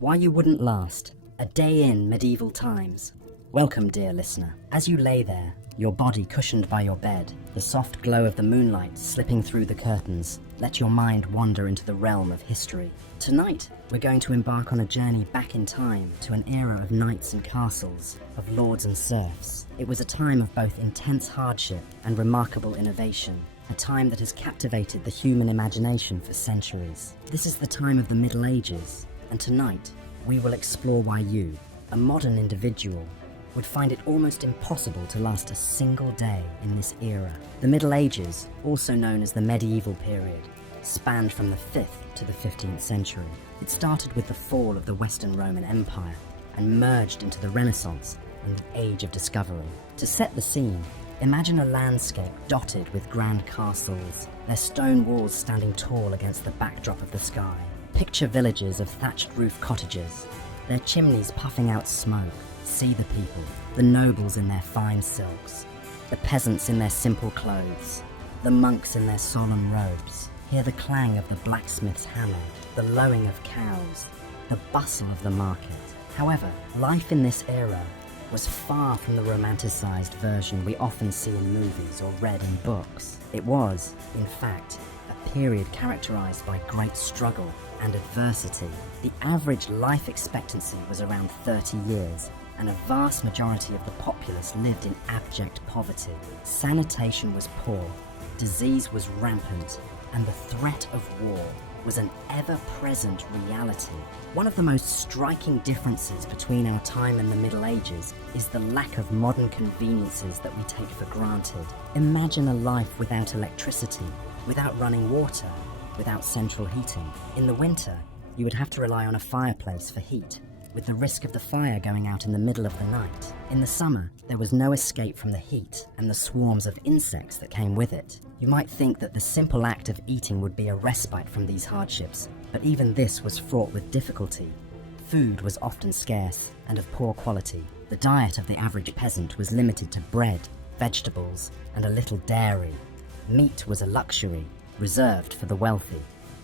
Why You Wouldn't Last, a day in medieval times. Welcome, dear listener. As you lay there, your body cushioned by your bed, the soft glow of the moonlight slipping through the curtains, let your mind wander into the realm of history. Tonight, we're going to embark on a journey back in time to an era of knights and castles, of lords and serfs. It was a time of both intense hardship and remarkable innovation. A time that has captivated the human imagination for centuries. This is the time of the Middle Ages, and tonight we will explore why you, a modern individual, would find it almost impossible to last a single day in this era. The Middle Ages, also known as the medieval period, spanned from the 5th to the 15th century. It started with the fall of the Western Roman Empire and merged into the Renaissance and the Age of Discovery. To set the scene, imagine a landscape dotted with grand castles, their stone walls standing tall against the backdrop of the sky. Picture villages of thatched roof cottages, their chimneys puffing out smoke. See the people, the nobles in their fine silks, the peasants in their simple clothes, the monks in their solemn robes. Hear the clang of the blacksmith's hammer, the lowing of cows, the bustle of the market. However, life in this era was far from the romanticized version we often see in movies or read in books. It was, in fact, a period characterized by great struggle and adversity. The average life expectancy was around 30 years, and a vast majority of the populace lived in abject poverty. Sanitation was poor, disease was rampant, and the threat of war was an ever-present reality. One of the most striking differences between our time and the Middle Ages is the lack of modern conveniences that we take for granted. Imagine a life without electricity, without running water, without central heating. In the winter, you would have to rely on a fireplace for heat, with the risk of the fire going out in the middle of the night. In the summer, there was no escape from the heat and the swarms of insects that came with it. You might think that the simple act of eating would be a respite from these hardships, but even this was fraught with difficulty. Food was often scarce and of poor quality. The diet of the average peasant was limited to bread, vegetables, and a little dairy. Meat was a luxury, reserved for the wealthy.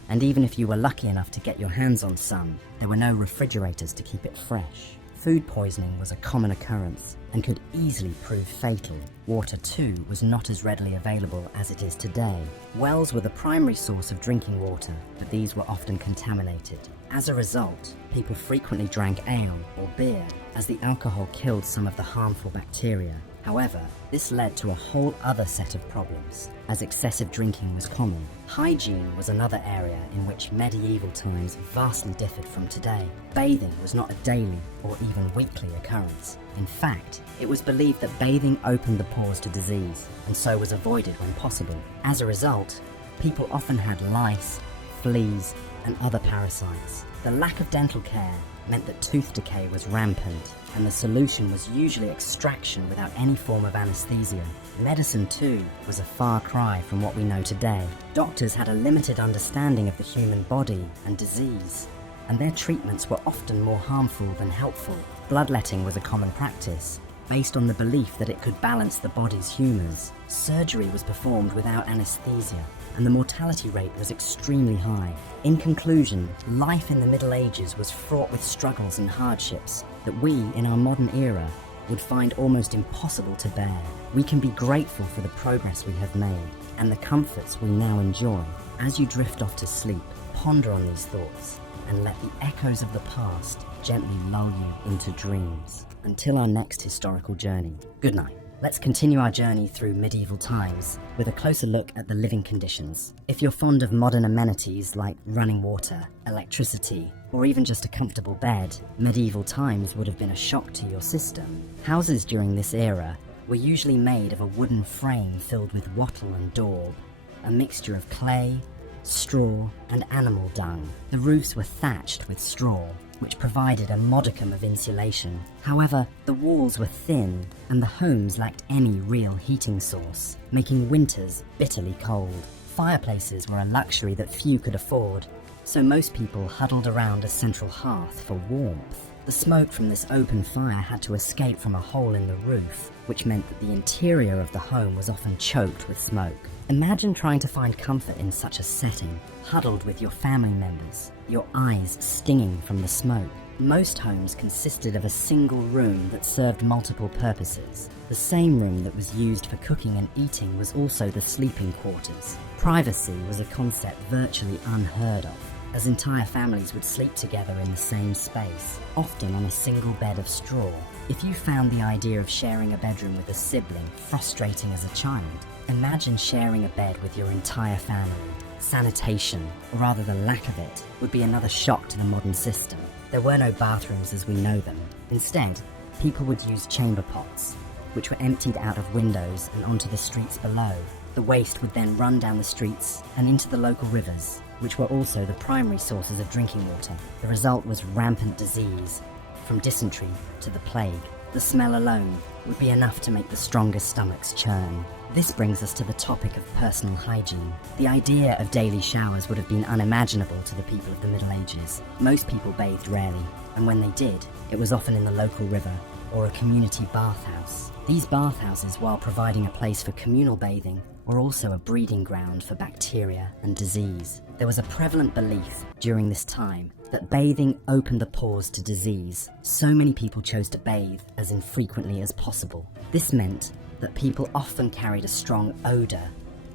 And even if you were lucky enough to get your hands on some, there were no refrigerators to keep it fresh. Food poisoning was a common occurrence and could easily prove fatal. Water, too, was not as readily available as it is today. Wells were the primary source of drinking water, but these were often contaminated. As a result, people frequently drank ale or beer, as the alcohol killed some of the harmful bacteria. However, this led to a whole other set of problems, as excessive drinking was common. Hygiene was another area in which medieval times vastly differed from today. Bathing was not a daily or even weekly occurrence. In fact, it was believed that bathing opened the pores to disease, and so was avoided when possible. As a result, people often had lice, fleas, and other parasites. The lack of dental care meant that tooth decay was rampant, and the solution was usually extraction without any form of anesthesia. Medicine, too, was a far cry from what we know today. Doctors had a limited understanding of the human body and disease, and their treatments were often more harmful than helpful. Bloodletting was a common practice, based on the belief that it could balance the body's humors. Surgery was performed without anesthesia, and the mortality rate was extremely high. In conclusion, life in the Middle Ages was fraught with struggles and hardships that we, in our modern era, would find almost impossible to bear. We can be grateful for the progress we have made and the comforts we now enjoy. As you drift off to sleep, ponder on these thoughts and let the echoes of the past gently lull you into dreams. Until our next historical journey, good night. Let's continue our journey through medieval times with a closer look at the living conditions. If you're fond of modern amenities like running water, electricity, or even just a comfortable bed, medieval times would have been a shock to your system. Houses during this era were usually made of a wooden frame filled with wattle and daub, a mixture of clay, straw, and animal dung. The roofs were thatched with straw, which provided a modicum of insulation. However, the walls were thin, and the homes lacked any real heating source, making winters bitterly cold. Fireplaces were a luxury that few could afford, so most people huddled around a central hearth for warmth. The smoke from this open fire had to escape from a hole in the roof, which meant that the interior of the home was often choked with smoke. Imagine trying to find comfort in such a setting, huddled with your family members, your eyes stinging from the smoke. Most homes consisted of a single room that served multiple purposes. The same room that was used for cooking and eating was also the sleeping quarters. Privacy was a concept virtually unheard of, as entire families would sleep together in the same space, often on a single bed of straw. If you found the idea of sharing a bedroom with a sibling frustrating as a child, imagine sharing a bed with your entire family. Sanitation, or rather the lack of it, would be another shock to the modern system. There were no bathrooms as we know them. Instead, people would use chamber pots, which were emptied out of windows and onto the streets below. The waste would then run down the streets and into the local rivers, which were also the primary sources of drinking water. The result was rampant disease, from dysentery to the plague. The smell alone would be enough to make the strongest stomachs churn. This brings us to the topic of personal hygiene. The idea of daily showers would have been unimaginable to the people of the Middle Ages. Most people bathed rarely, and when they did, it was often in the local river or a community bathhouse. These bathhouses, while providing a place for communal bathing, were also a breeding ground for bacteria and disease. There was a prevalent belief during this time that bathing opened the pores to disease. So many people chose to bathe as infrequently as possible. This meant that people often carried a strong odour,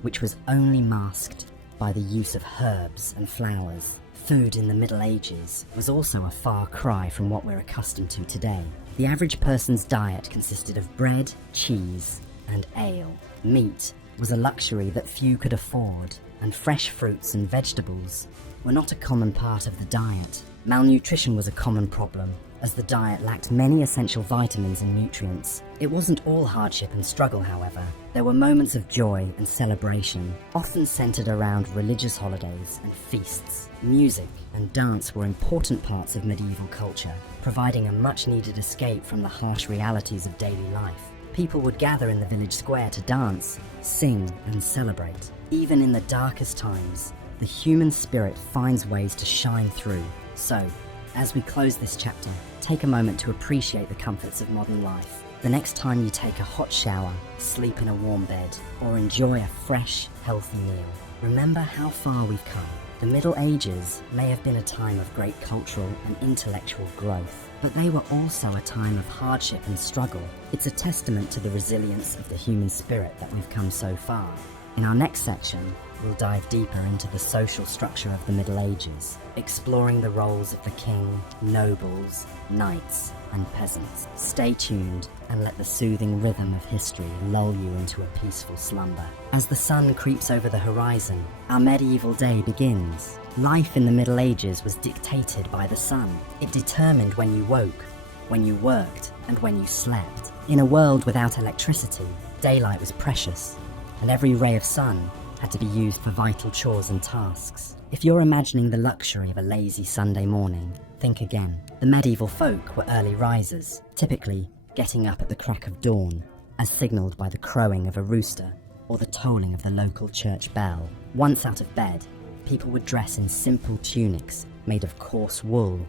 which was only masked by the use of herbs and flowers. Food in the Middle Ages was also a far cry from what we're accustomed to today. The average person's diet consisted of bread, cheese, and ale. Meat was a luxury that few could afford, and fresh fruits and vegetables were not a common part of the diet. Malnutrition was a common problem, as the diet lacked many essential vitamins and nutrients. It wasn't all hardship and struggle, however. There were moments of joy and celebration, often centered around religious holidays and feasts. Music and dance were important parts of medieval culture, providing a much-needed escape from the harsh realities of daily life. People would gather in the village square to dance, sing, and celebrate. Even in the darkest times, the human spirit finds ways to shine through. So, as we close this chapter, take a moment to appreciate the comforts of modern life. The next time you take a hot shower, sleep in a warm bed, or enjoy a fresh, healthy meal, remember how far we've come. The Middle Ages may have been a time of great cultural and intellectual growth, but they were also a time of hardship and struggle. It's a testament to the resilience of the human spirit that we've come so far. In our next section, we'll dive deeper into the social structure of the Middle Ages, exploring the roles of the king, nobles, knights, and peasants. Stay tuned and let the soothing rhythm of history lull you into a peaceful slumber. As the sun creeps over the horizon, our medieval day begins. Life in the Middle Ages was dictated by the sun. It determined when you woke, when you worked, and when you slept. In a world without electricity, daylight was precious, and every ray of sun had to be used for vital chores and tasks. If you're imagining the luxury of a lazy Sunday morning, think again. The medieval folk were early risers, typically getting up at the crack of dawn, as signalled by the crowing of a rooster or the tolling of the local church bell. Once out of bed, people would dress in simple tunics made of coarse wool,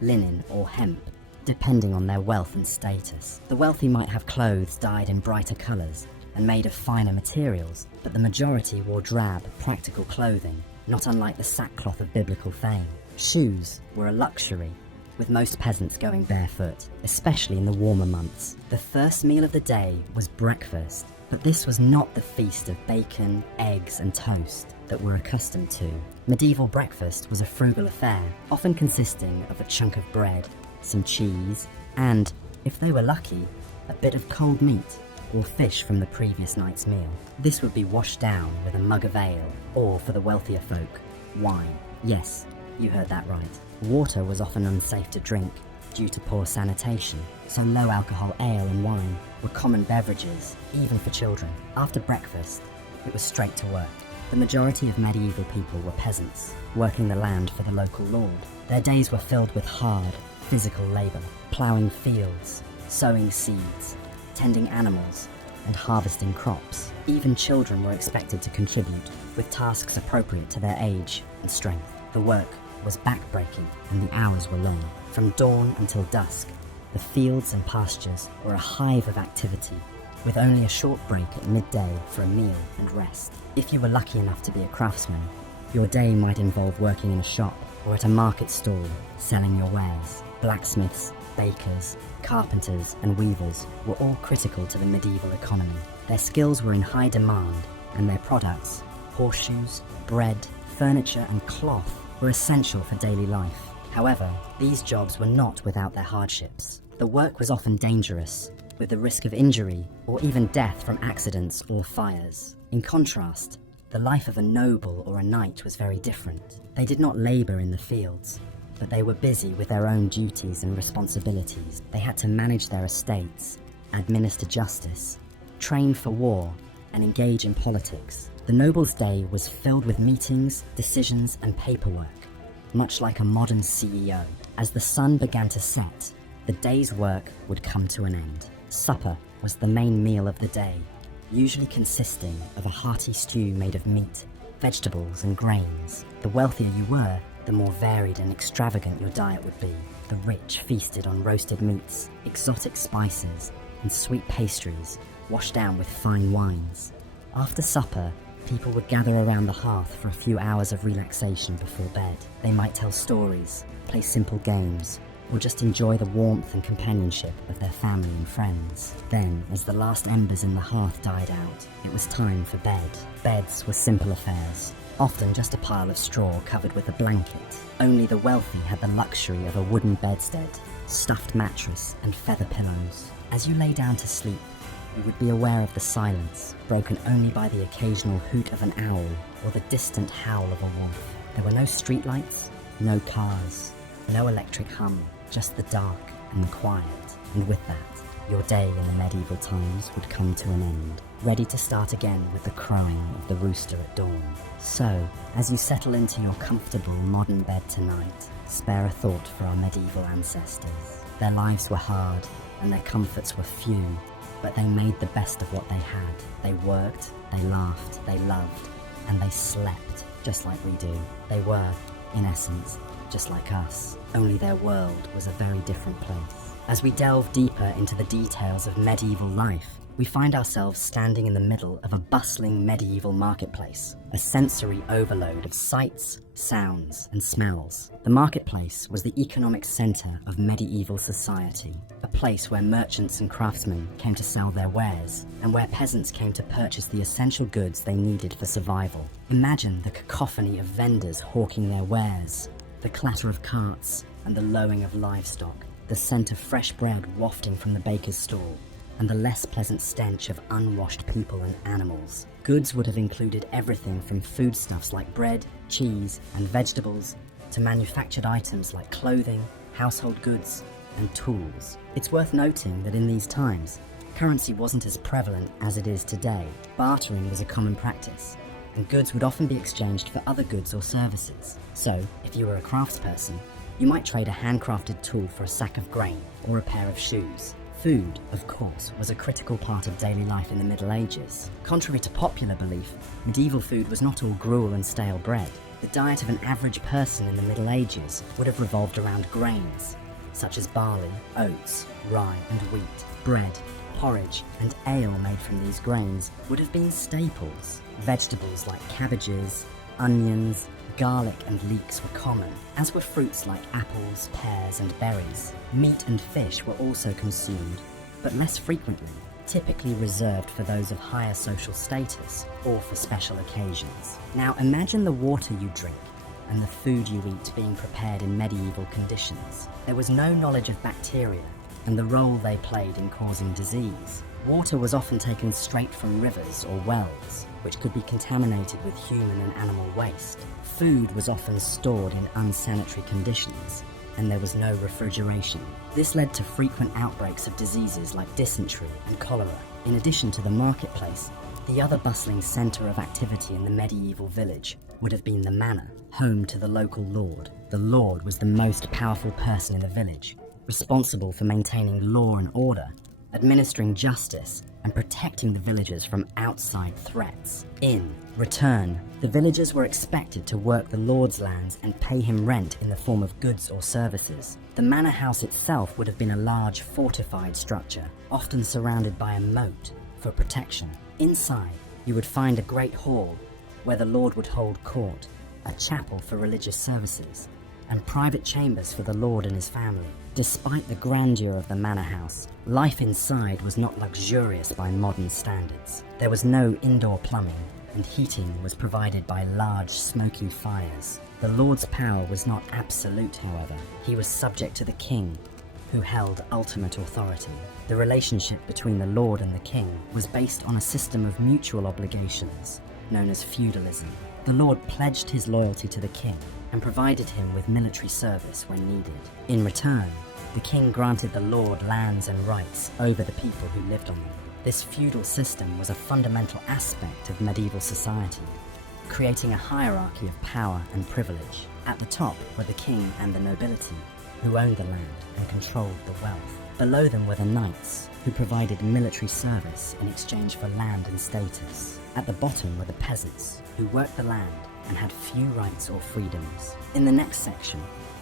linen, or hemp, depending on their wealth and status. The wealthy might have clothes dyed in brighter colours and made of finer materials, but the majority wore drab, practical clothing, not unlike the sackcloth of biblical fame. Shoes were a luxury, with most peasants going barefoot, especially in the warmer months. The first meal of the day was breakfast, but this was not the feast of bacon, eggs, and toast that we're accustomed to. Medieval breakfast was a frugal affair, often consisting of a chunk of bread, some cheese, and, if they were lucky, a bit of cold meat or fish from the previous night's meal. This would be washed down with a mug of ale, or for the wealthier folk, wine. Yes, you heard that right. Water was often unsafe to drink due to poor sanitation, so low-alcohol ale and wine were common beverages, even for children. After breakfast, it was straight to work. The majority of medieval people were peasants, working the land for the local lord. Their days were filled with hard, physical labour, ploughing fields, sowing seeds, tending animals, and harvesting crops. Even children were expected to contribute, with tasks appropriate to their age and strength. The work was back-breaking, and the hours were long. From dawn until dusk, the fields and pastures were a hive of activity, with only a short break at midday for a meal and rest. If you were lucky enough to be a craftsman, your day might involve working in a shop or at a market stall selling your wares. Blacksmiths, bakers, carpenters, and weavers were all critical to the medieval economy. Their skills were in high demand, and their products, horseshoes, bread, furniture, and cloth, were essential for daily life. However, these jobs were not without their hardships. The work was often dangerous, with the risk of injury or even death from accidents or fires. In contrast, the life of a noble or a knight was very different. They did not labor in the fields, but they were busy with their own duties and responsibilities. They had to manage their estates, administer justice, train for war, and engage in politics. The noble's day was filled with meetings, decisions, and paperwork, much like a modern CEO. As the sun began to set, the day's work would come to an end. Supper was the main meal of the day, usually consisting of a hearty stew made of meat, vegetables, and grains. The wealthier you were, the more varied and extravagant your diet would be. The rich feasted on roasted meats, exotic spices, and sweet pastries, washed down with fine wines. After supper, people would gather around the hearth for a few hours of relaxation before bed. They might tell stories, play simple games, or just enjoy the warmth and companionship of their family and friends. Then, as the last embers in the hearth died out, it was time for bed. Beds were simple affairs, often just a pile of straw covered with a blanket. Only the wealthy had the luxury of a wooden bedstead, stuffed mattress, and feather pillows. As you lay down to sleep, you would be aware of the silence, broken only by the occasional hoot of an owl or the distant howl of a wolf. There were no streetlights, no cars, no electric hum, just the dark and the quiet. And with that, your day in the medieval times would come to an end, ready to start again with the crowing of the rooster at dawn. So, as you settle into your comfortable modern bed tonight, spare a thought for our medieval ancestors. Their lives were hard, and their comforts were few, but they made the best of what they had. They worked, they laughed, they loved, and they slept, just like we do. They were, in essence, just like us, only their world was a very different place. As we delve deeper into the details of medieval life, we find ourselves standing in the middle of a bustling medieval marketplace, a sensory overload of sights, sounds, and smells. The marketplace was the economic center of medieval society, a place where merchants and craftsmen came to sell their wares, and where peasants came to purchase the essential goods they needed for survival. Imagine the cacophony of vendors hawking their wares, the clatter of carts, and the lowing of livestock, the scent of fresh bread wafting from the baker's stall, and the less pleasant stench of unwashed people and animals. Goods would have included everything from foodstuffs like bread, cheese, and vegetables, to manufactured items like clothing, household goods, and tools. It's worth noting that in these times, currency wasn't as prevalent as it is today. Bartering was a common practice, and goods would often be exchanged for other goods or services. So, if you were a craftsperson, you might trade a handcrafted tool for a sack of grain or a pair of shoes. Food, of course, was a critical part of daily life in the Middle Ages. Contrary to popular belief, medieval food was not all gruel and stale bread. The diet of an average person in the Middle Ages would have revolved around grains, such as barley, oats, rye, and wheat. Bread, porridge, and ale made from these grains would have been staples. Vegetables like cabbages, onions, garlic, and leeks were common, as were fruits like apples, pears, and berries. Meat and fish were also consumed, but less frequently, typically reserved for those of higher social status or for special occasions. Now imagine the water you drink and the food you eat being prepared in medieval conditions. There was no knowledge of bacteria and the role they played in causing disease. Water was often taken straight from rivers or wells, which could be contaminated with human and animal waste. Food was often stored in unsanitary conditions, and there was no refrigeration. This led to frequent outbreaks of diseases like dysentery and cholera. In addition to the marketplace, the other bustling centre of activity in the medieval village would have been the manor, home to the local lord. The lord was the most powerful person in the village, responsible for maintaining law and order, administering justice, and protecting the villagers from outside threats. In return, the villagers were expected to work the lord's lands and pay him rent in the form of goods or services. The manor house itself would have been a large fortified structure, often surrounded by a moat for protection. Inside, you would find a great hall where the lord would hold court, a chapel for religious services, and private chambers for the lord and his family. Despite the grandeur of the manor house, life inside was not luxurious by modern standards. There was no indoor plumbing, and heating was provided by large smoky fires. The lord's power was not absolute, however. He was subject to the king, who held ultimate authority. The relationship between the lord and the king was based on a system of mutual obligations, known as feudalism. The lord pledged his loyalty to the king and provided him with military service when needed. In return, the king granted the lord lands and rights over the people who lived on them. This feudal system was a fundamental aspect of medieval society, creating a hierarchy of power and privilege. At the top were the king and the nobility, who owned the land and controlled the wealth. Below them were the knights, who provided military service in exchange for land and status. At the bottom were the peasants, who worked the land and had few rights or freedoms. In the next section,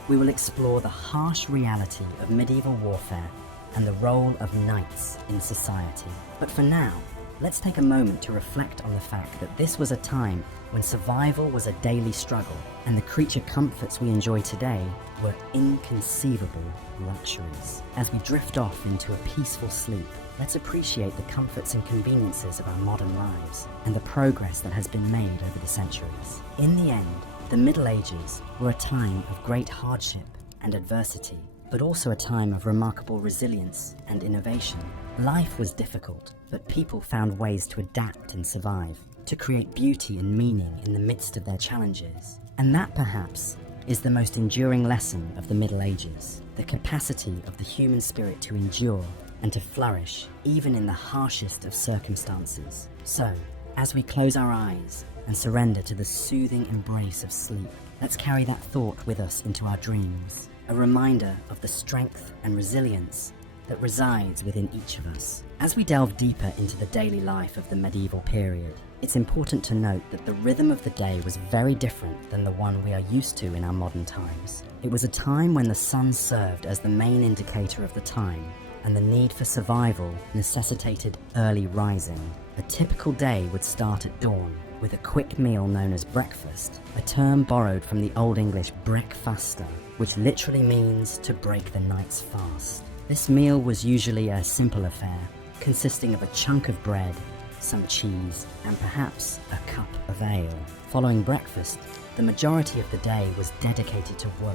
we will explore the harsh reality of medieval warfare and the role of knights in society. But for now, let's take a moment to reflect on the fact that this was a time when survival was a daily struggle, and the creature comforts we enjoy today were inconceivable luxuries. As we drift off into a peaceful sleep, let's appreciate the comforts and conveniences of our modern lives and the progress that has been made over the centuries. In the end, the Middle Ages were a time of great hardship and adversity, but also a time of remarkable resilience and innovation. Life was difficult, but people found ways to adapt and survive, to create beauty and meaning in the midst of their challenges. And that, perhaps, is the most enduring lesson of the Middle Ages, the capacity of the human spirit to endure and to flourish even in the harshest of circumstances. So, as we close our eyes and surrender to the soothing embrace of sleep, let's carry that thought with us into our dreams, a reminder of the strength and resilience that resides within each of us. As we delve deeper into the daily life of the medieval period, it's important to note that the rhythm of the day was very different than the one we are used to in our modern times. It was a time when the sun served as the main indicator of the time, and the need for survival necessitated early rising. A typical day would start at dawn, with a quick meal known as breakfast, a term borrowed from the Old English breakfaster, which literally means to break the night's fast. This meal was usually a simple affair, consisting of a chunk of bread, some cheese, and perhaps a cup of ale. Following breakfast, the majority of the day was dedicated to work.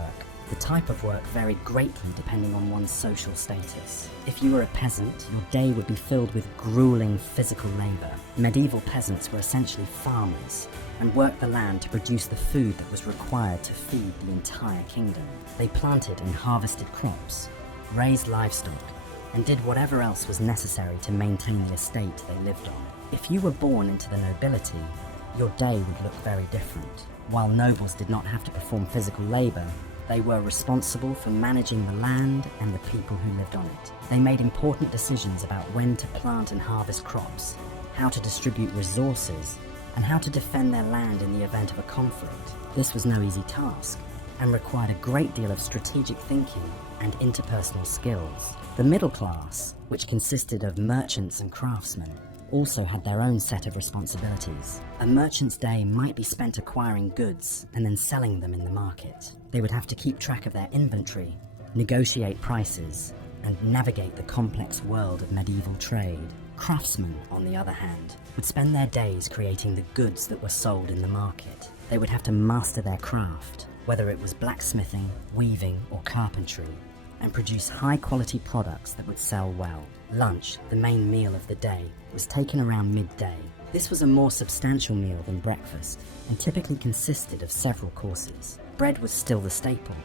The type of work varied greatly depending on one's social status. If you were a peasant, your day would be filled with grueling physical labor. Medieval peasants were essentially farmers and worked the land to produce the food that was required to feed the entire kingdom. They planted and harvested crops, raised livestock, and did whatever else was necessary to maintain the estate they lived on. If you were born into the nobility, your day would look very different. While nobles did not have to perform physical labor, they were responsible for managing the land and the people who lived on it. They made important decisions about when to plant and harvest crops, how to distribute resources, and how to defend their land in the event of a conflict. This was no easy task, and required a great deal of strategic thinking and interpersonal skills. The middle class, which consisted of merchants and craftsmen, also had their own set of responsibilities. A merchant's day might be spent acquiring goods and then selling them in the market. They would have to keep track of their inventory, negotiate prices, and navigate the complex world of medieval trade. Craftsmen, on the other hand, would spend their days creating the goods that were sold in the market. They would have to master their craft, whether it was blacksmithing, weaving, or carpentry, and produce high-quality products that would sell well. Lunch, the main meal of the day, was taken around midday. This was a more substantial meal than breakfast, and typically consisted of several courses. Bread was still the staple,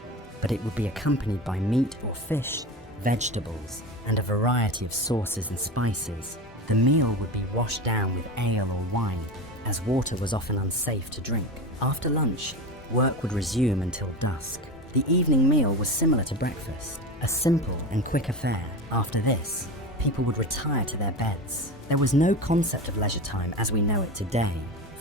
but it would be accompanied by meat or fish, vegetables, and a variety of sauces and spices. The meal would be washed down with ale or wine, as water was often unsafe to drink. After lunch, work would resume until dusk. The evening meal was similar to breakfast, a simple and quick affair. After this, people would retire to their beds. There was no concept of leisure time as we know it today.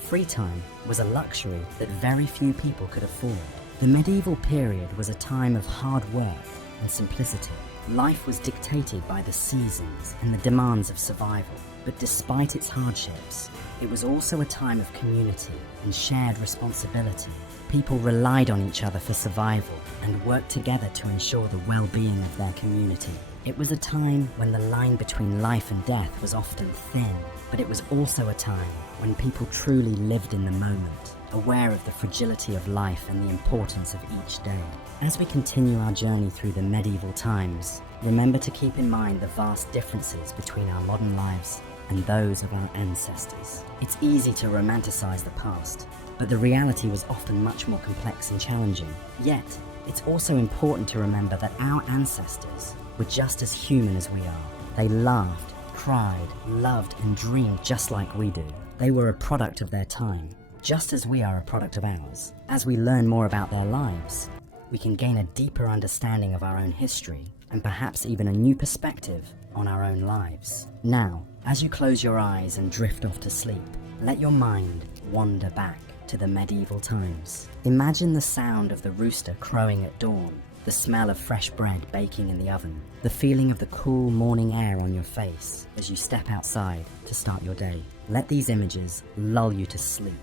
Free time was a luxury that very few people could afford. The medieval period was a time of hard work and simplicity. Life was dictated by the seasons and the demands of survival, but despite its hardships, it was also a time of community and shared responsibility. People relied on each other for survival and worked together to ensure the well-being of their community. It was a time when the line between life and death was often thin, but it was also a time when people truly lived in the moment, aware of the fragility of life and the importance of each day. As we continue our journey through the medieval times, remember to keep in mind the vast differences between our modern lives and those of our ancestors. It's easy to romanticize the past, but the reality was often much more complex and challenging. Yet, it's also important to remember that our ancestors were just as human as we are. They laughed, cried, loved, and dreamed just like we do. They were a product of their time, just as we are a product of ours. As we learn more about their lives, we can gain a deeper understanding of our own history and perhaps even a new perspective on our own lives. Now, as you close your eyes and drift off to sleep, let your mind wander back to the medieval times. Imagine the sound of the rooster crowing at dawn, the smell of fresh bread baking in the oven, the feeling of the cool morning air on your face as you step outside to start your day. Let these images lull you to sleep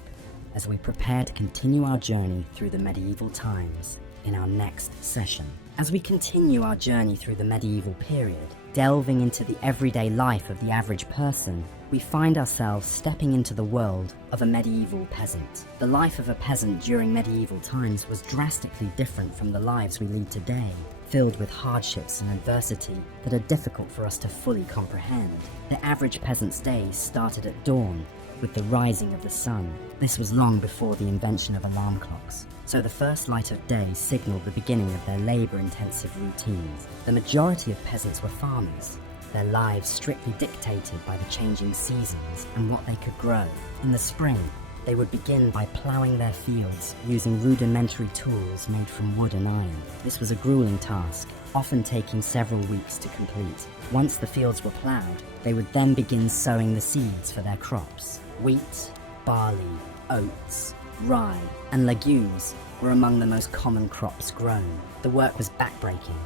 as we prepare to continue our journey through the medieval times in our next session. As we continue our journey through the medieval period, delving into the everyday life of the average person, we find ourselves stepping into the world of a medieval peasant. The life of a peasant during medieval times was drastically different from the lives we lead today, filled with hardships and adversity that are difficult for us to fully comprehend. The average peasant's day started at dawn, with the rising of the sun. This was long before the invention of alarm clocks, so the first light of day signaled the beginning of their labor-intensive routines. The majority of peasants were farmers, their lives strictly dictated by the changing seasons and what they could grow. In the spring, they would begin by ploughing their fields using rudimentary tools made from wood and iron. This was a grueling task, often taking several weeks to complete. Once the fields were ploughed, they would then begin sowing the seeds for their crops. Wheat, barley, oats, rye, and legumes were among the most common crops grown. The work was backbreaking,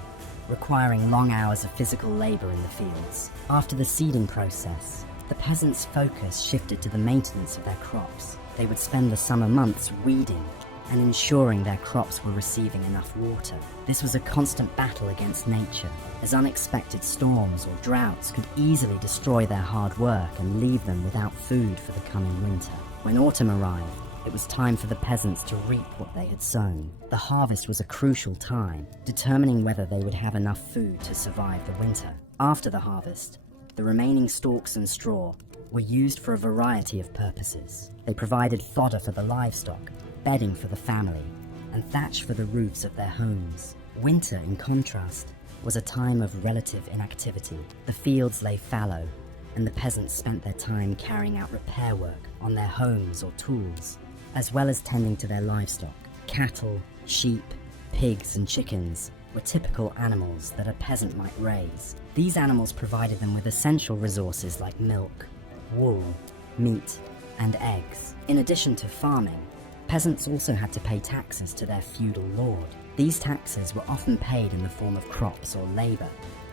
requiring long hours of physical labor in the fields. After the seeding process, the peasants' focus shifted to the maintenance of their crops. They would spend the summer months weeding and ensuring their crops were receiving enough water. This was a constant battle against nature, as unexpected storms or droughts could easily destroy their hard work and leave them without food for the coming winter. When autumn arrived, it was time for the peasants to reap what they had sown. The harvest was a crucial time, determining whether they would have enough food to survive the winter. After the harvest, the remaining stalks and straw were used for a variety of purposes. They provided fodder for the livestock, bedding for the family, and thatch for the roofs of their homes. Winter, in contrast, was a time of relative inactivity. The fields lay fallow, and the peasants spent their time carrying out repair work on their homes or tools, as well as tending to their livestock. Cattle, sheep, pigs, and chickens were typical animals that a peasant might raise. These animals provided them with essential resources like milk, wool, meat, and eggs. In addition to farming, peasants also had to pay taxes to their feudal lord. These taxes were often paid in the form of crops or labor.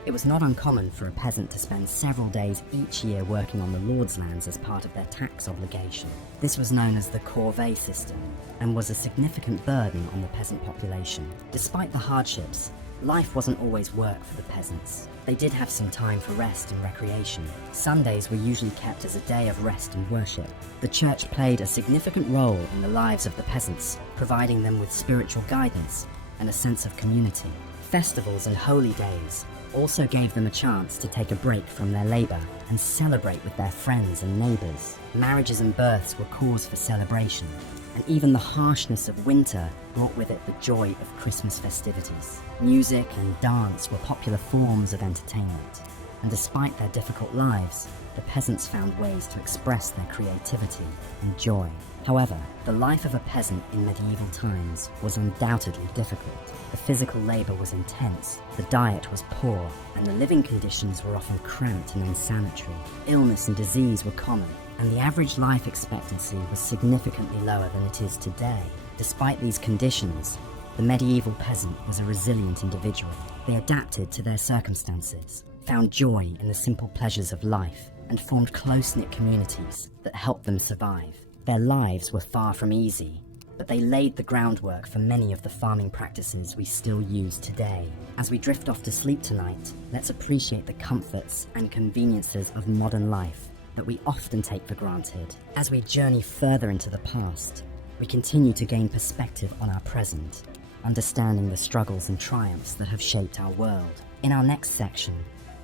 It was not uncommon for a peasant to spend several days each year working on the lord's lands as part of their tax obligation. This was known as the corvée system and was a significant burden on the peasant population. Despite the hardships, life wasn't always work for the peasants. They did have some time for rest and recreation. Sundays were usually kept as a day of rest and worship. The church played a significant role in the lives of the peasants, providing them with spiritual guidance and a sense of community. Festivals and holy days also gave them a chance to take a break from their labor and celebrate with their friends and neighbors. Marriages and births were cause for celebration, and even the harshness of winter brought with it the joy of Christmas festivities. Music and dance were popular forms of entertainment, and despite their difficult lives, the peasants found ways to express their creativity and joy. However, the life of a peasant in medieval times was undoubtedly difficult. The physical labor was intense, the diet was poor, and the living conditions were often cramped and unsanitary. Illness and disease were common, and the average life expectancy was significantly lower than it is today. Despite these conditions, the medieval peasant was a resilient individual. They adapted to their circumstances, found joy in the simple pleasures of life, and formed close-knit communities that helped them survive. Their lives were far from easy, but they laid the groundwork for many of the farming practices we still use today. As we drift off to sleep tonight, let's appreciate the comforts and conveniences of modern life that we often take for granted. As we journey further into the past, we continue to gain perspective on our present, understanding the struggles and triumphs that have shaped our world. In our next section,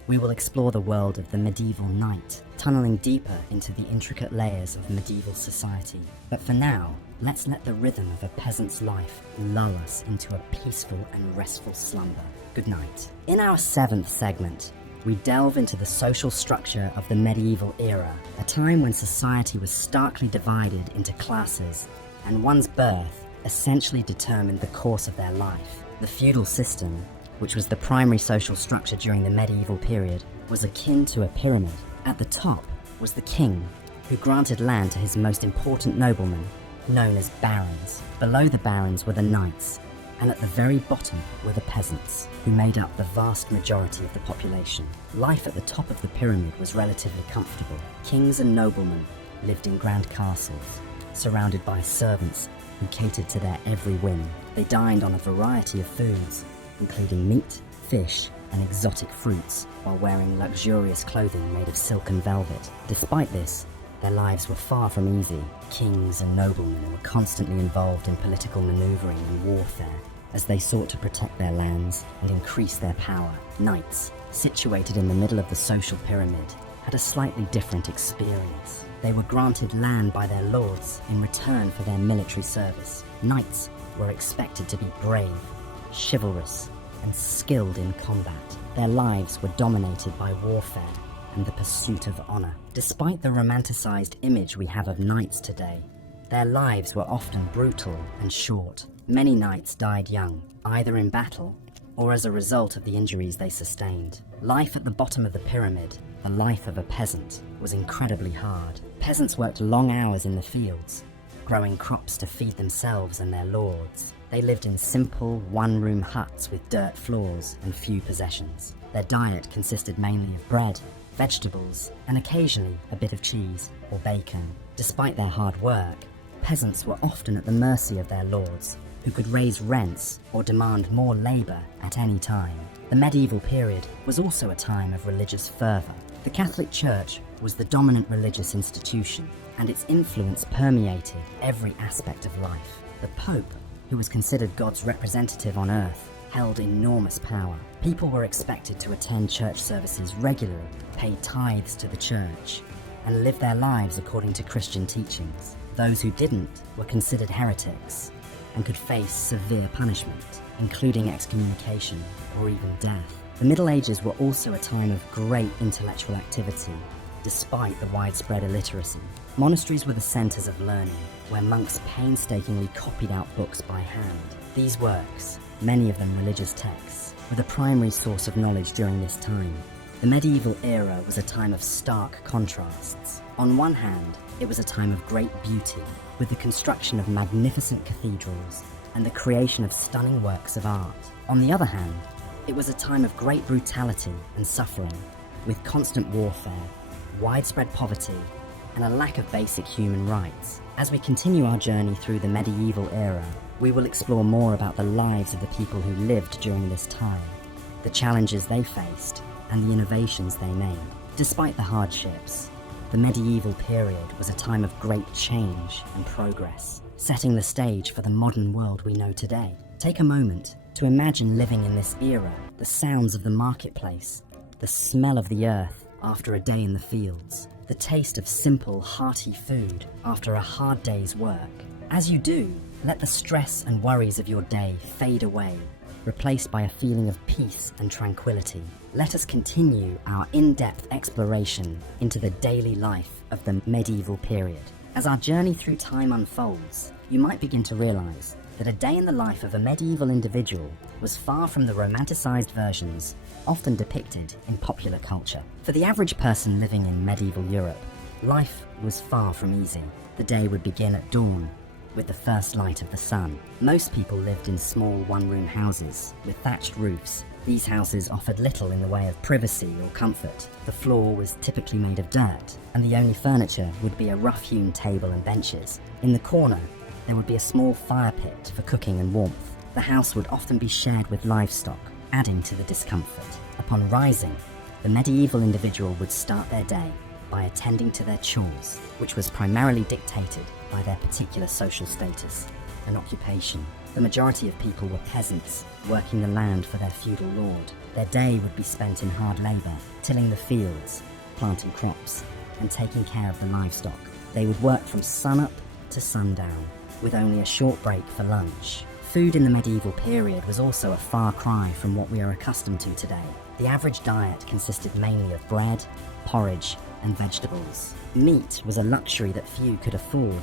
we will explore the world of the medieval knight, tunneling deeper into the intricate layers of medieval society. But for now, let's let the rhythm of a peasant's life lull us into a peaceful and restful slumber. Good night. In our 7th segment, we delve into the social structure of the medieval era, a time when society was starkly divided into classes, and one's birth essentially determined the course of their life. The feudal system, which was the primary social structure during the medieval period, was akin to a pyramid. At the top was the king, who granted land to his most important noblemen, known as barons. Below the barons were the knights, and at the very bottom were the peasants, who made up the vast majority of the population. Life at the top of the pyramid was relatively comfortable. Kings and noblemen lived in grand castles, surrounded by servants who catered to their every whim. They dined on a variety of foods, including meat, fish, and exotic fruits, while wearing luxurious clothing made of silk and velvet. Despite this, their lives were far from easy. Kings and noblemen were constantly involved in political maneuvering and warfare as they sought to protect their lands and increase their power. Knights, situated in the middle of the social pyramid, had a slightly different experience. They were granted land by their lords in return for their military service. Knights were expected to be brave, chivalrous, and skilled in combat. Their lives were dominated by warfare and the pursuit of honor. Despite the romanticized image we have of knights today, their lives were often brutal and short. Many knights died young, either in battle or as a result of the injuries they sustained. Life at the bottom of the pyramid, the life of a peasant, was incredibly hard. Peasants worked long hours in the fields, growing crops to feed themselves and their lords. They lived in simple, one-room huts with dirt floors and few possessions. Their diet consisted mainly of bread, vegetables, and occasionally a bit of cheese or bacon. Despite their hard work, peasants were often at the mercy of their lords, who could raise rents or demand more labor at any time. The medieval period was also a time of religious fervor. The Catholic Church was the dominant religious institution, and its influence permeated every aspect of life. The Pope, who was considered God's representative on earth, held enormous power. People were expected to attend church services regularly, pay tithes to the church, and live their lives according to Christian teachings. Those who didn't were considered heretics and could face severe punishment, including excommunication or even death. The Middle Ages were also a time of great intellectual activity, despite the widespread illiteracy. Monasteries were the centers of learning, where monks painstakingly copied out books by hand. These works, many of them religious texts, were the primary source of knowledge during this time. The medieval era was a time of stark contrasts. On one hand, it was a time of great beauty, with the construction of magnificent cathedrals and the creation of stunning works of art. On the other hand, it was a time of great brutality and suffering, with constant warfare, widespread poverty, and a lack of basic human rights. As we continue our journey through the medieval era, we will explore more about the lives of the people who lived during this time, the challenges they faced, and the innovations they made. Despite the hardships, the medieval period was a time of great change and progress, setting the stage for the modern world we know today. Take a moment to imagine living in this era, the sounds of the marketplace, the smell of the earth after a day in the fields, the taste of simple, hearty food after a hard day's work. As you do, let the stress and worries of your day fade away, replaced by a feeling of peace and tranquility. Let us continue our in-depth exploration into the daily life of the medieval period. As our journey through time unfolds, you might begin to realize that a day in the life of a medieval individual was far from the romanticized versions often depicted in popular culture. For the average person living in medieval Europe, life was far from easy. The day would begin at dawn, with the first light of the sun. Most people lived in small one-room houses with thatched roofs These houses offered little in the way of privacy or comfort. The floor was typically made of dirt, and the only furniture would be a rough-hewn table and benches. In the corner, there would be a small fire pit for cooking and warmth. The house would often be shared with livestock, adding to the discomfort. Upon rising, the medieval individual would start their day by attending to their chores, which was primarily dictated by their particular social status and occupation. The majority of people were peasants, working the land for their feudal lord. Their day would be spent in hard labour, tilling the fields, planting crops, and taking care of the livestock. They would work from sunup to sundown, with only a short break for lunch. Food in the medieval period was also a far cry from what we are accustomed to today. The average diet consisted mainly of bread, porridge, and vegetables. Meat was a luxury that few could afford,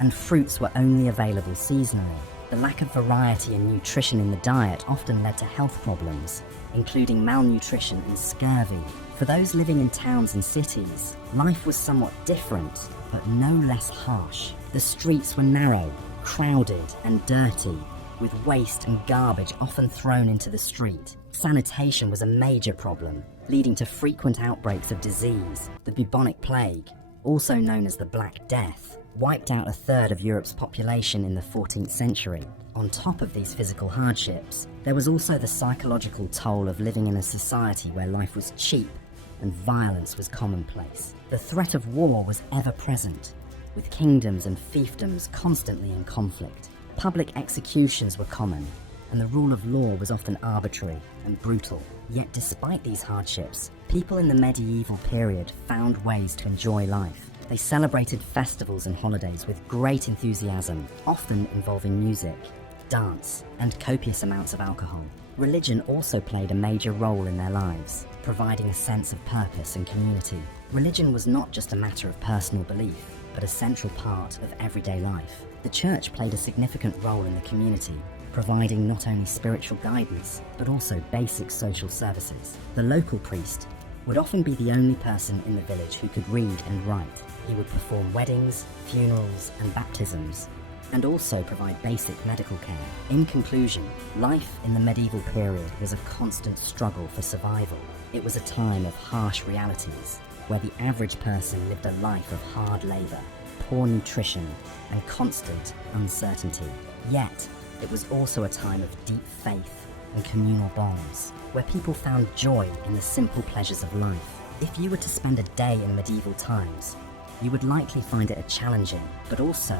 and fruits were only available seasonally. The lack of variety and nutrition in the diet often led to health problems, including malnutrition and scurvy. For those living in towns and cities, life was somewhat different, but no less harsh. The streets were narrow, crowded, and dirty, with waste and garbage often thrown into the street. Sanitation was a major problem, leading to frequent outbreaks of disease. The bubonic plague, also known as the Black Death, wiped out a third of Europe's population in the 14th century. On top of these physical hardships, there was also the psychological toll of living in a society where life was cheap and violence was commonplace. The threat of war was ever present, with kingdoms and fiefdoms constantly in conflict. Public executions were common, and the rule of law was often arbitrary and brutal. Yet despite these hardships, people in the medieval period found ways to enjoy life. They celebrated festivals and holidays with great enthusiasm, often involving music, dance, and copious amounts of alcohol. Religion also played a major role in their lives, providing a sense of purpose and community. Religion was not just a matter of personal belief, but a central part of everyday life. The church played a significant role in the community, providing not only spiritual guidance, but also basic social services. The local priest would often be the only person in the village who could read and write. He would perform weddings, funerals, and baptisms, and also provide basic medical care. In conclusion, life in the medieval period was a constant struggle for survival. It was a time of harsh realities, where the average person lived a life of hard labour, poor nutrition, and constant uncertainty. Yet, it was also a time of deep faith and communal bonds, where people found joy in the simple pleasures of life. If you were to spend a day in medieval times, you would likely find it a challenging, but also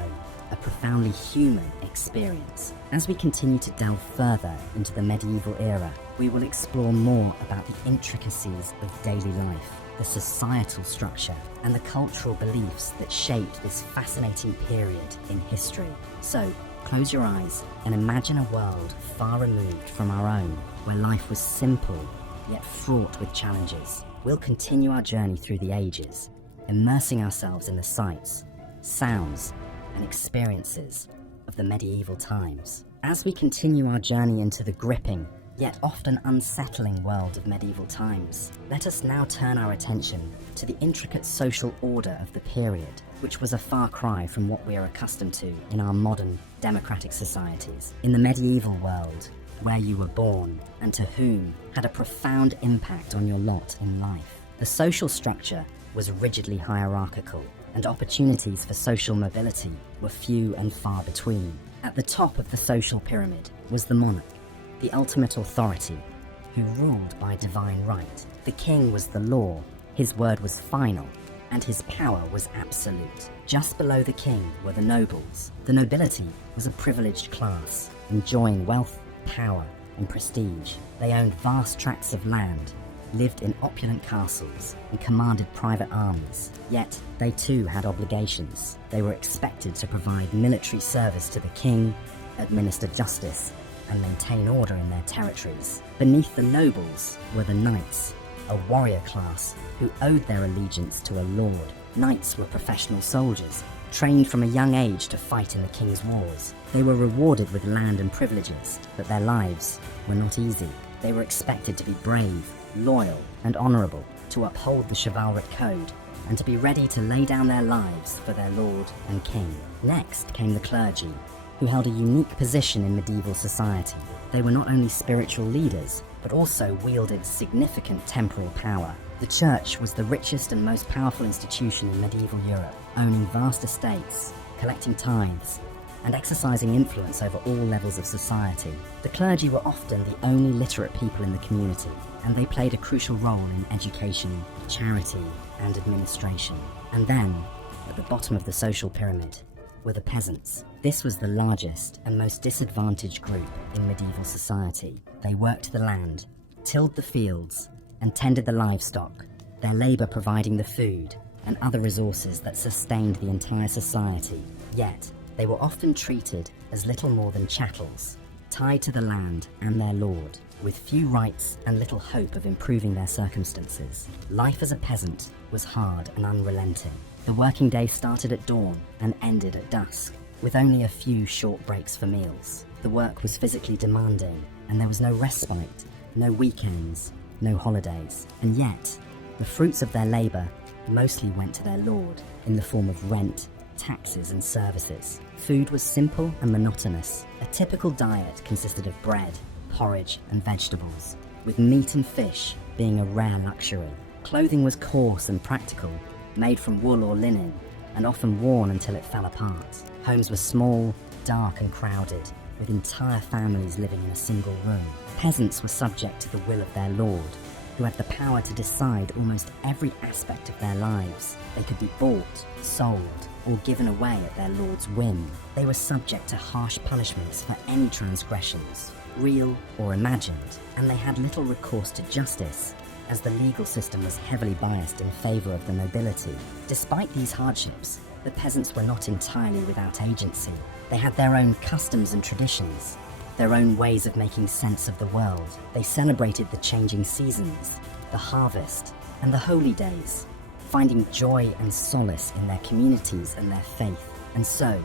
a profoundly human experience. As we continue to delve further into the medieval era, we will explore more about the intricacies of daily life, the societal structure, and the cultural beliefs that shaped this fascinating period in history. So, close your eyes and imagine a world far removed from our own, where life was simple, yet fraught with challenges. We'll continue our journey through the ages, immersing ourselves in the sights, sounds, and experiences of the medieval times. As we continue our journey into the gripping, yet often unsettling world of medieval times, let us now turn our attention to the intricate social order of the period, which was a far cry from what we are accustomed to in our modern democratic societies. In the medieval world, where you were born and to whom had a profound impact on your lot in life. The social structure was rigidly hierarchical, and opportunities for social mobility were few and far between. At the top of the social pyramid was the monarch, the ultimate authority, who ruled by divine right. The king was the law, his word was final, and his power was absolute. Just below the king were the nobles. The nobility was a privileged class, enjoying wealth, power, and prestige. They owned vast tracts of land, lived in opulent castles, and commanded private armies. Yet, they too had obligations. They were expected to provide military service to the king, administer justice, and maintain order in their territories. Beneath the nobles were the knights, a warrior class who owed their allegiance to a lord. Knights were professional soldiers, trained from a young age to fight in the king's wars. They were rewarded with land and privileges, but their lives were not easy. They were expected to be brave, loyal, and honourable, to uphold the chivalric code, and to be ready to lay down their lives for their lord and king. Next came the clergy, who held a unique position in medieval society. They were not only spiritual leaders, but also wielded significant temporal power. The church was the richest and most powerful institution in medieval Europe, owning vast estates, collecting tithes, and exercising influence over all levels of society. The clergy were often the only literate people in the community, and they played a crucial role in education, charity, and administration. And then, at the bottom of the social pyramid, were the peasants. This was the largest and most disadvantaged group in medieval society. They worked the land, tilled the fields, and tended the livestock, their labour providing the food and other resources that sustained the entire society. Yet, they were often treated as little more than chattels, tied to the land and their lord, with few rights and little hope of improving their circumstances. Life as a peasant was hard and unrelenting. The working day started at dawn and ended at dusk, with only a few short breaks for meals. The work was physically demanding, and there was no respite, no weekends, no holidays. And yet, the fruits of their labour mostly went to their lord in the form of rent, taxes and services. Food was simple and monotonous. A typical diet consisted of bread, porridge and vegetables, with meat and fish being a rare luxury. Clothing was coarse and practical, made from wool or linen, and often worn until it fell apart. Homes were small, dark and crowded, with entire families living in a single room. Peasants were subject to the will of their lord, who had the power to decide almost every aspect of their lives. They could be bought, sold, or given away at their lord's whim. They were subject to harsh punishments for any transgressions, real or imagined, and they had little recourse to justice, as the legal system was heavily biased in favour of the nobility. Despite these hardships, the peasants were not entirely without agency. They had their own customs and traditions, their own ways of making sense of the world. They celebrated the changing seasons, the harvest, and the holy days, finding joy and solace in their communities and their faith. And so,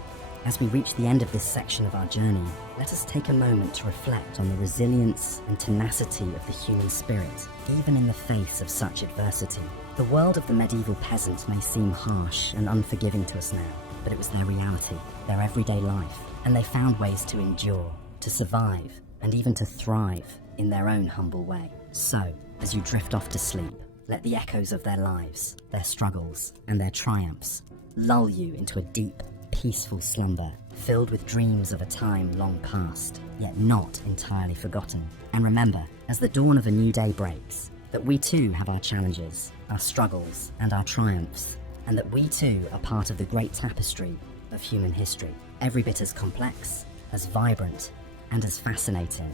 as we reach the end of this section of our journey, let us take a moment to reflect on the resilience and tenacity of the human spirit, even in the face of such adversity. The world of the medieval peasant may seem harsh and unforgiving to us now, but it was their reality, their everyday life, and they found ways to endure, to survive, and even to thrive in their own humble way. So, as you drift off to sleep, let the echoes of their lives, their struggles, and their triumphs lull you into a deep, peaceful slumber, filled with dreams of a time long past, yet not entirely forgotten. And remember, as the dawn of a new day breaks, that we too have our challenges, our struggles, and our triumphs, and that we too are part of the great tapestry of human history, every bit as complex, as vibrant, and as fascinating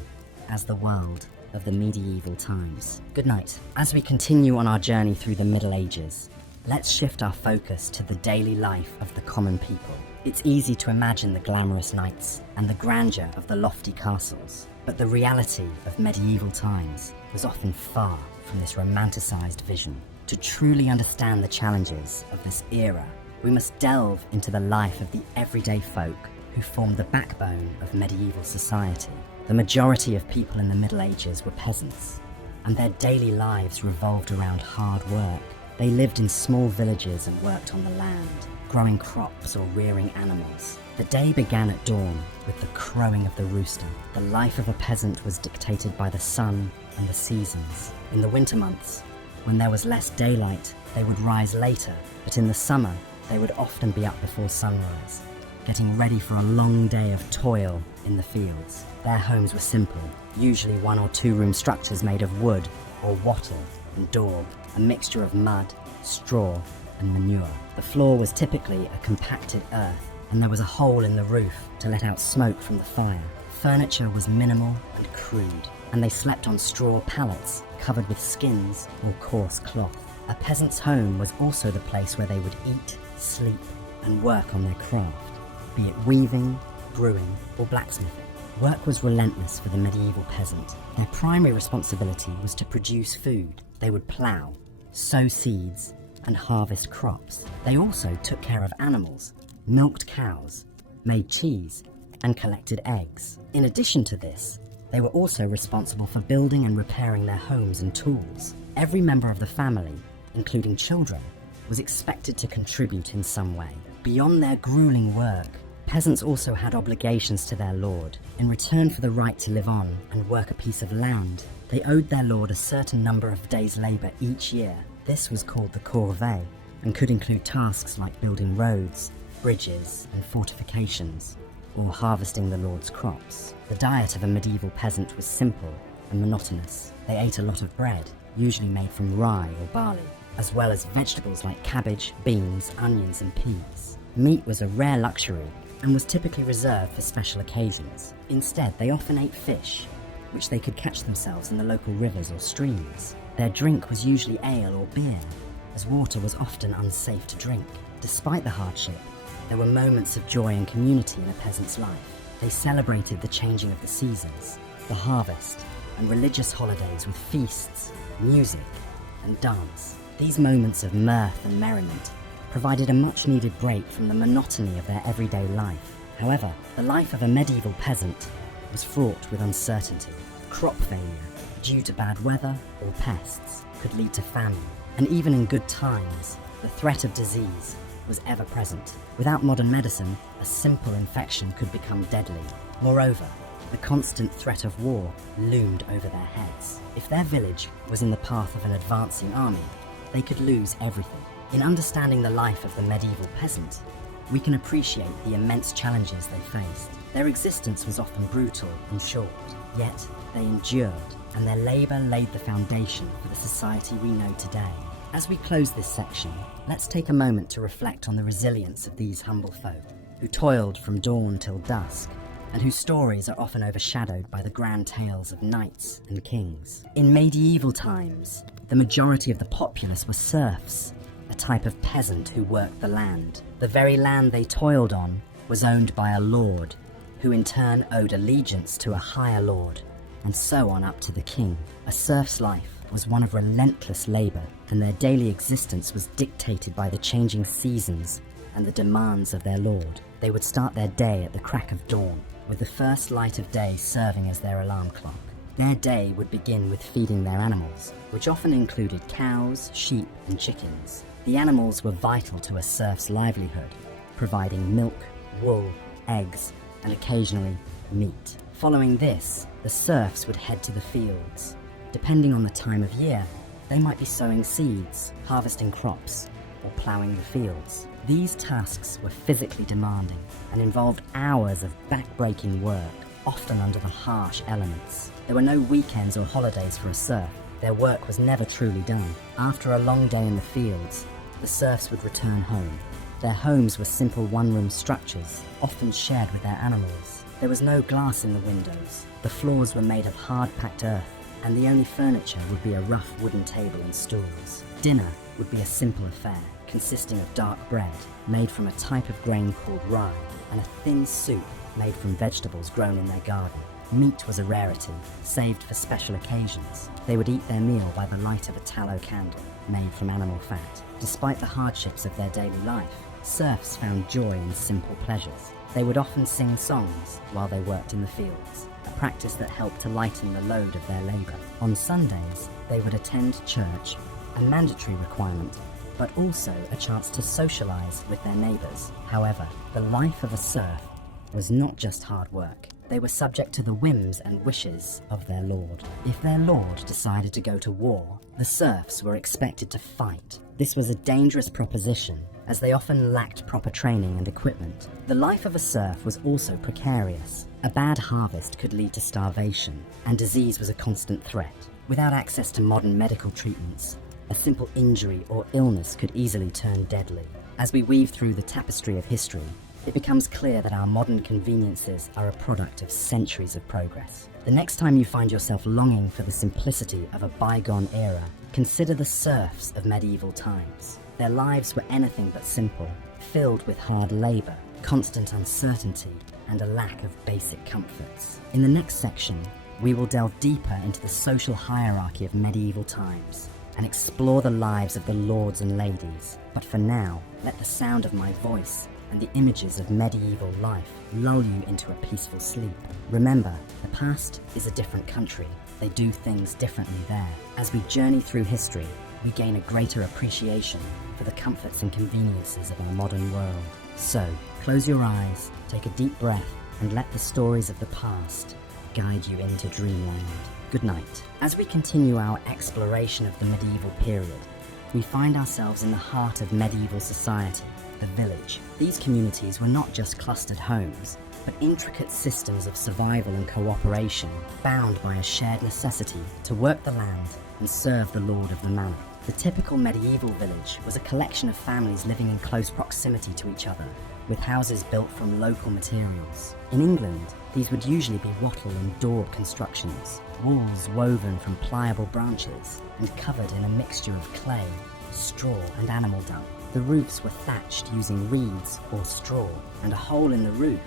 as the world of the medieval times. Good night. As we continue on our journey through the Middle Ages, let's shift our focus to the daily life of the common people. It's easy to imagine the glamorous knights and the grandeur of the lofty castles, but the reality of medieval times was often far from this romanticized vision. To truly understand the challenges of this era, we must delve into the life of the everyday folk who formed the backbone of medieval society. The majority of people in the Middle Ages were peasants, and their daily lives revolved around hard work. They lived in small villages and worked on the land, growing crops or rearing animals. The day began at dawn with the crowing of the rooster. The life of a peasant was dictated by the sun and the seasons. In the winter months, when there was less daylight, they would rise later, but in the summer, they would often be up before sunrise, getting ready for a long day of toil in the fields. Their homes were simple, usually 1 or 2 room structures made of wood or wattle and daub, a mixture of mud, straw and manure. The floor was typically a compacted earth, and there was a hole in the roof to let out smoke from the fire. Furniture was minimal and crude, and they slept on straw pallets covered with skins or coarse cloth. A peasant's home was also the place where they would eat, sleep and work on their craft, be it weaving, brewing or blacksmithing. Work was relentless for the medieval peasant. Their primary responsibility was to produce food. They would plough, sow seeds and harvest crops. They also took care of animals, milked cows, made cheese and collected eggs. In addition to this, they were also responsible for building and repairing their homes and tools. Every member of the family, including children, was expected to contribute in some way. Beyond their grueling work, Peasants also had obligations to their lord. In return for the right to live on and work a piece of land, they owed their lord a certain number of days' labour each year. This was called the corvée, and could include tasks like building roads, bridges, and fortifications, or harvesting the lord's crops. The diet of a medieval peasant was simple and monotonous. They ate a lot of bread, usually made from rye or barley, as well as vegetables like cabbage, beans, onions, and peas. Meat was a rare luxury and was typically reserved for special occasions. Instead, they often ate fish, which they could catch themselves in the local rivers or streams. Their drink was usually ale or beer, as water was often unsafe to drink. Despite the hardship, there were moments of joy and community in a peasant's life. They celebrated the changing of the seasons, the harvest, and religious holidays with feasts, music, and dance. These moments of mirth and merriment provided a much-needed break from the monotony of their everyday life. However, the life of a medieval peasant was fraught with uncertainty. Crop failure, due to bad weather or pests, could lead to famine, and even in good times, the threat of disease was ever present. Without modern medicine, a simple infection could become deadly. Moreover, the constant threat of war loomed over their heads. If their village was in the path of an advancing army, they could lose everything. In understanding the life of the medieval peasant, we can appreciate the immense challenges they faced. Their existence was often brutal and short, yet they endured, and their labour laid the foundation for the society we know today. As we close this section, let's take a moment to reflect on the resilience of these humble folk, who toiled from dawn till dusk, and whose stories are often overshadowed by the grand tales of knights and kings. In medieval times, the majority of the populace were serfs, a type of peasant who worked the land. The very land they toiled on was owned by a lord, who in turn owed allegiance to a higher lord, and so on up to the king. A serf's life was one of relentless labour, and their daily existence was dictated by the changing seasons and the demands of their lord. They would start their day at the crack of dawn, with the first light of day serving as their alarm clock. Their day would begin with feeding their animals, which often included cows, sheep, and chickens. The animals were vital to a serf's livelihood, providing milk, wool, eggs, and occasionally meat. Following this, the serfs would head to the fields. Depending on the time of year, they might be sowing seeds, harvesting crops, or ploughing the fields. These tasks were physically demanding and involved hours of back-breaking work, often under the harsh elements. There were no weekends or holidays for a serf. Their work was never truly done. After a long day in the fields, the serfs would return home. Their homes were simple one-room structures, often shared with their animals. There was no glass in the windows. The floors were made of hard-packed earth, and the only furniture would be a rough wooden table and stools. Dinner would be a simple affair, consisting of dark bread, made from a type of grain called rye, and a thin soup made from vegetables grown in their garden. Meat was a rarity, saved for special occasions. They would eat their meal by the light of a tallow candle, made from animal fat. Despite the hardships of their daily life, serfs found joy in simple pleasures. They would often sing songs while they worked in the fields, a practice that helped to lighten the load of their labour. On Sundays, they would attend church, a mandatory requirement, but also a chance to socialise with their neighbours. However, the life of a serf was not just hard work. They were subject to the whims and wishes of their lord. If their lord decided to go to war, the serfs were expected to fight. This was a dangerous proposition, as they often lacked proper training and equipment. The life of a serf was also precarious. A bad harvest could lead to starvation, and disease was a constant threat. Without access to modern medical treatments, a simple injury or illness could easily turn deadly. As we weave through the tapestry of history, it becomes clear that our modern conveniences are a product of centuries of progress. The next time you find yourself longing for the simplicity of a bygone era, consider the serfs of medieval times. Their lives were anything but simple, filled with hard labour, constant uncertainty, and a lack of basic comforts. In the next section, we will delve deeper into the social hierarchy of medieval times and explore the lives of the lords and ladies. But for now, let the sound of my voice and the images of medieval life lull you into a peaceful sleep. Remember, the past is a different country. They do things differently there. As we journey through history, we gain a greater appreciation for the comforts and conveniences of our modern world. So, close your eyes, take a deep breath, and let the stories of the past guide you into dreamland. Good night. As we continue our exploration of the medieval period, we find ourselves in the heart of medieval society, the village. These communities were not just clustered homes, but intricate systems of survival and cooperation, bound by a shared necessity to work the land and serve the lord of the manor. The typical medieval village was a collection of families living in close proximity to each other, with houses built from local materials. In England, these would usually be wattle and daub constructions, walls woven from pliable branches and covered in a mixture of clay, straw and animal dung. The roofs were thatched using reeds or straw, and a hole in the roof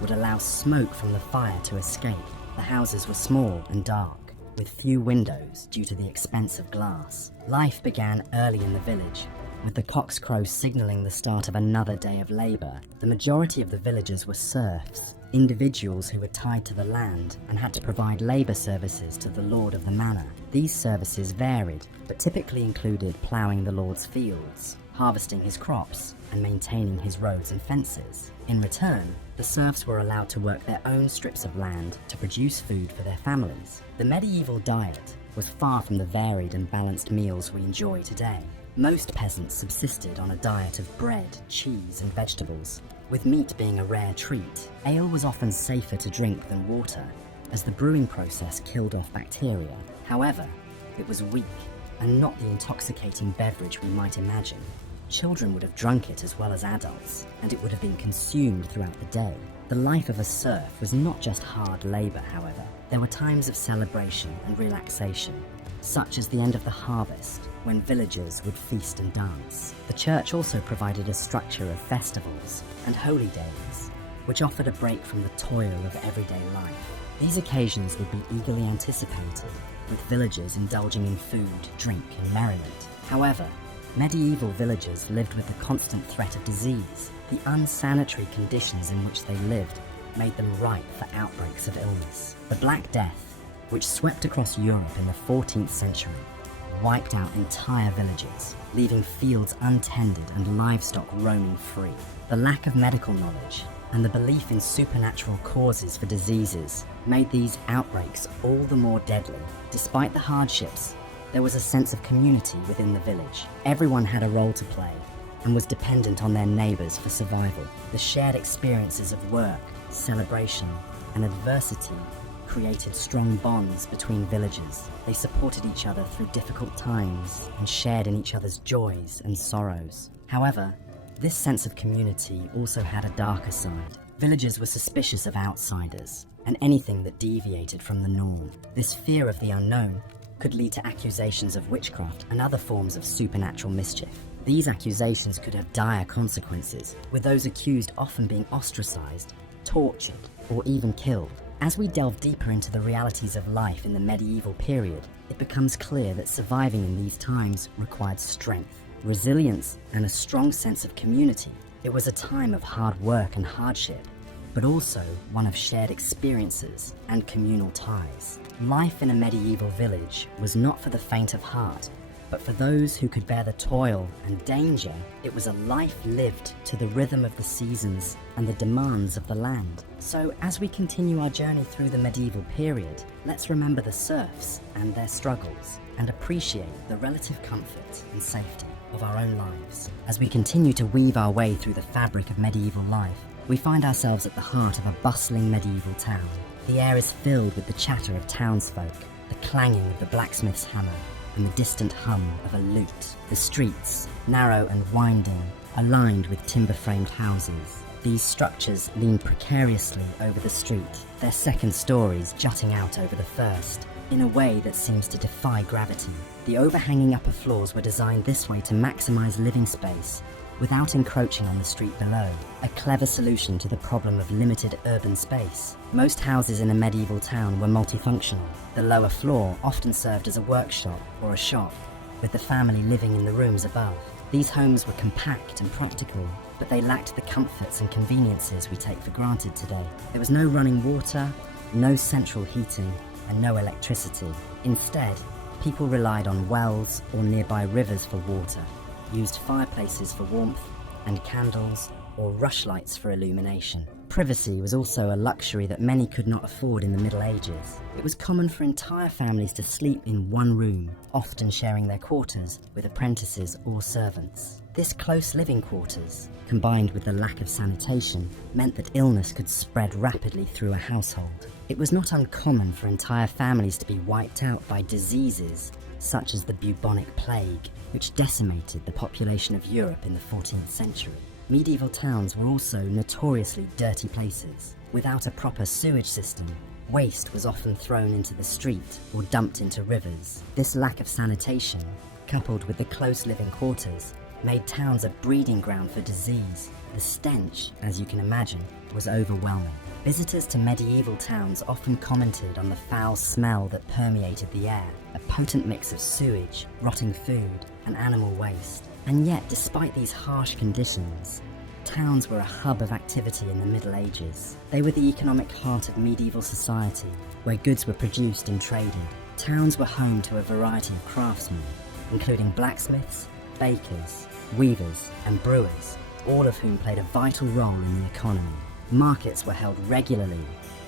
would allow smoke from the fire to escape. The houses were small and dark, with few windows due to the expense of glass. Life began early in the village, with the cock's crow signalling the start of another day of labour. The majority of the villagers were serfs, individuals who were tied to the land and had to provide labour services to the lord of the manor. These services varied, but typically included ploughing the lord's fields, harvesting his crops, and maintaining his roads and fences. In return, the serfs were allowed to work their own strips of land to produce food for their families. The medieval diet was far from the varied and balanced meals we enjoy today. Most peasants subsisted on a diet of bread, cheese, and vegetables, with meat being a rare treat. Ale was often safer to drink than water, as the brewing process killed off bacteria. However, it was weak, and not the intoxicating beverage we might imagine. Children would have drunk it as well as adults, and it would have been consumed throughout the day. The life of a serf was not just hard labour, however. There were times of celebration and relaxation, such as the end of the harvest, when villagers would feast and dance. The church also provided a structure of festivals and holy days, which offered a break from the toil of everyday life. These occasions would be eagerly anticipated, with villagers indulging in food, drink, and merriment. However, medieval villagers lived with the constant threat of disease. The unsanitary conditions in which they lived made them ripe for outbreaks of illness. The Black Death, which swept across Europe in the 14th century, wiped out entire villages, leaving fields untended and livestock roaming free. The lack of medical knowledge and the belief in supernatural causes for diseases made these outbreaks all the more deadly. Despite the hardships, there was a sense of community within the village. Everyone had a role to play and was dependent on their neighbours for survival. The shared experiences of work, celebration, and adversity created strong bonds between villagers. They supported each other through difficult times and shared in each other's joys and sorrows. However, this sense of community also had a darker side. Villagers were suspicious of outsiders and anything that deviated from the norm. This fear of the unknown could lead to accusations of witchcraft and other forms of supernatural mischief. These accusations could have dire consequences, with those accused often being ostracized, tortured, or even killed. As we delve deeper into the realities of life in the medieval period, it becomes clear that surviving in these times required strength, resilience, and a strong sense of community. It was a time of hard work and hardship, but also one of shared experiences and communal ties. Life in a medieval village was not for the faint of heart, but for those who could bear the toil and danger. It was a life lived to the rhythm of the seasons and the demands of the land. So as we continue our journey through the medieval period, let's remember the serfs and their struggles, and appreciate the relative comfort and safety of our own lives. As we continue to weave our way through the fabric of medieval life, we find ourselves at the heart of a bustling medieval town. The air is filled with the chatter of townsfolk, the clanging of the blacksmith's hammer, and the distant hum of a lute. The streets, narrow and winding, are lined with timber-framed houses. These structures lean precariously over the street, their second stories jutting out over the first, in a way that seems to defy gravity. The overhanging upper floors were designed this way to maximize living space without encroaching on the street below, a clever solution to the problem of limited urban space. Most houses in a medieval town were multifunctional. The lower floor often served as a workshop or a shop, with the family living in the rooms above. These homes were compact and practical, but they lacked the comforts and conveniences we take for granted today. There was no running water, no central heating, and no electricity. Instead, people relied on wells or nearby rivers for water, used fireplaces for warmth, and candles or rushlights for illumination. Privacy was also a luxury that many could not afford in the Middle Ages. It was common for entire families to sleep in one room, often sharing their quarters with apprentices or servants. This close living quarters, combined with the lack of sanitation, meant that illness could spread rapidly through a household. It was not uncommon for entire families to be wiped out by diseases such as the bubonic plague, which decimated the population of Europe in the 14th century. Medieval towns were also notoriously dirty places. Without a proper sewage system, waste was often thrown into the street or dumped into rivers. This lack of sanitation, coupled with the close living quarters, made towns a breeding ground for disease. The stench, as you can imagine, was overwhelming. Visitors to medieval towns often commented on the foul smell that permeated the air, a potent mix of sewage, rotting food, and animal waste. And yet, despite these harsh conditions, towns were a hub of activity in the Middle Ages. They were the economic heart of medieval society, where goods were produced and traded. Towns were home to a variety of craftsmen, including blacksmiths, bakers, weavers, and brewers, all of whom played a vital role in the economy. Markets were held regularly,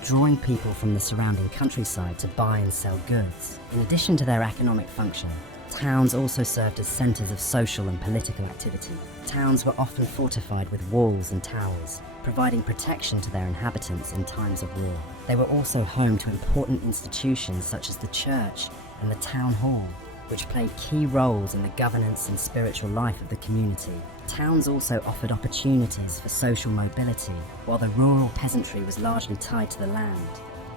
drawing people from the surrounding countryside to buy and sell goods. In addition to their economic function, towns also served as centres of social and political activity. Towns were often fortified with walls and towers, providing protection to their inhabitants in times of war. They were also home to important institutions such as the church and the town hall, which played key roles in the governance and spiritual life of the community. Towns also offered opportunities for social mobility, while the rural peasantry was largely tied to the land.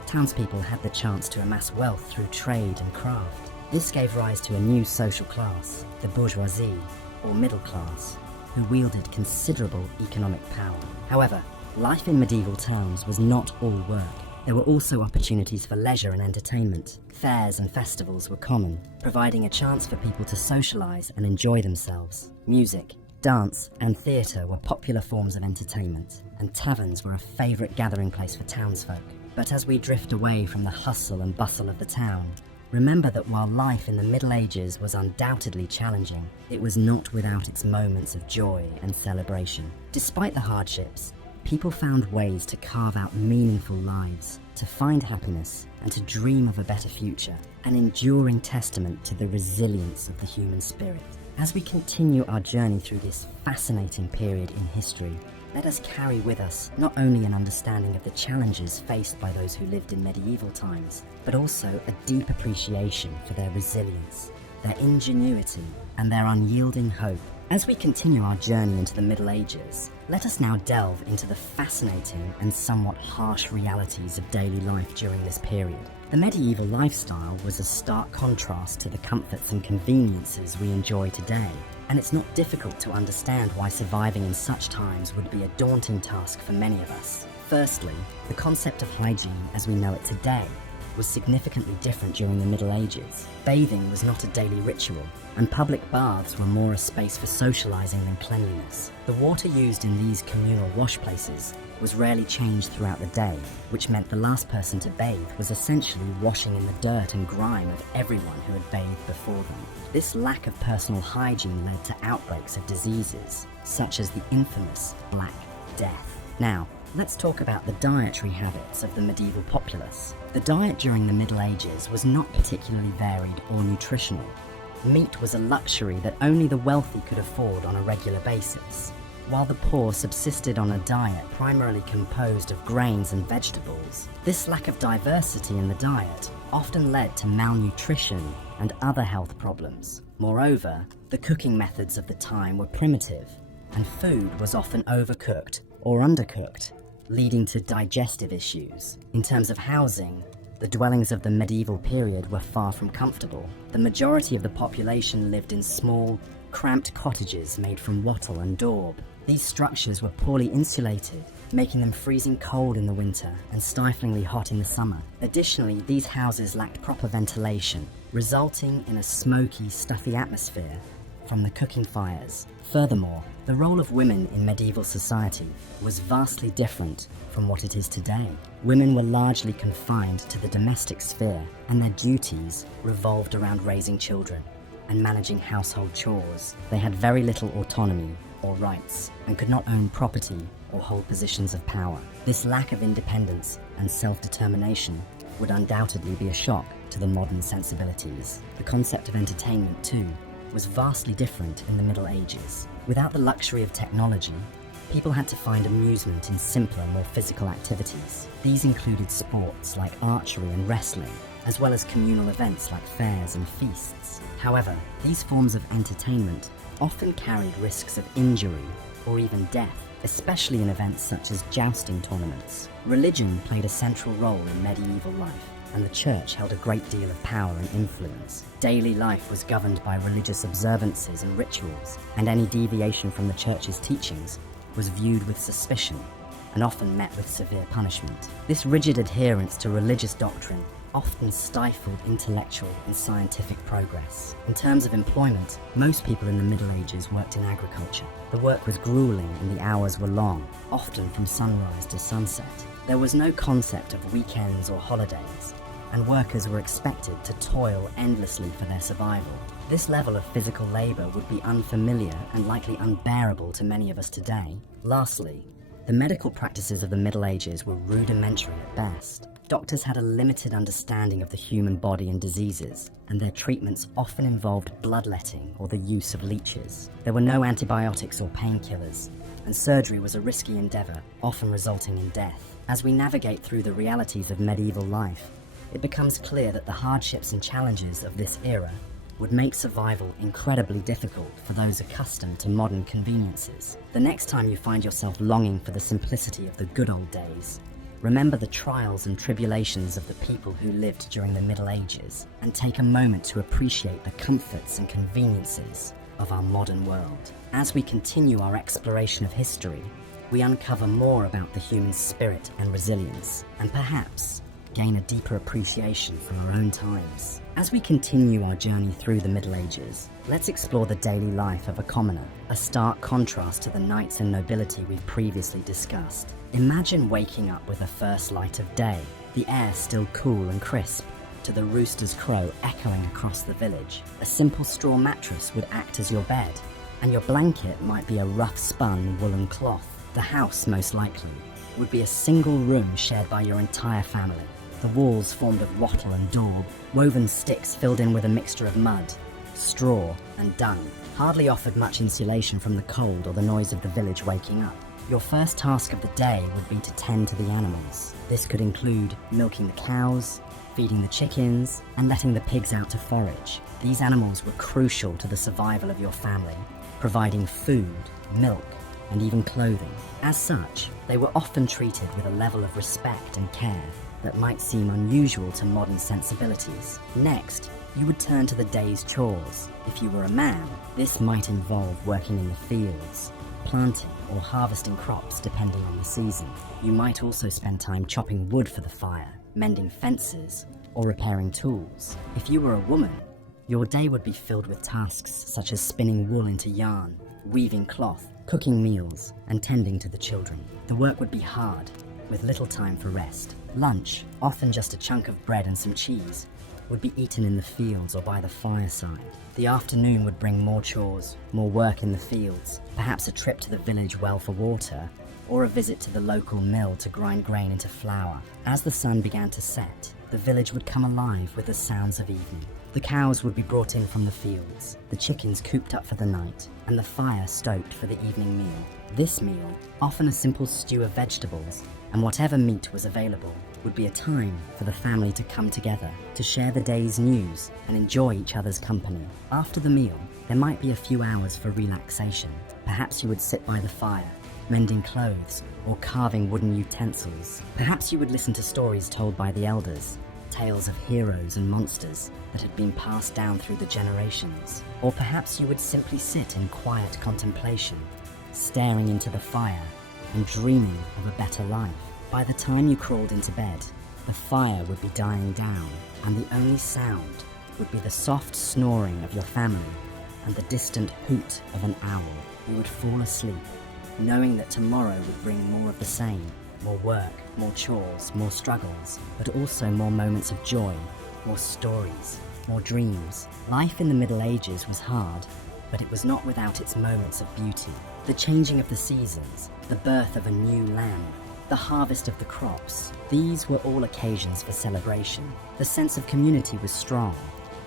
Townspeople had the chance to amass wealth through trade and craft. This gave rise to a new social class, the bourgeoisie, or middle class, who wielded considerable economic power. However, life in medieval towns was not all work. There were also opportunities for leisure and entertainment. Fairs and festivals were common, providing a chance for people to socialise and enjoy themselves. Music, dance, and theatre were popular forms of entertainment, and taverns were a favourite gathering place for townsfolk. But as we drift away from the hustle and bustle of the town, remember that while life in the Middle Ages was undoubtedly challenging, it was not without its moments of joy and celebration. Despite the hardships, people found ways to carve out meaningful lives, to find happiness, and to dream of a better future, an enduring testament to the resilience of the human spirit. As we continue our journey through this fascinating period in history, let us carry with us not only an understanding of the challenges faced by those who lived in medieval times, but also a deep appreciation for their resilience, their ingenuity, and their unyielding hope. As we continue our journey into the Middle Ages, let us now delve into the fascinating and somewhat harsh realities of daily life during this period. The medieval lifestyle was a stark contrast to the comforts and conveniences we enjoy today, and it's not difficult to understand why surviving in such times would be a daunting task for many of us. Firstly, the concept of hygiene as we know it today was significantly different during the Middle Ages. Bathing was not a daily ritual, and public baths were more a space for socializing than cleanliness. The water used in these communal wash places was rarely changed throughout the day, which meant the last person to bathe was essentially washing in the dirt and grime of everyone who had bathed before them. This lack of personal hygiene led to outbreaks of diseases, such as the infamous Black Death. Now, let's talk about the dietary habits of the medieval populace. The diet during the Middle Ages was not particularly varied or nutritional. Meat was a luxury that only the wealthy could afford on a regular basis, while the poor subsisted on a diet primarily composed of grains and vegetables. This lack of diversity in the diet often led to malnutrition and other health problems. Moreover, the cooking methods of the time were primitive, and food was often overcooked or undercooked, leading to digestive issues. In terms of housing, the dwellings of the medieval period were far from comfortable. The majority of the population lived in small, cramped cottages made from wattle and daub. These structures were poorly insulated, making them freezing cold in the winter and stiflingly hot in the summer. Additionally, these houses lacked proper ventilation, resulting in a smoky, stuffy atmosphere from the cooking fires. Furthermore, the role of women in medieval society was vastly different from what it is today. Women were largely confined to the domestic sphere, and their duties revolved around raising children and managing household chores. They had very little autonomy or rights, and could not own property or hold positions of power. This lack of independence and self-determination would undoubtedly be a shock to the modern sensibilities. The concept of entertainment, too, was vastly different in the Middle Ages. Without the luxury of technology, people had to find amusement in simpler, more physical activities. These included sports like archery and wrestling, as well as communal events like fairs and feasts. However, these forms of entertainment often carried risks of injury or even death, especially in events such as jousting tournaments. Religion played a central role in medieval life, and the church held a great deal of power and influence. Daily life was governed by religious observances and rituals, and any deviation from the church's teachings was viewed with suspicion and often met with severe punishment. This rigid adherence to religious doctrine often stifled intellectual and scientific progress. In terms of employment, most people in the Middle Ages worked in agriculture. The work was grueling and the hours were long, often from sunrise to sunset. There was no concept of weekends or holidays, and workers were expected to toil endlessly for their survival. This level of physical labor would be unfamiliar and likely unbearable to many of us today. Lastly, the medical practices of the Middle Ages were rudimentary at best. Doctors had a limited understanding of the human body and diseases, and their treatments often involved bloodletting or the use of leeches. There were no antibiotics or painkillers, and surgery was a risky endeavor, often resulting in death. As we navigate through the realities of medieval life, it becomes clear that the hardships and challenges of this era would make survival incredibly difficult for those accustomed to modern conveniences. The next time you find yourself longing for the simplicity of the good old days, remember the trials and tribulations of the people who lived during the Middle Ages, and take a moment to appreciate the comforts and conveniences of our modern world. As we continue our exploration of history, we uncover more about the human spirit and resilience, and perhaps gain a deeper appreciation for our own times. As we continue our journey through the Middle Ages, let's explore the daily life of a commoner, a stark contrast to the knights and nobility we've previously discussed. Imagine waking up with the first light of day, the air still cool and crisp, to the rooster's crow echoing across the village. A simple straw mattress would act as your bed, and your blanket might be a rough-spun woolen cloth. The house, most likely, would be a single room shared by your entire family. The walls formed of wattle and daub, woven sticks filled in with a mixture of mud, straw, and dung, hardly offered much insulation from the cold or the noise of the village waking up. Your first task of the day would be to tend to the animals. This could include milking the cows, feeding the chickens, and letting the pigs out to forage. These animals were crucial to the survival of your family, providing food, milk, and even clothing. As such, they were often treated with a level of respect and care that might seem unusual to modern sensibilities. Next, you would turn to the day's chores. If you were a man, this might involve working in the fields, planting or harvesting crops depending on the season. You might also spend time chopping wood for the fire, mending fences, or repairing tools. If you were a woman, your day would be filled with tasks such as spinning wool into yarn, weaving cloth, cooking meals, and tending to the children. The work would be hard, with little time for rest. Lunch, often just a chunk of bread and some cheese, would be eaten in the fields or by the fireside. The afternoon would bring more chores, more work in the fields, perhaps a trip to the village well for water, or a visit to the local mill to grind grain into flour. As the sun began to set, the village would come alive with the sounds of evening. The cows would be brought in from the fields, the chickens cooped up for the night, and the fire stoked for the evening meal. This meal, often a simple stew of vegetables, and whatever meat was available, would be a time for the family to come together, to share the day's news and enjoy each other's company. After the meal, there might be a few hours for relaxation. Perhaps you would sit by the fire, mending clothes or carving wooden utensils. Perhaps you would listen to stories told by the elders, tales of heroes and monsters that had been passed down through the generations. Or perhaps you would simply sit in quiet contemplation, staring into the fire and dreaming of a better life. By the time you crawled into bed, the fire would be dying down, and the only sound would be the soft snoring of your family and the distant hoot of an owl. You would fall asleep, knowing that tomorrow would bring more of the same, more work, more chores, more struggles, but also more moments of joy, more stories, more dreams. Life in the Middle Ages was hard, but it was not without its moments of beauty. The changing of the seasons, the birth of a new lamb, the harvest of the crops, these were all occasions for celebration. The sense of community was strong,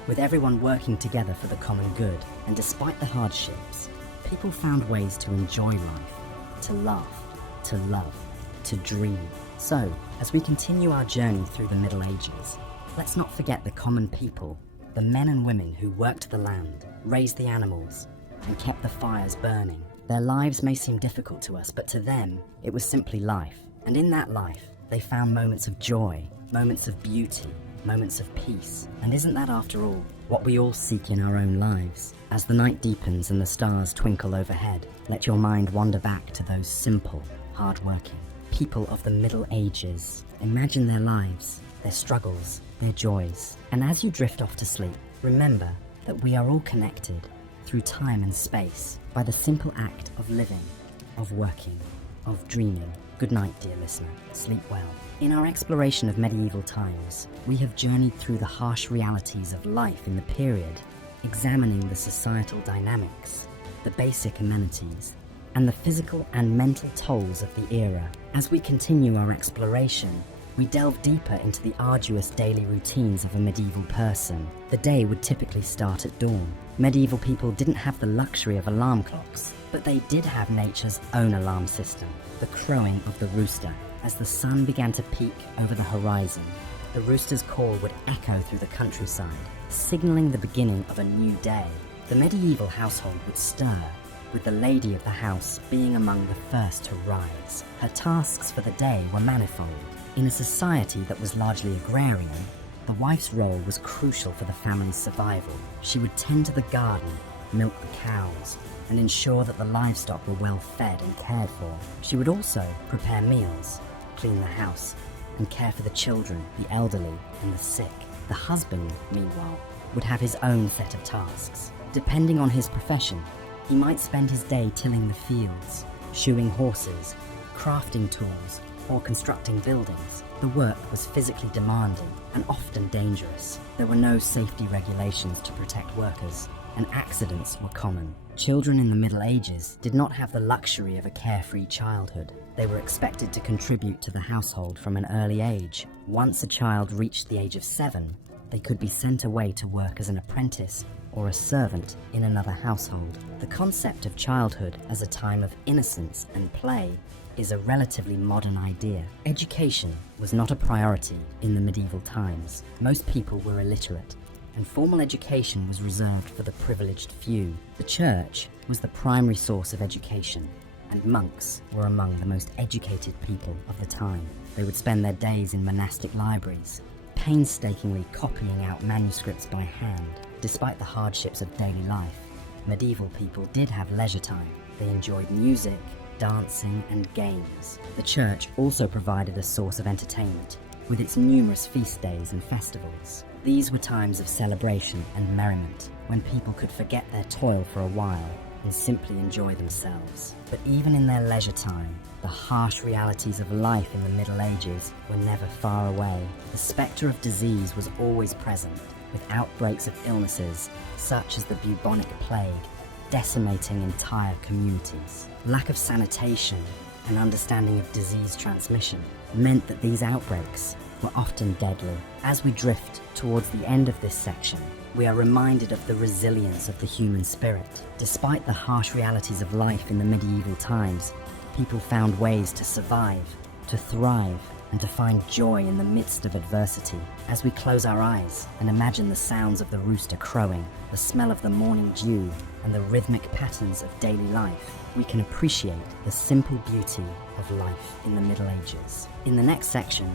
with everyone working together for the common good, and despite the hardships, people found ways to enjoy life, to laugh, to love, to dream. So, as we continue our journey through the Middle Ages, let's not forget the common people, the men and women who worked the land, raised the animals, and kept the fires burning. Their lives may seem difficult to us, but to them, it was simply life. And in that life, they found moments of joy, moments of beauty, moments of peace. And isn't that, after all, what we all seek in our own lives? As the night deepens and the stars twinkle overhead, let your mind wander back to those simple, hard-working people of the Middle Ages. Imagine their lives, their struggles, their joys. And as you drift off to sleep, remember that we are all connected through time and space by the simple act of living, of working, of dreaming. Good night, dear listener. Sleep well. In our exploration of medieval times, we have journeyed through the harsh realities of life in the period, examining the societal dynamics, the basic amenities, and the physical and mental tolls of the era. As we continue our exploration, we delve deeper into the arduous daily routines of a medieval person. The day would typically start at dawn. Medieval people didn't have the luxury of alarm clocks, but they did have nature's own alarm system, the crowing of the rooster. As the sun began to peak over the horizon, the rooster's call would echo through the countryside, signaling the beginning of a new day. The medieval household would stir, with the lady of the house being among the first to rise. Her tasks for the day were manifold. In a society that was largely agrarian, the wife's role was crucial for the family's survival. She would tend to the garden, milk the cows, and ensure that the livestock were well fed and cared for. She would also prepare meals, clean the house, and care for the children, the elderly, and the sick. The husband, meanwhile, would have his own set of tasks. Depending on his profession, he might spend his day tilling the fields, shoeing horses, crafting tools, or constructing buildings. The work was physically demanding and often dangerous. There were no safety regulations to protect workers, and accidents were common. Children in the Middle Ages did not have the luxury of a carefree childhood. They were expected to contribute to the household from an early age. Once a child reached the age of 7, they could be sent away to work as an apprentice or a servant in another household. The concept of childhood as a time of innocence and play is a relatively modern idea. Education was not a priority in the medieval times. Most people were illiterate, and formal education was reserved for the privileged few. The church was the primary source of education, and monks were among the most educated people of the time. They would spend their days in monastic libraries, painstakingly copying out manuscripts by hand. Despite the hardships of daily life, medieval people did have leisure time. They enjoyed music, dancing, and games. The church also provided a source of entertainment, with its numerous feast days and festivals. These were times of celebration and merriment, when people could forget their toil for a while and simply enjoy themselves. But even in their leisure time, the harsh realities of life in the Middle Ages were never far away. The spectre of disease was always present, with outbreaks of illnesses such as the bubonic plague decimating entire communities. Lack of sanitation and understanding of disease transmission meant that these outbreaks were often deadly. As we drift towards the end of this section, we are reminded of the resilience of the human spirit. Despite the harsh realities of life in the medieval times, people found ways to survive, to thrive, and to find joy in the midst of adversity. As we close our eyes and imagine the sounds of the rooster crowing, the smell of the morning dew, and the rhythmic patterns of daily life, we can appreciate the simple beauty of life in the Middle Ages. In the next section,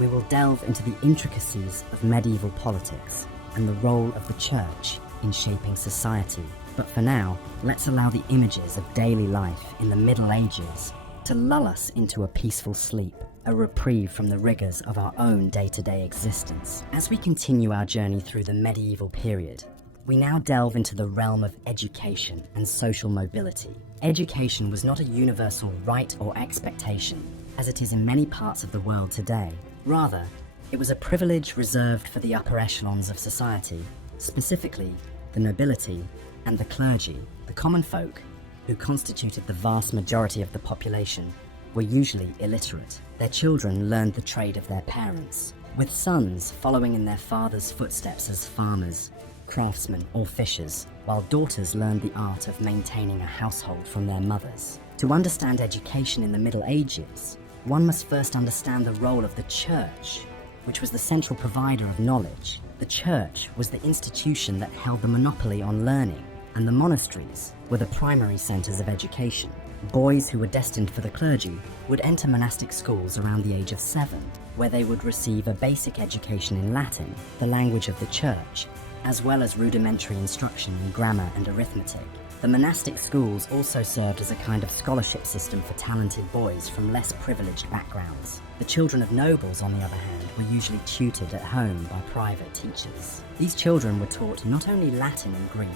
we will delve into the intricacies of medieval politics and the role of the church in shaping society. But for now, let's allow the images of daily life in the Middle Ages to lull us into a peaceful sleep, a reprieve from the rigors of our own day-to-day existence. As we continue our journey through the medieval period, we now delve into the realm of education and social mobility. Education was not a universal right or expectation, as it is in many parts of the world today. Rather, it was a privilege reserved for the upper echelons of society, specifically the nobility And the clergy, the common folk, who constituted the vast majority of the population, were usually illiterate. Their children learned the trade of their parents, with sons following in their fathers' footsteps as farmers, craftsmen, or fishers, while daughters learned the art of maintaining a household from their mothers. To understand education in the Middle Ages, one must first understand the role of the church, which was the central provider of knowledge. The church was the institution that held the monopoly on learning, and the monasteries were the primary centers of education. Boys who were destined for the clergy would enter monastic schools around the age of 7, where they would receive a basic education in Latin, the language of the church, as well as rudimentary instruction in grammar and arithmetic. The monastic schools also served as a kind of scholarship system for talented boys from less privileged backgrounds. The children of nobles, on the other hand, were usually tutored at home by private teachers. These children were taught not only Latin and Greek,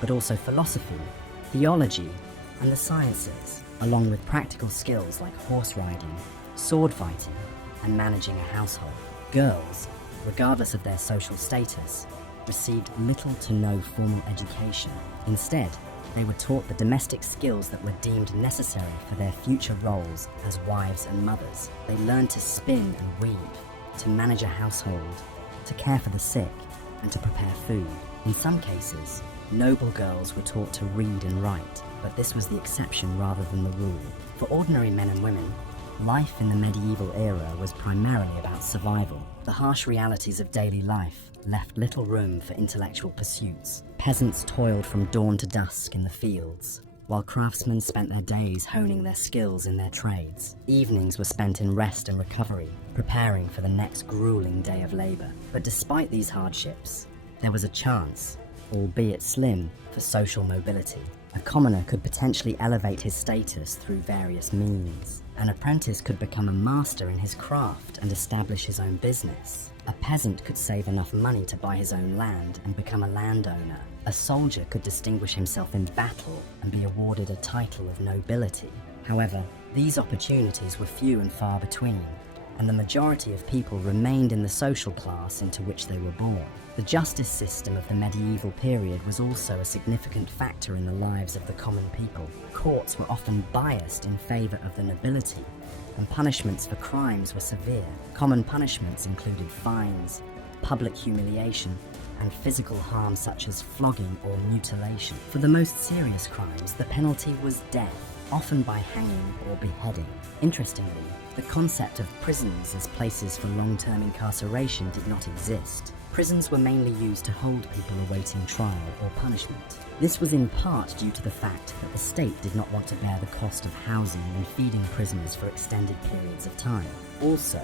but also philosophy, theology, and the sciences, along with practical skills like horse riding, sword fighting, and managing a household. Girls, regardless of their social status, received little to no formal education. Instead, they were taught the domestic skills that were deemed necessary for their future roles as wives and mothers. They learned to spin and weave, to manage a household, to care for the sick, and to prepare food. In some cases, noble girls were taught to read and write, but this was the exception rather than the rule. For ordinary men and women, life in the medieval era was primarily about survival. The harsh realities of daily life left little room for intellectual pursuits. Peasants toiled from dawn to dusk in the fields, while craftsmen spent their days honing their skills in their trades. Evenings were spent in rest and recovery, preparing for the next grueling day of labor. But despite these hardships, there was a chance, albeit slim, for social mobility. A commoner could potentially elevate his status through various means. An apprentice could become a master in his craft and establish his own business. A peasant could save enough money to buy his own land and become a landowner. A soldier could distinguish himself in battle and be awarded a title of nobility. However, these opportunities were few and far between, and the majority of people remained in the social class into which they were born. The justice system of the medieval period was also a significant factor in the lives of the common people. Courts were often biased in favor of the nobility, and punishments for crimes were severe. Common punishments included fines, public humiliation, and physical harm such as flogging or mutilation. For the most serious crimes, the penalty was death, often by hanging or beheading. Interestingly, the concept of prisons as places for long-term incarceration did not exist. Prisons were mainly used to hold people awaiting trial or punishment. This was in part due to the fact that the state did not want to bear the cost of housing and feeding prisoners for extended periods of time. Also,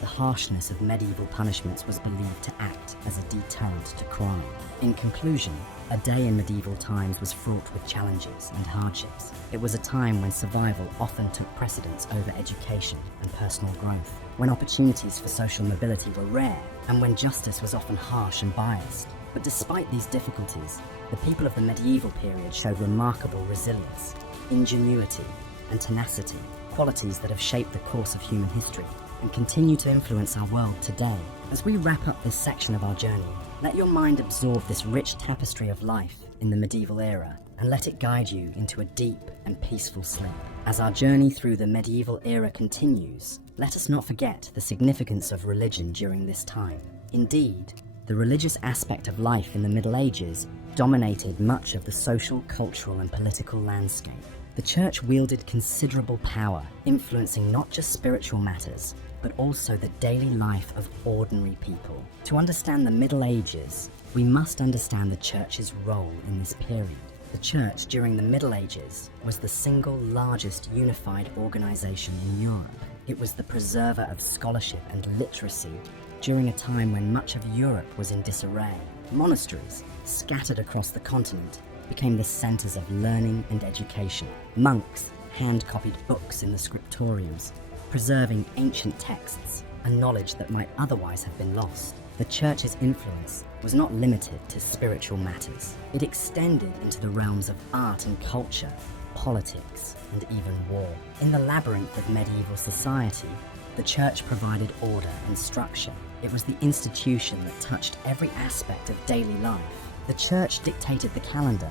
the harshness of medieval punishments was believed to act as a deterrent to crime. In conclusion, a day in medieval times was fraught with challenges and hardships. It was a time when survival often took precedence over education and personal growth, when opportunities for social mobility were rare, and when justice was often harsh and biased. But despite these difficulties, the people of the medieval period showed remarkable resilience, ingenuity, and tenacity, qualities that have shaped the course of human history and continue to influence our world today. As we wrap up this section of our journey, let your mind absorb this rich tapestry of life in the medieval era and let it guide you into a deep and peaceful sleep. As our journey through the medieval era continues, let us not forget the significance of religion during this time. Indeed, the religious aspect of life in the Middle Ages dominated much of the social, cultural, and political landscape. The church wielded considerable power, influencing not just spiritual matters, but also the daily life of ordinary people. To understand the Middle Ages, we must understand the church's role in this period. The church during the Middle Ages was the single largest unified organization in Europe. It was the preserver of scholarship and literacy during a time when much of Europe was in disarray. Monasteries, scattered across the continent, became the centers of learning and education. Monks hand-copied books in the scriptoriums, preserving ancient texts and knowledge that might otherwise have been lost. The church's influence was not limited to spiritual matters. It extended into the realms of art and culture, politics, and even war. In the labyrinth of medieval society, the church provided order and structure. It was the institution that touched every aspect of daily life. The church dictated the calendar,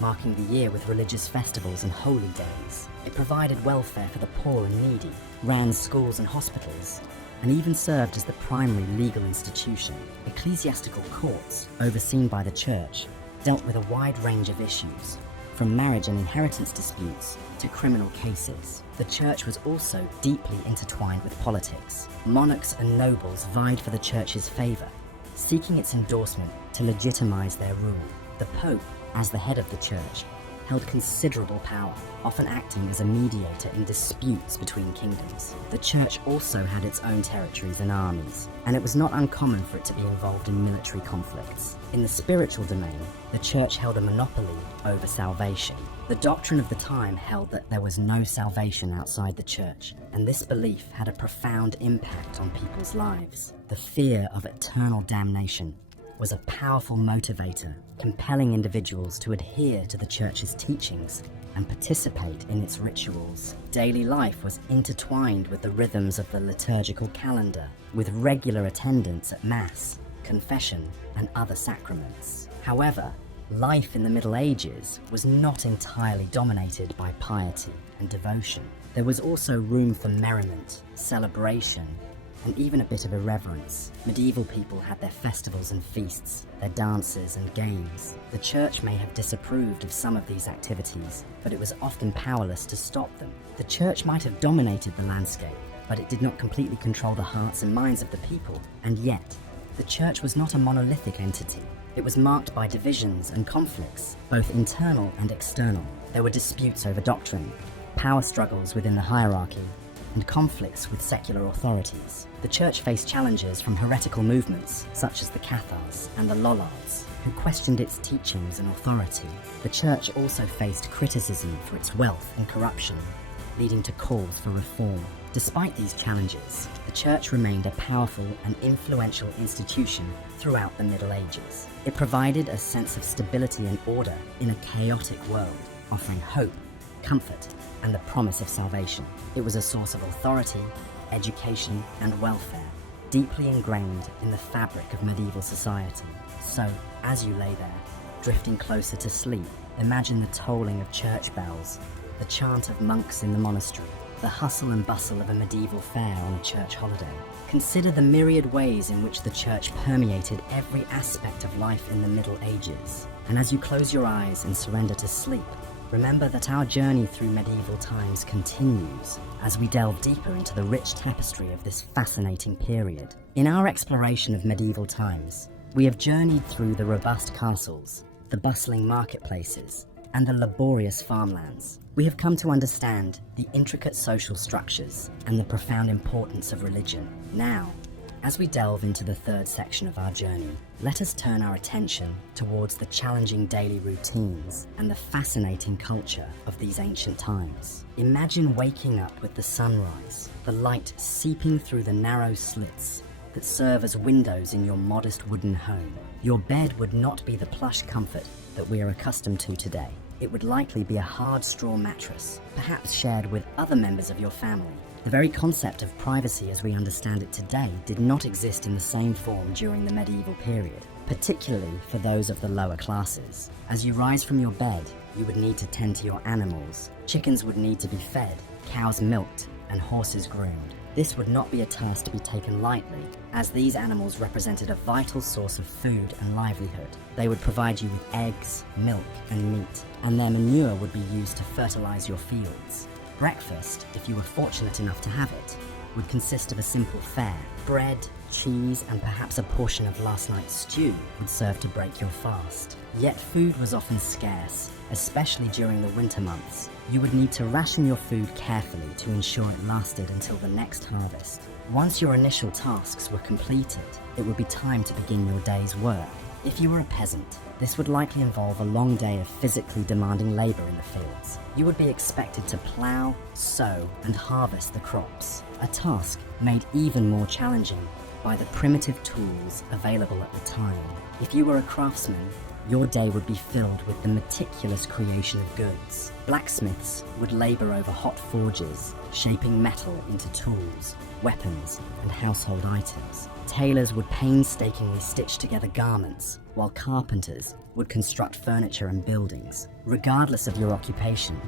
marking the year with religious festivals and holy days. It provided welfare for the poor and needy, ran schools and hospitals, and even served as the primary legal institution. Ecclesiastical courts, overseen by the church, dealt with a wide range of issues, from marriage and inheritance disputes to criminal cases. The church was also deeply intertwined with politics. Monarchs and nobles vied for the church's favor, seeking its endorsement to legitimize their rule. The Pope, as the head of the church, held considerable power, often acting as a mediator in disputes between kingdoms. The church also had its own territories and armies, and it was not uncommon for it to be involved in military conflicts. In the spiritual domain, the church held a monopoly over salvation. The doctrine of the time held that there was no salvation outside the church, and this belief had a profound impact on people's lives. The fear of eternal damnation was a powerful motivator, compelling individuals to adhere to the church's teachings and participate in its rituals. Daily life was intertwined with the rhythms of the liturgical calendar, with regular attendance at Mass, confession, and other sacraments. However, life in the Middle Ages was not entirely dominated by piety and devotion. There was also room for merriment, celebration, and even a bit of irreverence. Medieval people had their festivals and feasts, their dances and games. The church may have disapproved of some of these activities, but it was often powerless to stop them. The church might have dominated the landscape, but it did not completely control the hearts and minds of the people. And yet, the church was not a monolithic entity. It was marked by divisions and conflicts, both internal and external. There were disputes over doctrine, power struggles within the hierarchy, and conflicts with secular authorities. The church faced challenges from heretical movements, such as the Cathars and the Lollards, who questioned its teachings and authority. The church also faced criticism for its wealth and corruption, leading to calls for reform. Despite these challenges, the church remained a powerful and influential institution throughout the Middle Ages. It provided a sense of stability and order in a chaotic world, offering hope, comfort, and the promise of salvation. It was a source of authority, education, and welfare, deeply ingrained in the fabric of medieval society. So, as you lay there, drifting closer to sleep, imagine the tolling of church bells, the chant of monks in the monastery, the hustle and bustle of a medieval fair on a church holiday. Consider the myriad ways in which the church permeated every aspect of life in the Middle Ages. And as you close your eyes and surrender to sleep, remember that our journey through medieval times continues as we delve deeper into the rich tapestry of this fascinating period. In our exploration of medieval times, we have journeyed through the robust castles, the bustling marketplaces, and the laborious farmlands. We have come to understand the intricate social structures and the profound importance of religion. Now, as we delve into the third section of our journey, let us turn our attention towards the challenging daily routines and the fascinating culture of these ancient times. Imagine waking up with the sunrise, the light seeping through the narrow slits that serve as windows in your modest wooden home. Your bed would not be the plush comfort that we are accustomed to today. It would likely be a hard straw mattress, perhaps shared with other members of your family. The very concept of privacy as we understand it today did not exist in the same form during the medieval period, particularly for those of the lower classes. As you rise from your bed, you would need to tend to your animals. Chickens would need to be fed, cows milked, and horses groomed. This would not be a task to be taken lightly, as these animals represented a vital source of food and livelihood. They would provide you with eggs, milk, and meat, and their manure would be used to fertilize your fields. Breakfast, if you were fortunate enough to have it, would consist of a simple fare. Bread, cheese, and perhaps a portion of last night's stew would serve to break your fast. Yet food was often scarce, especially during the winter months. You would need to ration your food carefully to ensure it lasted until the next harvest. Once your initial tasks were completed, it would be time to begin your day's work. If you were a peasant, this would likely involve a long day of physically demanding labor in the fields. You would be expected to plow, sow, and harvest the crops, a task made even more challenging by the primitive tools available at the time. If you were a craftsman, your day would be filled with the meticulous creation of goods. Blacksmiths would labor over hot forges, shaping metal into tools, weapons, and household items. Tailors would painstakingly stitch together garments, while carpenters would construct furniture and buildings. Regardless of your occupation,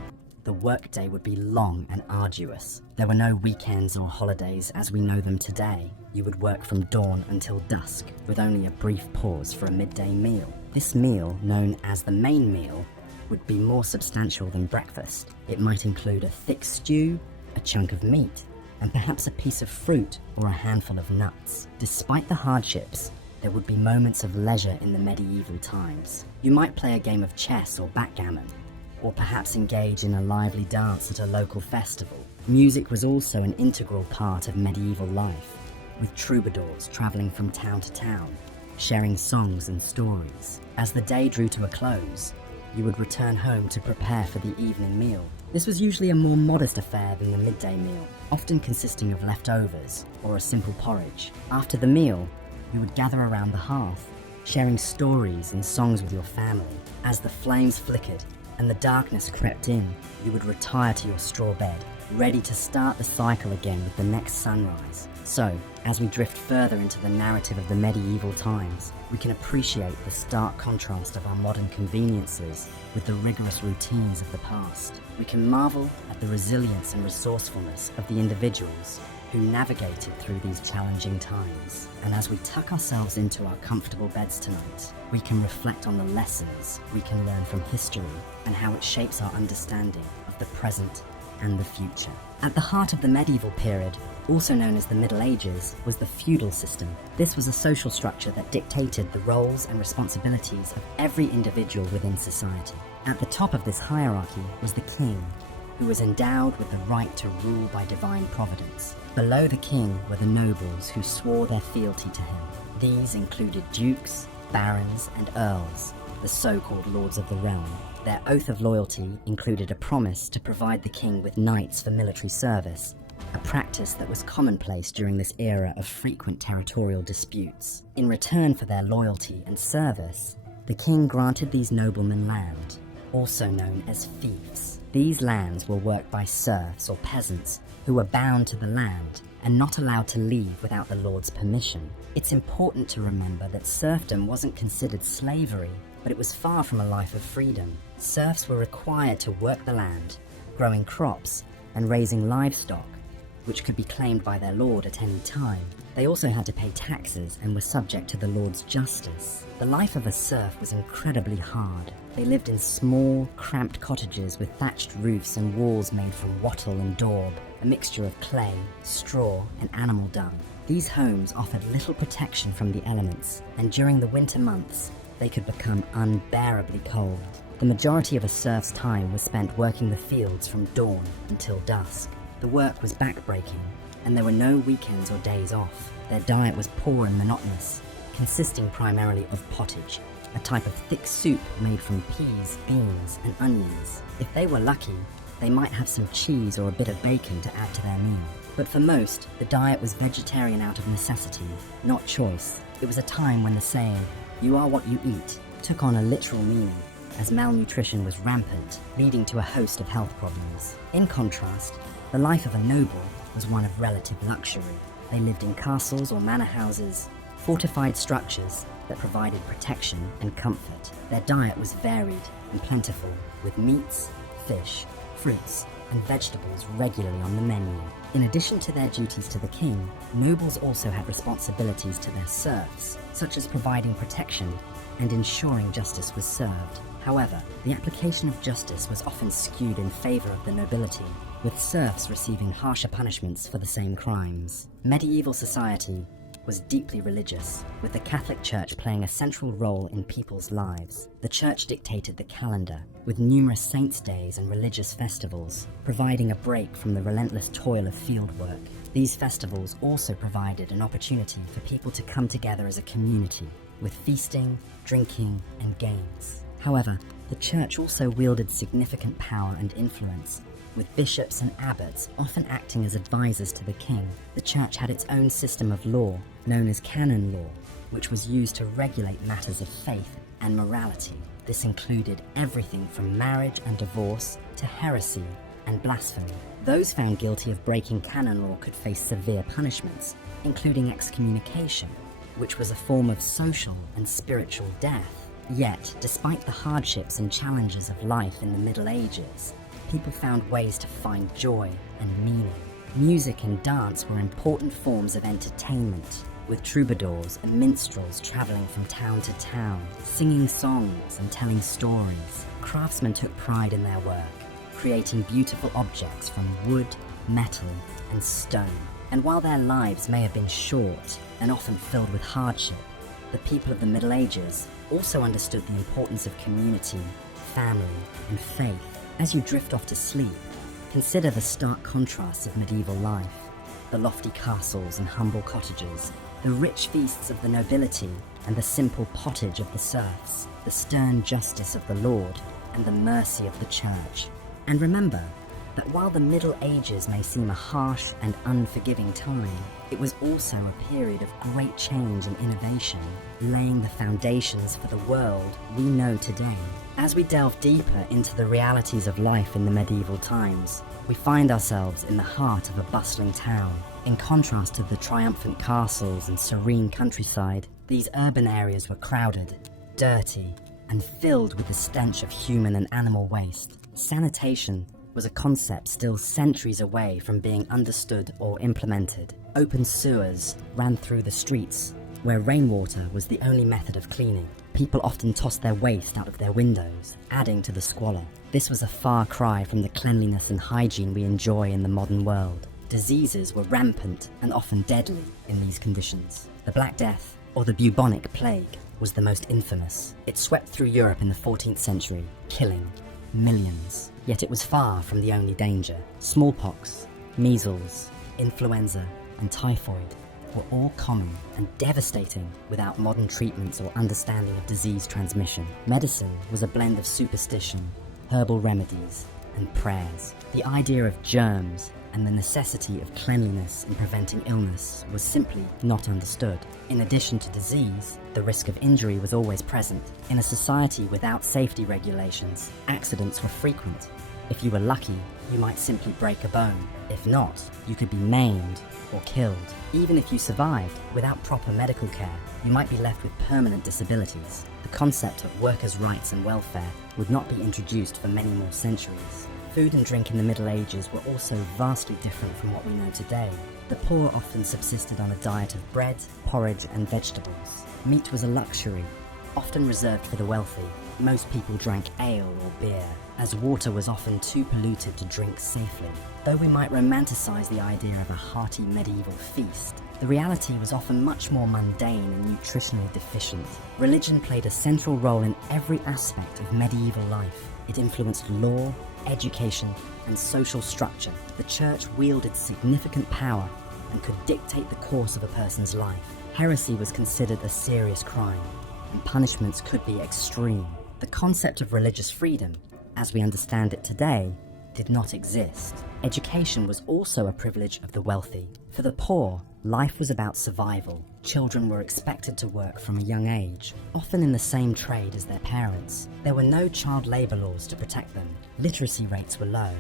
the workday would be long and arduous. There were no weekends or holidays as we know them today. You would work from dawn until dusk, with only a brief pause for a midday meal. This meal, known as the main meal, would be more substantial than breakfast. It might include a thick stew, a chunk of meat, and perhaps a piece of fruit or a handful of nuts. Despite the hardships, there would be moments of leisure in the medieval times. You might play a game of chess or backgammon, or perhaps engage in a lively dance at a local festival. Music was also an integral part of medieval life, with troubadours traveling from town to town, sharing songs and stories. As the day drew to a close, you would return home to prepare for the evening meal. This was usually a more modest affair than the midday meal, often consisting of leftovers or a simple porridge. After the meal, you would gather around the hearth, sharing stories and songs with your family. As the flames flickered and the darkness crept in, you would retire to your straw bed, ready to start the cycle again with the next sunrise. So, as we drift further into the narrative of the medieval times, we can appreciate the stark contrast of our modern conveniences with the rigorous routines of the past. We can marvel at the resilience and resourcefulness of the individuals who navigated through these challenging times. And as we tuck ourselves into our comfortable beds tonight, we can reflect on the lessons we can learn from history and how it shapes our understanding of the present and the future. At the heart of the medieval period, also known as the Middle Ages, was the feudal system. This was a social structure that dictated the roles and responsibilities of every individual within society. At the top of this hierarchy was the king, who was endowed with the right to rule by divine providence. Below the king were the nobles who swore their fealty to him. These included dukes, barons, and earls, the so-called lords of the realm. Their oath of loyalty included a promise to provide the king with knights for military service, a practice that was commonplace during this era of frequent territorial disputes. In return for their loyalty and service, the king granted these noblemen land, also known as fiefs. These lands were worked by serfs or peasants who were bound to the land and not allowed to leave without the lord's permission. It's important to remember that serfdom wasn't considered slavery, but it was far from a life of freedom. Serfs were required to work the land, growing crops and raising livestock, which could be claimed by their lord at any time. They also had to pay taxes and were subject to the lord's justice. The life of a serf was incredibly hard. They lived in small, cramped cottages with thatched roofs and walls made from wattle and daub, a mixture of clay, straw, and animal dung. These homes offered little protection from the elements, and during the winter months, they could become unbearably cold. The majority of a serf's time was spent working the fields from dawn until dusk. The work was backbreaking, and there were no weekends or days off. Their diet was poor and monotonous, consisting primarily of pottage, a type of thick soup made from peas, beans, and onions. If they were lucky, they might have some cheese or a bit of bacon to add to their meal. But for most, the diet was vegetarian out of necessity, not choice. It was a time when the saying, "you are what you eat," took on a literal meaning, as malnutrition was rampant, leading to a host of health problems. In contrast, the life of a noble was one of relative luxury. They lived in castles or manor houses, fortified structures that provided protection and comfort. Their diet was varied and plentiful, with meats, fish, fruits, and vegetables regularly on the menu. In addition to their duties to the king, nobles also had responsibilities to their serfs, such as providing protection and ensuring justice was served. However, the application of justice was often skewed in favor of the nobility, with serfs receiving harsher punishments for the same crimes. Medieval society was deeply religious, with the Catholic Church playing a central role in people's lives. The Church dictated the calendar, with numerous saints' days and religious festivals, providing a break from the relentless toil of fieldwork. These festivals also provided an opportunity for people to come together as a community, with feasting, drinking, and games. However, the Church also wielded significant power and influence, with bishops and abbots often acting as advisors to the king. The Church had its own system of law, known as canon law, which was used to regulate matters of faith and morality. This included everything from marriage and divorce to heresy and blasphemy. Those found guilty of breaking canon law could face severe punishments, including excommunication, which was a form of social and spiritual death. Yet, despite the hardships and challenges of life in the Middle Ages, people found ways to find joy and meaning. Music and dance were important forms of entertainment, with troubadours and minstrels traveling from town to town, singing songs and telling stories. Craftsmen took pride in their work, creating beautiful objects from wood, metal, and stone. And while their lives may have been short and often filled with hardship, the people of the Middle Ages also understood the importance of community, family, and faith. As you drift off to sleep, consider the stark contrasts of medieval life: the lofty castles and humble cottages, the rich feasts of the nobility and the simple pottage of the serfs, the stern justice of the Lord and the mercy of the Church. And remember that while the Middle Ages may seem a harsh and unforgiving time, it was also a period of great change and innovation, laying the foundations for the world we know today. As we delve deeper into the realities of life in the medieval times, we find ourselves in the heart of a bustling town. In contrast to the triumphant castles and serene countryside, these urban areas were crowded, dirty, and filled with the stench of human and animal waste. Sanitation was a concept still centuries away from being understood or implemented. Open sewers ran through the streets, where rainwater was the only method of cleaning. People often tossed their waste out of their windows, adding to the squalor. This was a far cry from the cleanliness and hygiene we enjoy in the modern world. Diseases were rampant and often deadly in these conditions. The Black Death, or the bubonic plague, was the most infamous. It swept through Europe in the 14th century, killing millions. Yet it was far from the only danger. Smallpox, measles, influenza, and typhoid were all common and devastating without modern treatments or understanding of disease transmission. Medicine was a blend of superstition, herbal remedies, and prayers. The idea of germs and the necessity of cleanliness in preventing illness was simply not understood. In addition to disease, the risk of injury was always present. In a society without safety regulations, accidents were frequent. If you were lucky, you might simply break a bone. If not, you could be maimed or killed. Even if you survived, without proper medical care, you might be left with permanent disabilities. The concept of workers' rights and welfare would not be introduced for many more centuries. Food and drink in the Middle Ages were also vastly different from what we know today. The poor often subsisted on a diet of bread, porridge, and vegetables. Meat was a luxury, often reserved for the wealthy. Most people drank ale or beer, as water was often too polluted to drink safely. Though we might romanticize the idea of a hearty medieval feast, the reality was often much more mundane and nutritionally deficient. Religion played a central role in every aspect of medieval life. It influenced law, education, and social structure. The church wielded significant power and could dictate the course of a person's life. Heresy was considered a serious crime, and punishments could be extreme. The concept of religious freedom, as we understand it today, did not exist. Education was also a privilege of the wealthy. For the poor, life was about survival. Children were expected to work from a young age, often in the same trade as their parents. There were no child labor laws to protect them. Literacy rates were low,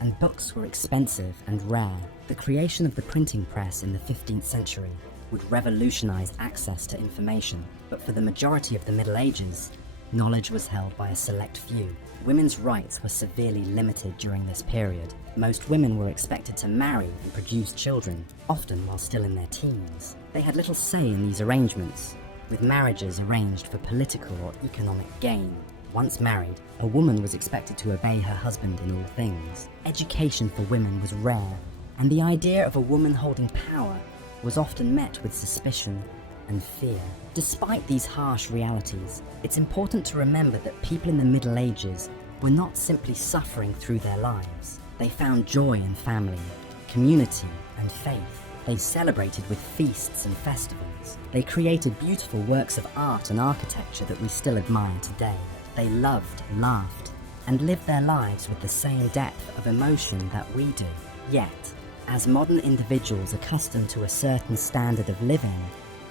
and books were expensive and rare. The creation of the printing press in the 15th century would revolutionize access to information. But for the majority of the Middle Ages, knowledge was held by a select few. Women's rights were severely limited during this period. Most women were expected to marry and produce children, often while still in their teens. They had little say in these arrangements, with marriages arranged for political or economic gain. Once married, a woman was expected to obey her husband in all things. Education for women was rare, and the idea of a woman holding power was often met with suspicion and fear. Despite these harsh realities, it's important to remember that people in the Middle Ages were not simply suffering through their lives. They found joy in family, community, and faith. They celebrated with feasts and festivals. They created beautiful works of art and architecture that we still admire today. They loved, laughed, and lived their lives with the same depth of emotion that we do. Yet, as modern individuals accustomed to a certain standard of living,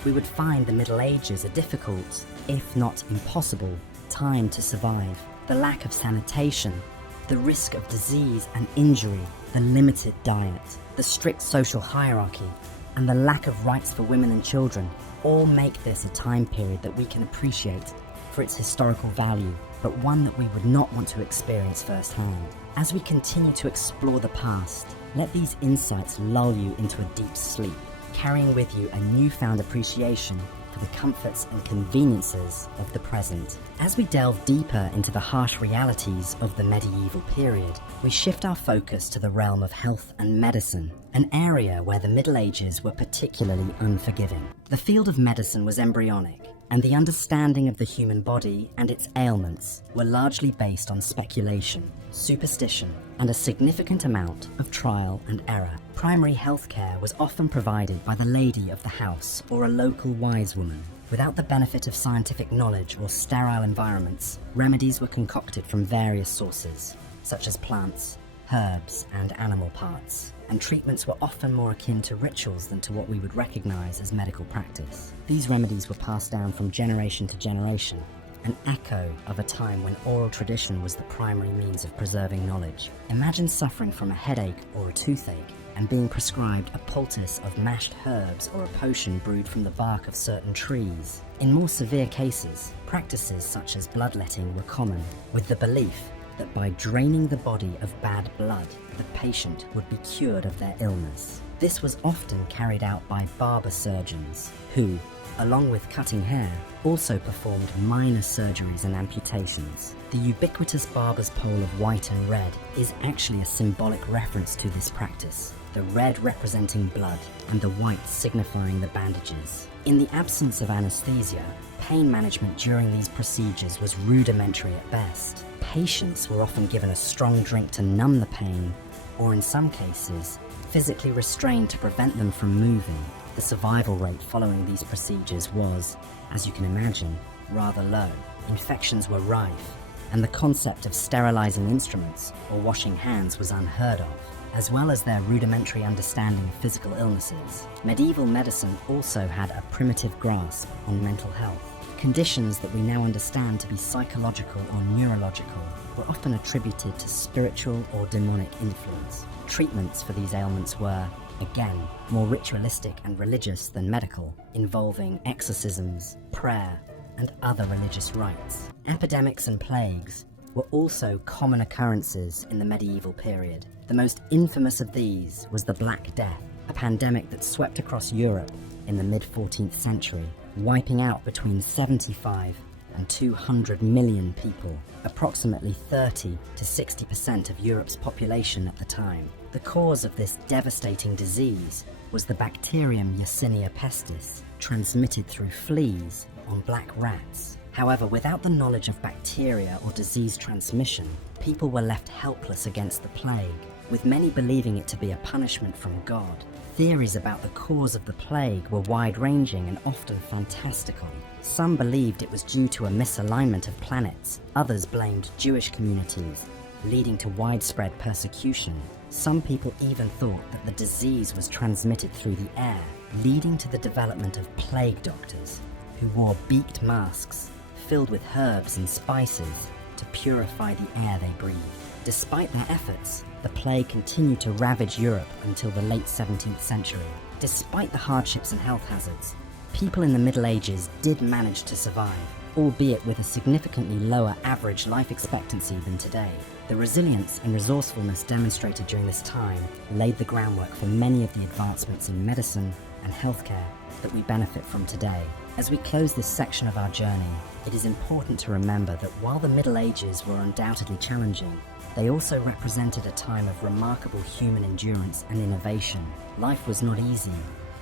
we would find the Middle Ages a difficult if not impossible, time to survive. The lack of sanitation, the risk of disease and injury, the limited diet, the strict social hierarchy, and the lack of rights for women and children all make this a time period that we can appreciate for its historical value, but one that we would not want to experience firsthand. As we continue to explore the past, let these insights lull you into a deep sleep, carrying with you a newfound appreciation for the comforts and conveniences of the present. As we delve deeper into the harsh realities of the medieval period, we shift our focus to the realm of health and medicine, an area where the Middle Ages were particularly unforgiving. The field of medicine was embryonic, and the understanding of the human body and its ailments were largely based on speculation, superstition, and a significant amount of trial and error. Primary health care was often provided by the lady of the house or a local wise woman. Without the benefit of scientific knowledge or sterile environments, remedies were concocted from various sources, such as plants, herbs, and animal parts, and treatments were often more akin to rituals than to what we would recognize as medical practice. These remedies were passed down from generation to generation, an echo of a time when oral tradition was the primary means of preserving knowledge. Imagine suffering from a headache or a toothache and being prescribed a poultice of mashed herbs or a potion brewed from the bark of certain trees. In more severe cases, practices such as bloodletting were common, with the belief that by draining the body of bad blood, the patient would be cured of their illness. This was often carried out by barber surgeons, who, along with cutting hair, also performed minor surgeries and amputations. The ubiquitous barber's pole of white and red is actually a symbolic reference to this practice, the red representing blood and the white signifying the bandages. In the absence of anesthesia, pain management during these procedures was rudimentary at best. Patients were often given a strong drink to numb the pain, or in some cases, physically restrained to prevent them from moving. The survival rate following these procedures was, as you can imagine, rather low. Infections were rife, and the concept of sterilizing instruments or washing hands was unheard of, as well as their rudimentary understanding of physical illnesses. Medieval medicine also had a primitive grasp on mental health. Conditions that we now understand to be psychological or neurological were often attributed to spiritual or demonic influence. Treatments for these ailments were, again, more ritualistic and religious than medical, involving exorcisms, prayer, and other religious rites. Epidemics and plagues were also common occurrences in the medieval period. The most infamous of these was the Black Death, a pandemic that swept across Europe in the mid-14th century, wiping out between 75 and 200 million people, approximately 30 to 60% of Europe's population at the time. The cause of this devastating disease was the bacterium Yersinia pestis, transmitted through fleas on black rats. However, without the knowledge of bacteria or disease transmission, people were left helpless against the plague, with many believing it to be a punishment from God. Theories about the cause of the plague were wide-ranging and often fantastical. Some believed it was due to a misalignment of planets. Others blamed Jewish communities, leading to widespread persecution. Some people even thought that the disease was transmitted through the air, leading to the development of plague doctors, who wore beaked masks filled with herbs and spices to purify the air they breathed. Despite their efforts, the plague continued to ravage Europe until the late 17th century. Despite the hardships and health hazards, people in the Middle Ages did manage to survive, albeit with a significantly lower average life expectancy than today. The resilience and resourcefulness demonstrated during this time laid the groundwork for many of the advancements in medicine and healthcare that we benefit from today. As we close this section of our journey, it is important to remember that while the Middle Ages were undoubtedly challenging, they also represented a time of remarkable human endurance and innovation. Life was not easy,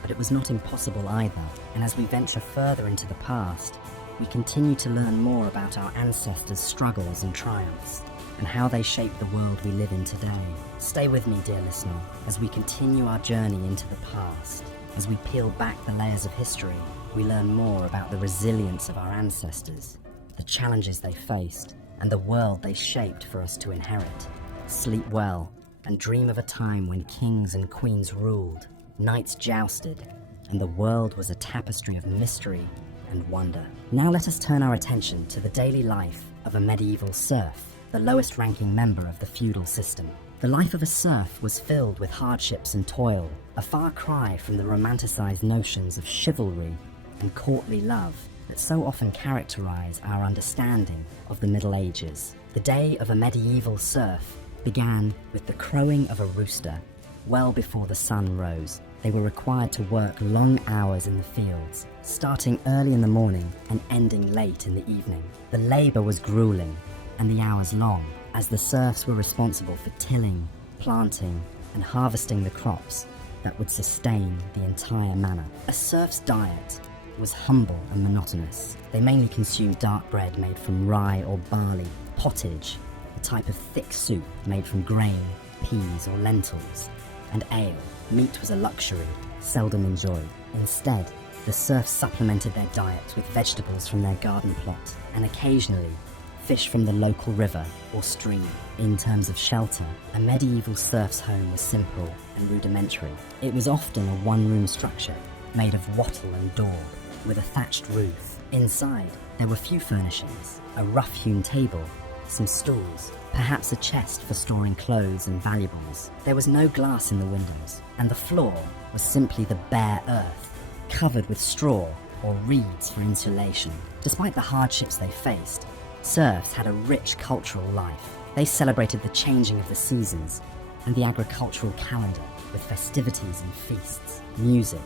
but it was not impossible either. And as we venture further into the past, we continue to learn more about our ancestors' struggles and triumphs, and how they shaped the world we live in today. Stay with me, dear listener, as we continue our journey into the past. As we peel back the layers of history, we learn more about the resilience of our ancestors, the challenges they faced, and the world they shaped for us to inherit. Sleep well, and dream of a time when kings and queens ruled, knights jousted, and the world was a tapestry of mystery, and wonder. Now let us turn our attention to the daily life of a medieval serf, the lowest ranking member of the feudal system. The life of a serf was filled with hardships and toil, a far cry from the romanticized notions of chivalry and courtly love that so often characterize our understanding of the Middle Ages. The day of a medieval serf began with the crowing of a rooster. Well before the sun rose, they were required to work long hours in the fields, starting early in the morning and ending late in the evening. The labor was grueling and the hours long, as the serfs were responsible for tilling, planting, and harvesting the crops that would sustain the entire manor. A serf's diet was humble and monotonous. They mainly consumed dark bread made from rye or barley, pottage, a type of thick soup made from grain, peas, or lentils, and ale. Meat was a luxury, seldom enjoyed. Instead, the serfs supplemented their diet with vegetables from their garden plot, and occasionally fish from the local river or stream. In terms of shelter, a medieval serf's home was simple and rudimentary. It was often a one-room structure made of wattle and daub, with a thatched roof. Inside, there were few furnishings: a rough-hewn table, some stools, perhaps a chest for storing clothes and valuables. There was no glass in the windows, and the floor was simply the bare earth, covered with straw or reeds for insulation. Despite the hardships they faced, serfs had a rich cultural life. They celebrated the changing of the seasons and the agricultural calendar with festivities and feasts. Music,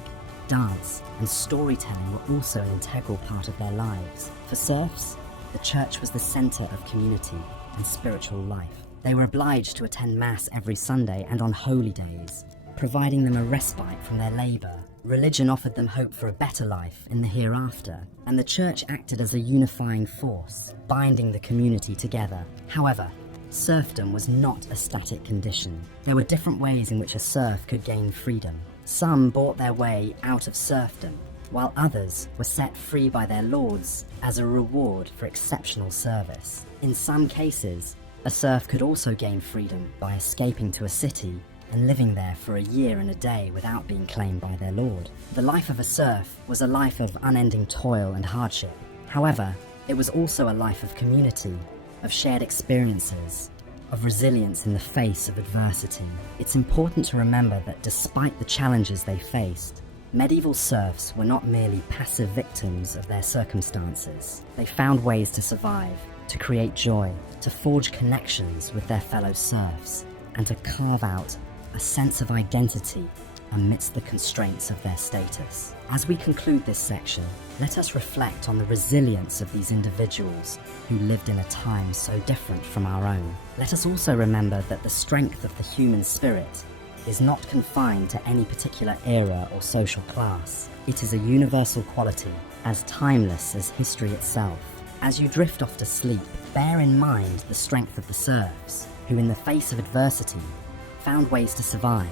dance, and storytelling were also an integral part of their lives. For serfs, the church was the center of community and spiritual life. They were obliged to attend Mass every Sunday and on holy days, providing them a respite from their labor. Religion offered them hope for a better life in the hereafter, and the church acted as a unifying force, binding the community together. However, serfdom was not a static condition. There were different ways in which a serf could gain freedom. Some bought their way out of serfdom, while others were set free by their lords as a reward for exceptional service. In some cases, a serf could also gain freedom by escaping to a city and living there for a year and a day without being claimed by their lord. The life of a serf was a life of unending toil and hardship. However, it was also a life of community, of shared experiences, of resilience in the face of adversity. It's important to remember that despite the challenges they faced, medieval serfs were not merely passive victims of their circumstances. They found ways to survive, to create joy, to forge connections with their fellow serfs, and to carve out a sense of identity amidst the constraints of their status. As we conclude this section, let us reflect on the resilience of these individuals who lived in a time so different from our own. Let us also remember that the strength of the human spirit is not confined to any particular era or social class. It is a universal quality, as timeless as history itself. As you drift off to sleep, bear in mind the strength of the serfs, who in the face of adversity found ways to survive,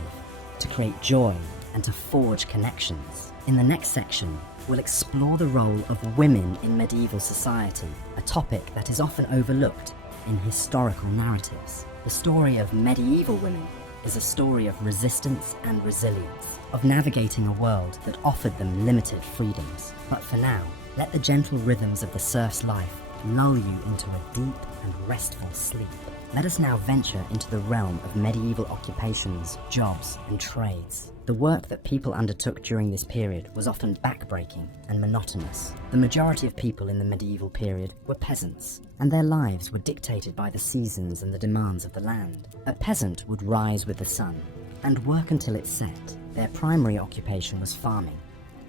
to create joy, and to forge connections. In the next section, we'll explore the role of women in medieval society, a topic that is often overlooked in historical narratives. The story of medieval women is a story of resistance and resilience, of navigating a world that offered them limited freedoms. But for now, let the gentle rhythms of the serf's life lull you into a deep and restful sleep. Let us now venture into the realm of medieval occupations, jobs, and trades. The work that people undertook during this period was often backbreaking and monotonous. The majority of people in the medieval period were peasants, and their lives were dictated by the seasons and the demands of the land. A peasant would rise with the sun and work until it set. Their primary occupation was farming,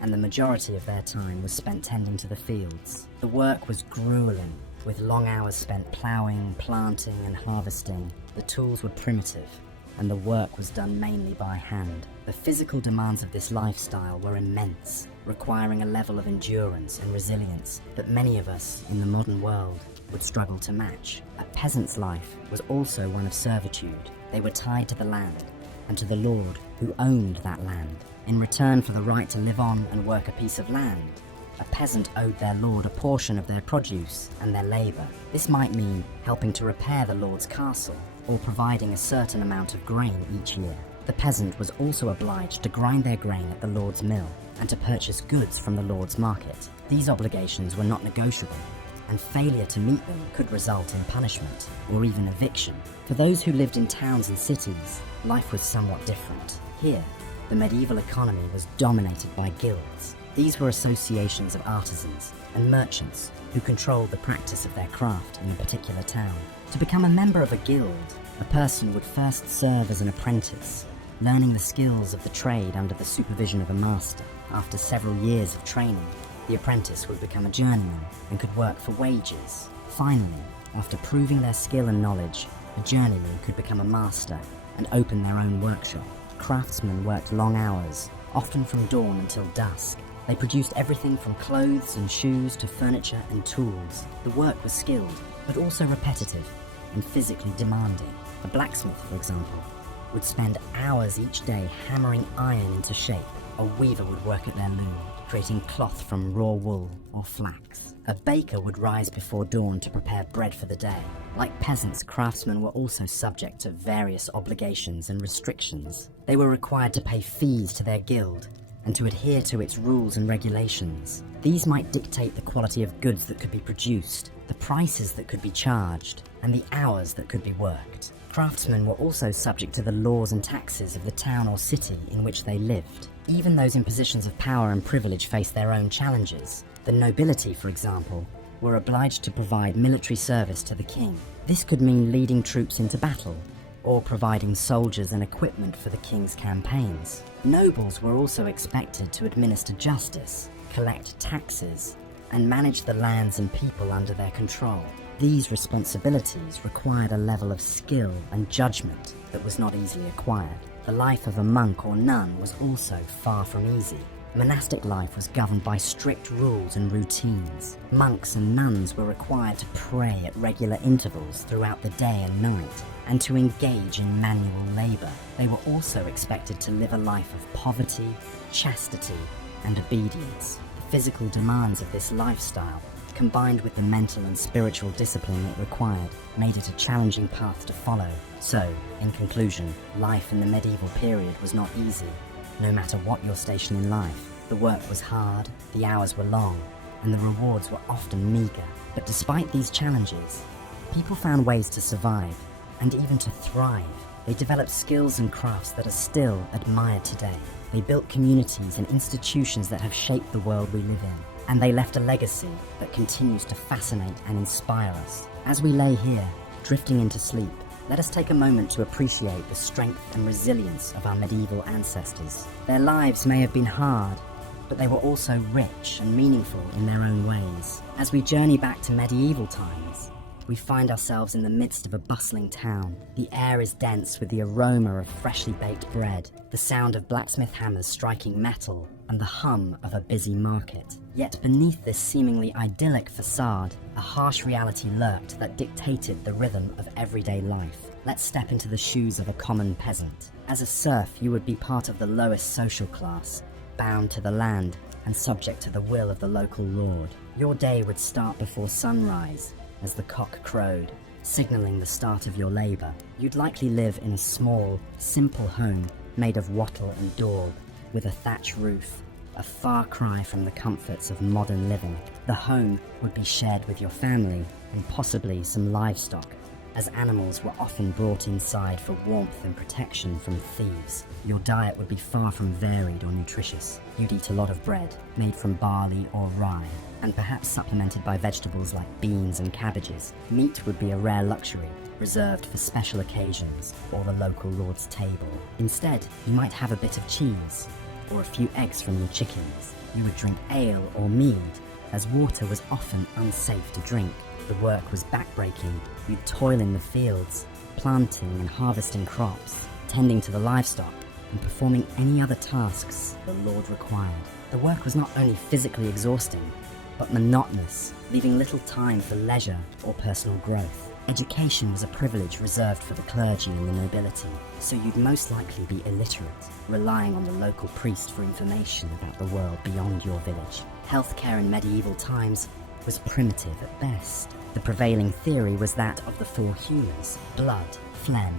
and the majority of their time was spent tending to the fields. The work was grueling, with long hours spent ploughing, planting, and harvesting. The tools were primitive, and the work was done mainly by hand. The physical demands of this lifestyle were immense, requiring a level of endurance and resilience that many of us in the modern world would struggle to match. A peasant's life was also one of servitude. They were tied to the land and to the lord who owned that land. In return for the right to live on and work a piece of land, a peasant owed their lord a portion of their produce and their labor. This might mean helping to repair the lord's castle, or providing a certain amount of grain each year. The peasant was also obliged to grind their grain at the lord's mill, and to purchase goods from the lord's market. These obligations were not negotiable, and failure to meet them could result in punishment or even eviction. For those who lived in towns and cities, life was somewhat different. Here, the medieval economy was dominated by guilds. These were associations of artisans and merchants who controlled the practice of their craft in a particular town. To become a member of a guild, a person would first serve as an apprentice, learning the skills of the trade under the supervision of a master. After several years of training, the apprentice would become a journeyman and could work for wages. Finally, after proving their skill and knowledge, a journeyman could become a master and open their own workshop. Craftsmen worked long hours, often from dawn until dusk. They produced everything from clothes and shoes to furniture and tools. The work was skilled, but also repetitive and physically demanding. A blacksmith, for example, would spend hours each day hammering iron into shape. A weaver would work at their loom, creating cloth from raw wool or flax. A baker would rise before dawn to prepare bread for the day. Like peasants, craftsmen were also subject to various obligations and restrictions. They were required to pay fees to their guild and to adhere to its rules and regulations. These might dictate the quality of goods that could be produced, the prices that could be charged, and the hours that could be worked. Craftsmen were also subject to the laws and taxes of the town or city in which they lived. Even those in positions of power and privilege faced their own challenges. The nobility, for example, were obliged to provide military service to the king. This could mean leading troops into battle, or providing soldiers and equipment for the king's campaigns. Nobles were also expected to administer justice, collect taxes, and manage the lands and people under their control. These responsibilities required a level of skill and judgment that was not easily acquired. The life of a monk or nun was also far from easy. Monastic life was governed by strict rules and routines. Monks and nuns were required to pray at regular intervals throughout the day and night, and to engage in manual labor. They were also expected to live a life of poverty, chastity, and obedience. The physical demands of this lifestyle, combined with the mental and spiritual discipline it required, made it a challenging path to follow. So, in conclusion, life in the medieval period was not easy. No matter what your station in life, the work was hard, the hours were long, and the rewards were often meager. But despite these challenges, people found ways to survive, and even to thrive. They developed skills and crafts that are still admired today. They built communities and institutions that have shaped the world we live in. And they left a legacy that continues to fascinate and inspire us. As we lay here, drifting into sleep, let us take a moment to appreciate the strength and resilience of our medieval ancestors. Their lives may have been hard, but they were also rich and meaningful in their own ways. As we journey back to medieval times, we find ourselves in the midst of a bustling town. The air is dense with the aroma of freshly baked bread, the sound of blacksmith hammers striking metal, and the hum of a busy market. Yet beneath this seemingly idyllic facade, a harsh reality lurked that dictated the rhythm of everyday life. Let's step into the shoes of a common peasant. As a serf, you would be part of the lowest social class, bound to the land and subject to the will of the local lord. Your day would start before sunrise, as the cock crowed, signaling the start of your labor. You'd likely live in a small, simple home made of wattle and daub, with a thatch roof, a far cry from the comforts of modern living. The home would be shared with your family and possibly some livestock, as animals were often brought inside for warmth and protection from thieves. Your diet would be far from varied or nutritious. You'd eat a lot of bread, made from barley or rye, and perhaps supplemented by vegetables like beans and cabbages. Meat would be a rare luxury, reserved for special occasions or the local lord's table. Instead, you might have a bit of cheese, or a few eggs from your chickens. You would drink ale or mead, as water was often unsafe to drink. The work was backbreaking. You'd toil in the fields, planting and harvesting crops, tending to the livestock, and performing any other tasks the Lord required. The work was not only physically exhausting, but monotonous, leaving little time for leisure or personal growth. Education was a privilege reserved for the clergy and the nobility, so you'd most likely be illiterate, relying on the local priest for information about the world beyond your village. Healthcare in medieval times was primitive at best. The prevailing theory was that of the four humors: blood, phlegm,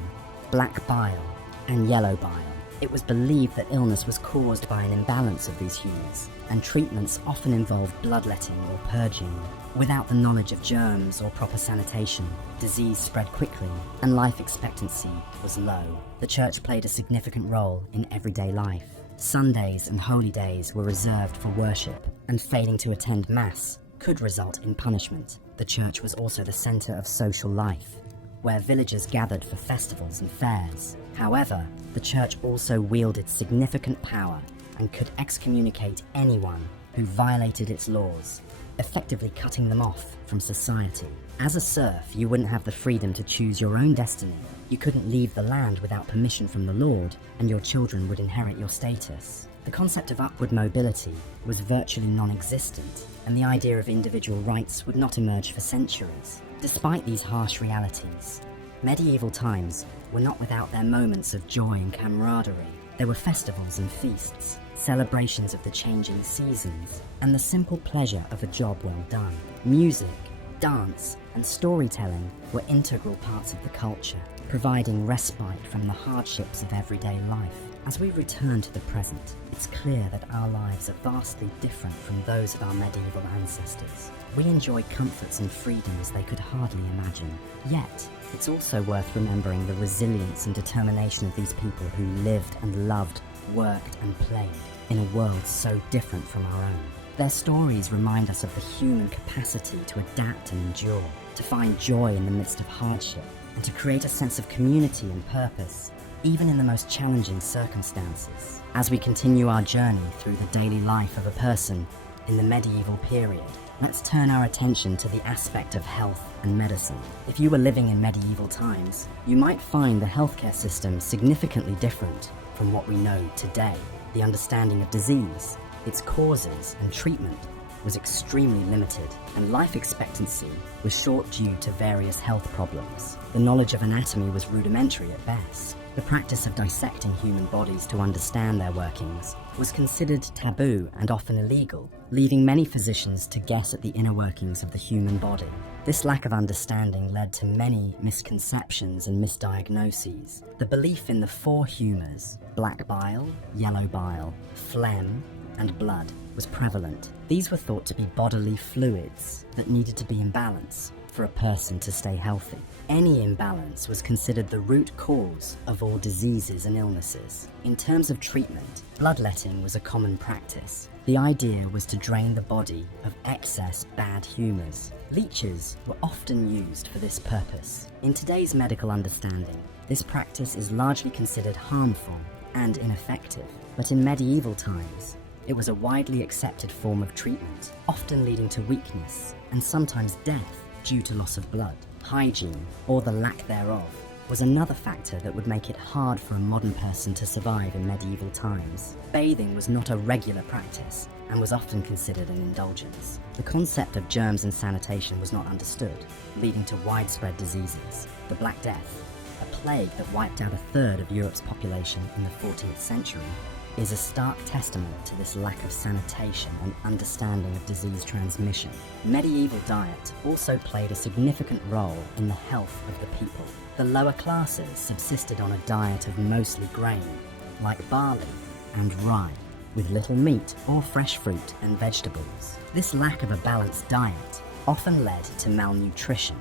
black bile, and yellow bile. It was believed that illness was caused by an imbalance of these hues, and treatments often involved bloodletting or purging. Without the knowledge of germs or proper sanitation, disease spread quickly, and life expectancy was low. The church played a significant role in everyday life. Sundays and holy days were reserved for worship, and failing to attend Mass could result in punishment. The church was also the centre of social life, where villagers gathered for festivals and fairs. However, the church also wielded significant power and could excommunicate anyone who violated its laws, effectively cutting them off from society. As a serf, you wouldn't have the freedom to choose your own destiny. You couldn't leave the land without permission from the Lord, and your children would inherit your status. The concept of upward mobility was virtually non-existent, and the idea of individual rights would not emerge for centuries. Despite these harsh realities, medieval times were not without their moments of joy and camaraderie. There were festivals and feasts, celebrations of the changing seasons, and the simple pleasure of a job well done. Music, dance, and storytelling were integral parts of the culture, providing respite from the hardships of everyday life. As we return to the present, it's clear that our lives are vastly different from those of our medieval ancestors. We enjoy comforts and freedoms they could hardly imagine. Yet, it's also worth remembering the resilience and determination of these people who lived and loved, worked and played in a world so different from our own. Their stories remind us of the human capacity to adapt and endure, to find joy in the midst of hardship, and to create a sense of community and purpose, even in the most challenging circumstances. As we continue our journey through the daily life of a person in the medieval period, let's turn our attention to the aspect of health and medicine. If you were living in medieval times, you might find the healthcare system significantly different from what we know today. The understanding of disease, its causes and treatment was extremely limited, and life expectancy was short due to various health problems. The knowledge of anatomy was rudimentary at best. The practice of dissecting human bodies to understand their workings was considered taboo and often illegal, leaving many physicians to guess at the inner workings of the human body. This lack of understanding led to many misconceptions and misdiagnoses. The belief in the four humours, black bile, yellow bile, phlegm, and blood, was prevalent. These were thought to be bodily fluids that needed to be in balance for a person to stay healthy. Any imbalance was considered the root cause of all diseases and illnesses. In terms of treatment, bloodletting was a common practice. The idea was to drain the body of excess bad humours. Leeches were often used for this purpose. In today's medical understanding, this practice is largely considered harmful and ineffective, but in medieval times, it was a widely accepted form of treatment, often leading to weakness and sometimes death due to loss of blood. Hygiene, or the lack thereof, was another factor that would make it hard for a modern person to survive in medieval times. Bathing was not a regular practice and was often considered an indulgence. The concept of germs and sanitation was not understood, leading to widespread diseases. The Black Death, a plague that wiped out a third of Europe's population in the 14th century, is a stark testament to this lack of sanitation and understanding of disease transmission. Medieval diet also played a significant role in the health of the people. The lower classes subsisted on a diet of mostly grain, like barley and rye, with little meat or fresh fruit and vegetables. This lack of a balanced diet often led to malnutrition,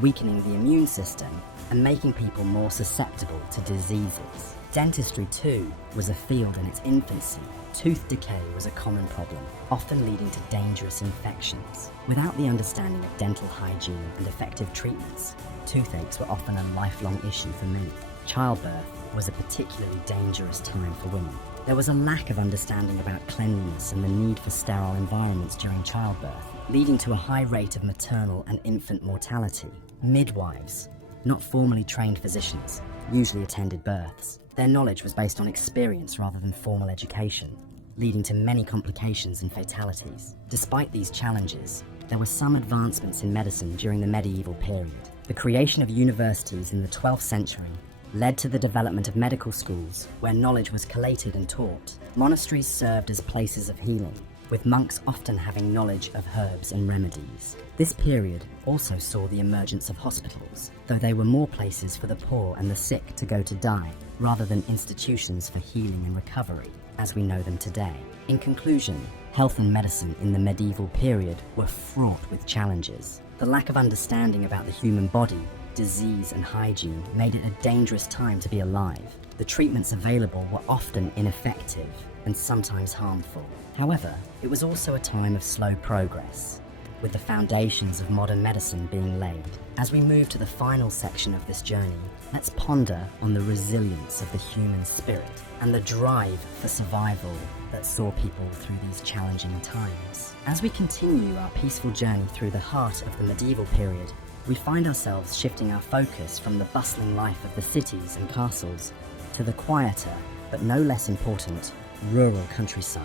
weakening the immune system and making people more susceptible to diseases. Dentistry, too, was a field in its infancy. Tooth decay was a common problem, often leading to dangerous infections. Without the understanding of dental hygiene and effective treatments, toothaches were often a lifelong issue for many. Childbirth was a particularly dangerous time for women. There was a lack of understanding about cleanliness and the need for sterile environments during childbirth, leading to a high rate of maternal and infant mortality. Midwives, not formally trained physicians, usually attended births. Their knowledge was based on experience rather than formal education, leading to many complications and fatalities. Despite these challenges, there were some advancements in medicine during the medieval period. The creation of universities in the 12th century led to the development of medical schools where knowledge was collated and taught. Monasteries served as places of healing, with monks often having knowledge of herbs and remedies. This period also saw the emergence of hospitals, though they were more places for the poor and the sick to go to die. rather than institutions for healing and recovery as we know them today. In conclusion, health and medicine in the medieval period were fraught with challenges. The lack of understanding about the human body, disease and hygiene made it a dangerous time to be alive. The treatments available were often ineffective and sometimes harmful. However, it was also a time of slow progress, with the foundations of modern medicine being laid. As we move to the final section of this journey, let's ponder on the resilience of the human spirit and the drive for survival that saw people through these challenging times. As we continue our peaceful journey through the heart of the medieval period, we find ourselves shifting our focus from the bustling life of the cities and castles to the quieter, but no less important, rural countryside.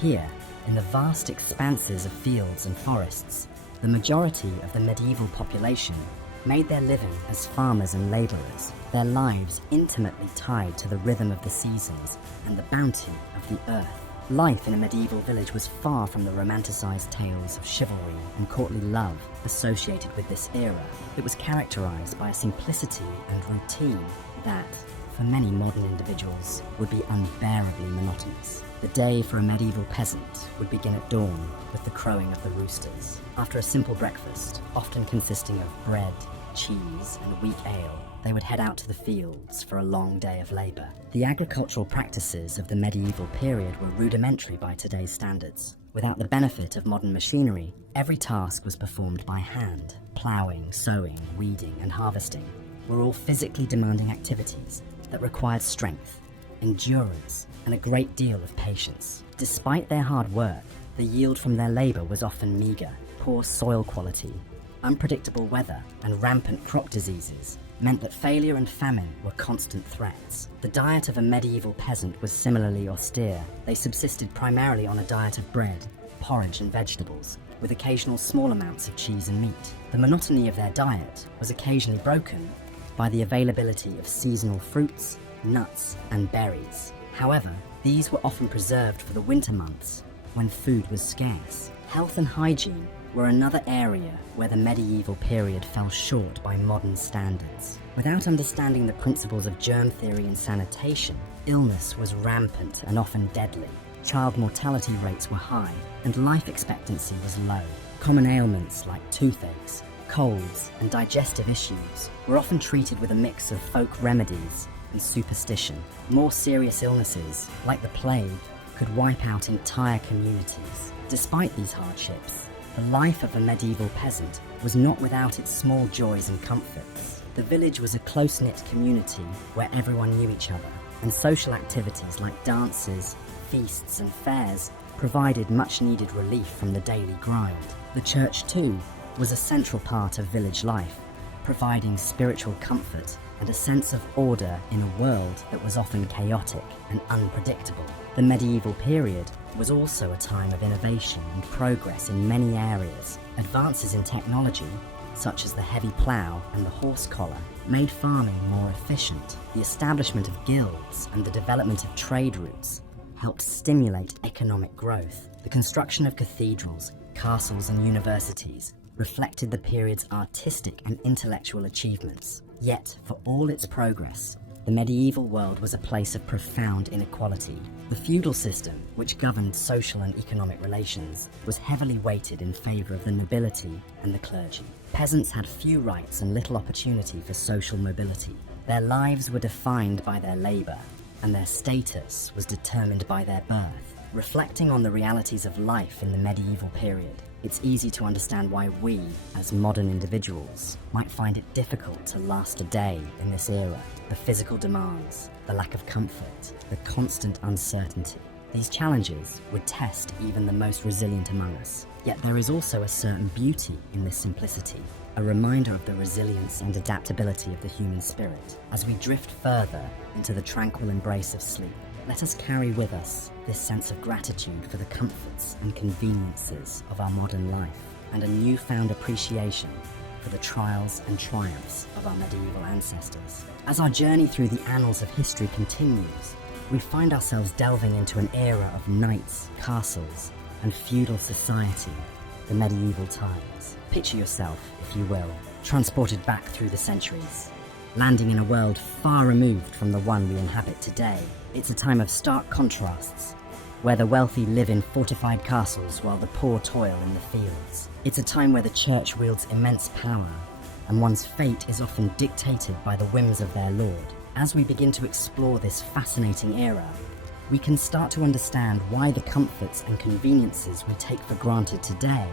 Here, in the vast expanses of fields and forests, the majority of the medieval population made their living as farmers and labourers, their lives intimately tied to the rhythm of the seasons and the bounty of the earth. Life in a medieval village was far from the romanticised tales of chivalry and courtly love associated with this era. It was characterised by a simplicity and routine that, for many modern individuals, would be unbearably monotonous. The day for a medieval peasant would begin at dawn with the crowing of the roosters. After a simple breakfast, often consisting of bread, cheese, and weak ale, they would head out to the fields for a long day of labour. The agricultural practices of the medieval period were rudimentary by today's standards. Without the benefit of modern machinery, every task was performed by hand. Ploughing, sowing, weeding, and harvesting were all physically demanding activities that required strength, endurance, and a great deal of patience. Despite their hard work, the yield from their labour was often meagre. Poor soil quality, unpredictable weather, and rampant crop diseases meant that failure and famine were constant threats. The diet of a medieval peasant was similarly austere. They subsisted primarily on a diet of bread, porridge, and vegetables, with occasional small amounts of cheese and meat. The monotony of their diet was occasionally broken by the availability of seasonal fruits, nuts, and berries. However, these were often preserved for the winter months when food was scarce. Health and hygiene were another area where the medieval period fell short by modern standards. Without understanding the principles of germ theory and sanitation, illness was rampant and often deadly. Child mortality rates were high, and life expectancy was low. Common ailments like toothaches, colds, and digestive issues were often treated with a mix of folk remedies and superstition. More serious illnesses, like the plague, could wipe out entire communities. Despite these hardships, the life of a medieval peasant was not without its small joys and comforts. The village was a close-knit community where everyone knew each other, and social activities like dances, feasts, and fairs provided much-needed relief from the daily grind. The church, too, was a central part of village life, providing spiritual comfort and a sense of order in a world that was often chaotic and unpredictable. The medieval period was also a time of innovation and progress in many areas. Advances in technology, such as the heavy plough and the horse collar, made farming more efficient. The establishment of guilds and the development of trade routes helped stimulate economic growth. The construction of cathedrals, castles, and universities reflected the period's artistic and intellectual achievements. Yet, for all its progress, the medieval world was a place of profound inequality. The feudal system, which governed social and economic relations, was heavily weighted in favour of the nobility and the clergy. Peasants had few rights and little opportunity for social mobility. Their lives were defined by their labour, and their status was determined by their birth. Reflecting on the realities of life in the medieval period, it's easy to understand why we, as modern individuals, might find it difficult to last a day in this era. The physical demands, the lack of comfort, the constant uncertainty. These challenges would test even the most resilient among us. Yet there is also a certain beauty in this simplicity, a reminder of the resilience and adaptability of the human spirit. As we drift further into the tranquil embrace of sleep, let us carry with us this sense of gratitude for the comforts and conveniences of our modern life, and a newfound appreciation for the trials and triumphs of our medieval ancestors. As our journey through the annals of history continues, we find ourselves delving into an era of knights, castles, and feudal society, the medieval times. Picture yourself, if you will, transported back through the centuries. landing in a world far removed from the one we inhabit today. It's a time of stark contrasts, where the wealthy live in fortified castles while the poor toil in the fields. It's a time where the church wields immense power, and one's fate is often dictated by the whims of their lord. As we begin to explore this fascinating era, we can start to understand why the comforts and conveniences we take for granted today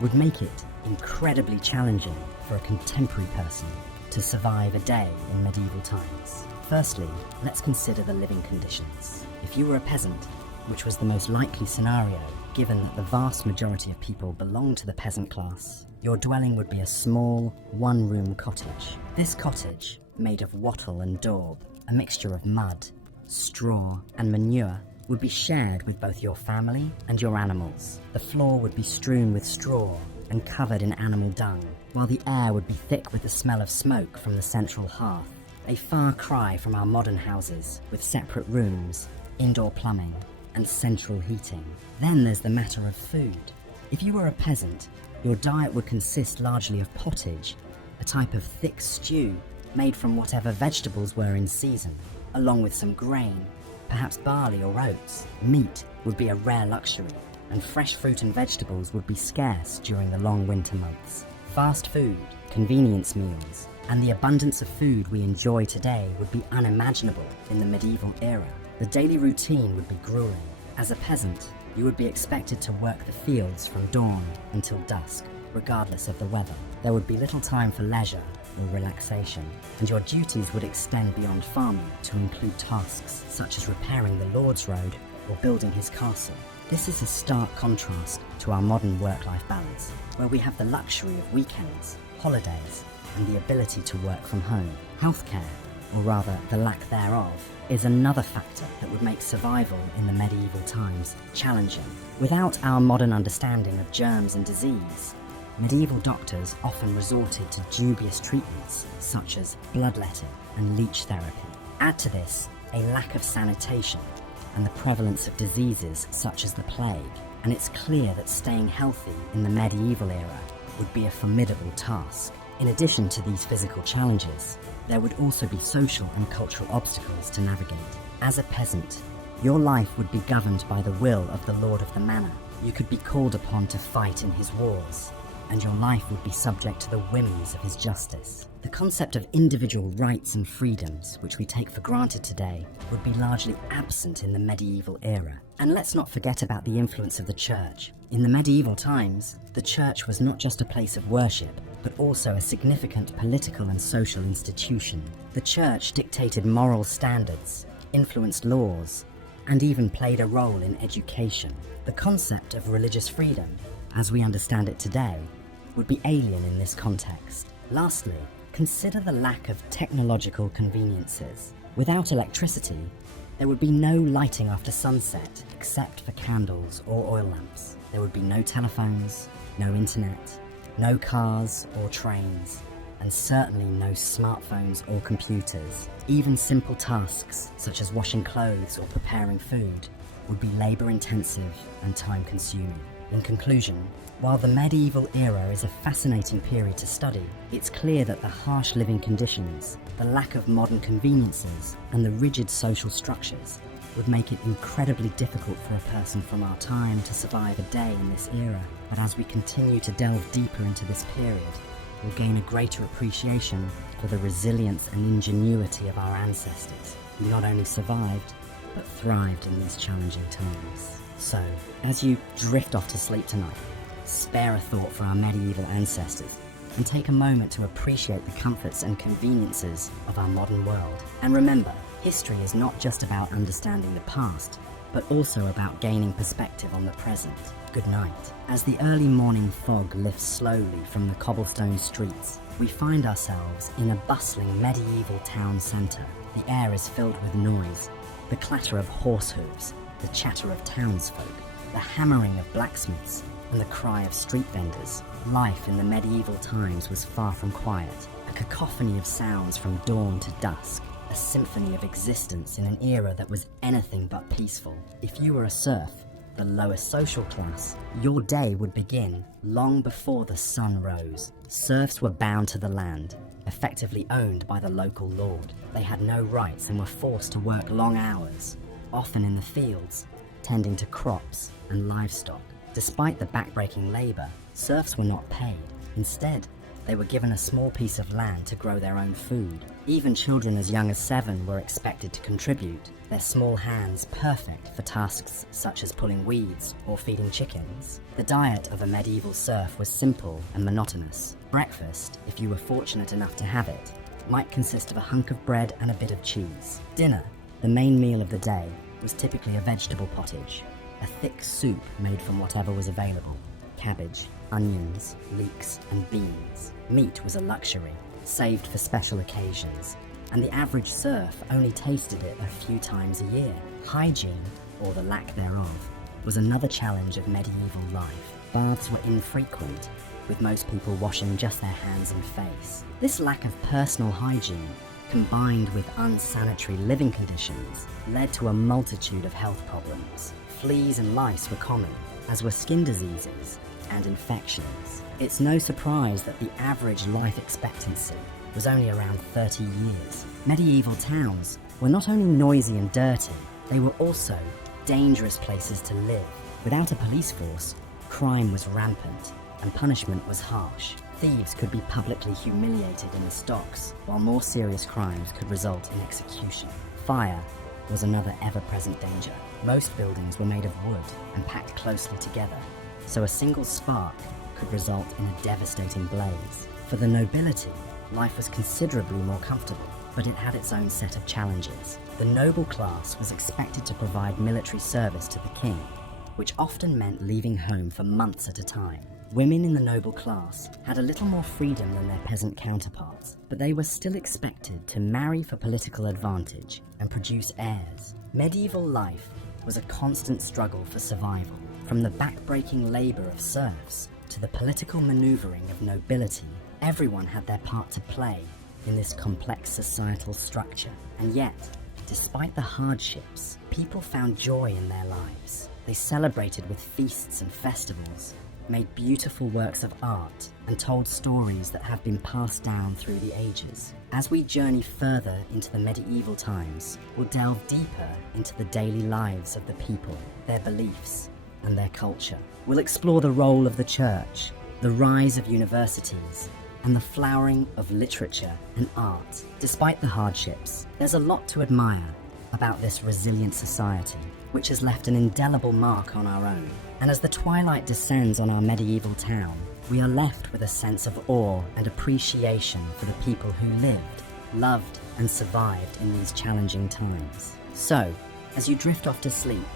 would make it incredibly challenging for a contemporary person to survive a day in medieval times. Firstly, let's consider the living conditions. If you were a peasant, which was the most likely scenario, given that the vast majority of people belong to the peasant class, your dwelling would be a small, one-room cottage. This cottage, made of wattle and daub, a mixture of mud, straw, and manure, would be shared with both your family and your animals. The floor would be strewn with straw and covered in animal dung, while the air would be thick with the smell of smoke from the central hearth. A far cry from our modern houses, with separate rooms, indoor plumbing, and central heating. Then there's the matter of food. If you were a peasant, your diet would consist largely of pottage, a type of thick stew made from whatever vegetables were in season, along with some grain, perhaps barley or oats. Meat would be a rare luxury, and fresh fruit and vegetables would be scarce during the long winter months. Fast food, convenience meals, and the abundance of food we enjoy today would be unimaginable in the medieval era. The daily routine would be grueling. As a peasant, you would be expected to work the fields from dawn until dusk, regardless of the weather. There would be little time for leisure or relaxation, and your duties would extend beyond farming to include tasks such as repairing the Lord's Road or building his castle. This is a stark contrast to our modern work-life balance, where we have the luxury of weekends, holidays, and the ability to work from home. Healthcare, or rather the lack thereof, is another factor that would make survival in the medieval times challenging. Without our modern understanding of germs and disease, medieval doctors often resorted to dubious treatments such as bloodletting and leech therapy. Add to this a lack of sanitation and the prevalence of diseases such as the plague, and it's clear that staying healthy in the medieval era would be a formidable task. In addition to these physical challenges, there would also be social and cultural obstacles to navigate. As a peasant, your life would be governed by the will of the lord of the manor. You could be called upon to fight in his wars, and your life would be subject to the whims of his justice. The concept of individual rights and freedoms, which we take for granted today, would be largely absent in the medieval era. And let's not forget about the influence of the church. In the medieval times, the church was not just a place of worship, but also a significant political and social institution. The church dictated moral standards, influenced laws, and even played a role in education. The concept of religious freedom, as we understand it today, would be alien in this context. Lastly, consider the lack of technological conveniences. Without electricity, there would be no lighting after sunset except for candles or oil lamps. There would be no telephones, no internet, no cars or trains, and certainly no smartphones or computers. Even simple tasks such as washing clothes or preparing food would be labor-intensive and time-consuming. In conclusion, while the medieval era is a fascinating period to study, it's clear that the harsh living conditions, the lack of modern conveniences, and the rigid social structures would make it incredibly difficult for a person from our time to survive a day in this era. But as we continue to delve deeper into this period, we'll gain a greater appreciation for the resilience and ingenuity of our ancestors, who not only survived, but thrived in these challenging times. So, as you drift off to sleep tonight, spare a thought for our medieval ancestors and take a moment to appreciate the comforts and conveniences of our modern world. And remember, history is not just about understanding the past, but also about gaining perspective on the present. Good night. As the early morning fog lifts slowly from the cobblestone streets, we find ourselves in a bustling medieval town centre. The air is filled with noise, the clatter of horse hooves, the chatter of townsfolk, the hammering of blacksmiths, and the cry of street vendors. Life in the medieval times was far from quiet, a cacophony of sounds from dawn to dusk, a symphony of existence in an era that was anything but peaceful. If you were a serf, the lowest social class, your day would begin long before the sun rose. Serfs were bound to the land, effectively owned by the local lord. They had no rights and were forced to work long hours, often in the fields, tending to crops and livestock. Despite the backbreaking labor, serfs were not paid. Instead, they were given a small piece of land to grow their own food. Even children as young as 7 were expected to contribute, their small hands perfect for tasks such as pulling weeds or feeding chickens. The diet of a medieval serf was simple and monotonous. Breakfast, if you were fortunate enough to have it, might consist of a hunk of bread and a bit of cheese. Dinner, the main meal of the day, was typically a vegetable pottage, a thick soup made from whatever was available: cabbage, onions, leeks, and beans. Meat was a luxury, saved for special occasions, and the average serf only tasted it a few times a year. Hygiene, or the lack thereof, was another challenge of medieval life. Baths were infrequent, with most people washing just their hands and face. This lack of personal hygiene, combined with unsanitary living conditions, led to a multitude of health problems. Fleas and lice were common, as were skin diseases and infections. It's no surprise that the average life expectancy was only around 30 years. Medieval towns were not only noisy and dirty, they were also dangerous places to live. Without a police force, crime was rampant and punishment was harsh. Thieves could be publicly humiliated in the stocks, while more serious crimes could result in execution. Fire was another ever-present danger. Most buildings were made of wood and packed closely together, so a single spark could result in a devastating blaze. For the nobility, life was considerably more comfortable, but it had its own set of challenges. The noble class was expected to provide military service to the king, which often meant leaving home for months at a time. Women in the noble class had a little more freedom than their peasant counterparts, but they were still expected to marry for political advantage and produce heirs. Medieval life was a constant struggle for survival, from the backbreaking labor of serfs to the political maneuvering of nobility. Everyone had their part to play in this complex societal structure, and yet, despite the hardships, people found joy in their lives. They celebrated with feasts and festivals, made beautiful works of art, and told stories that have been passed down through the ages. As we journey further into the medieval times, we'll delve deeper into the daily lives of the people, their beliefs, and their culture. We'll explore the role of the church, the rise of universities, and the flowering of literature and art. Despite the hardships, there's a lot to admire about this resilient society, which has left an indelible mark on our own. And as the twilight descends on our medieval town, we are left with a sense of awe and appreciation for the people who lived, loved, and survived in these challenging times. So, as you drift off to sleep,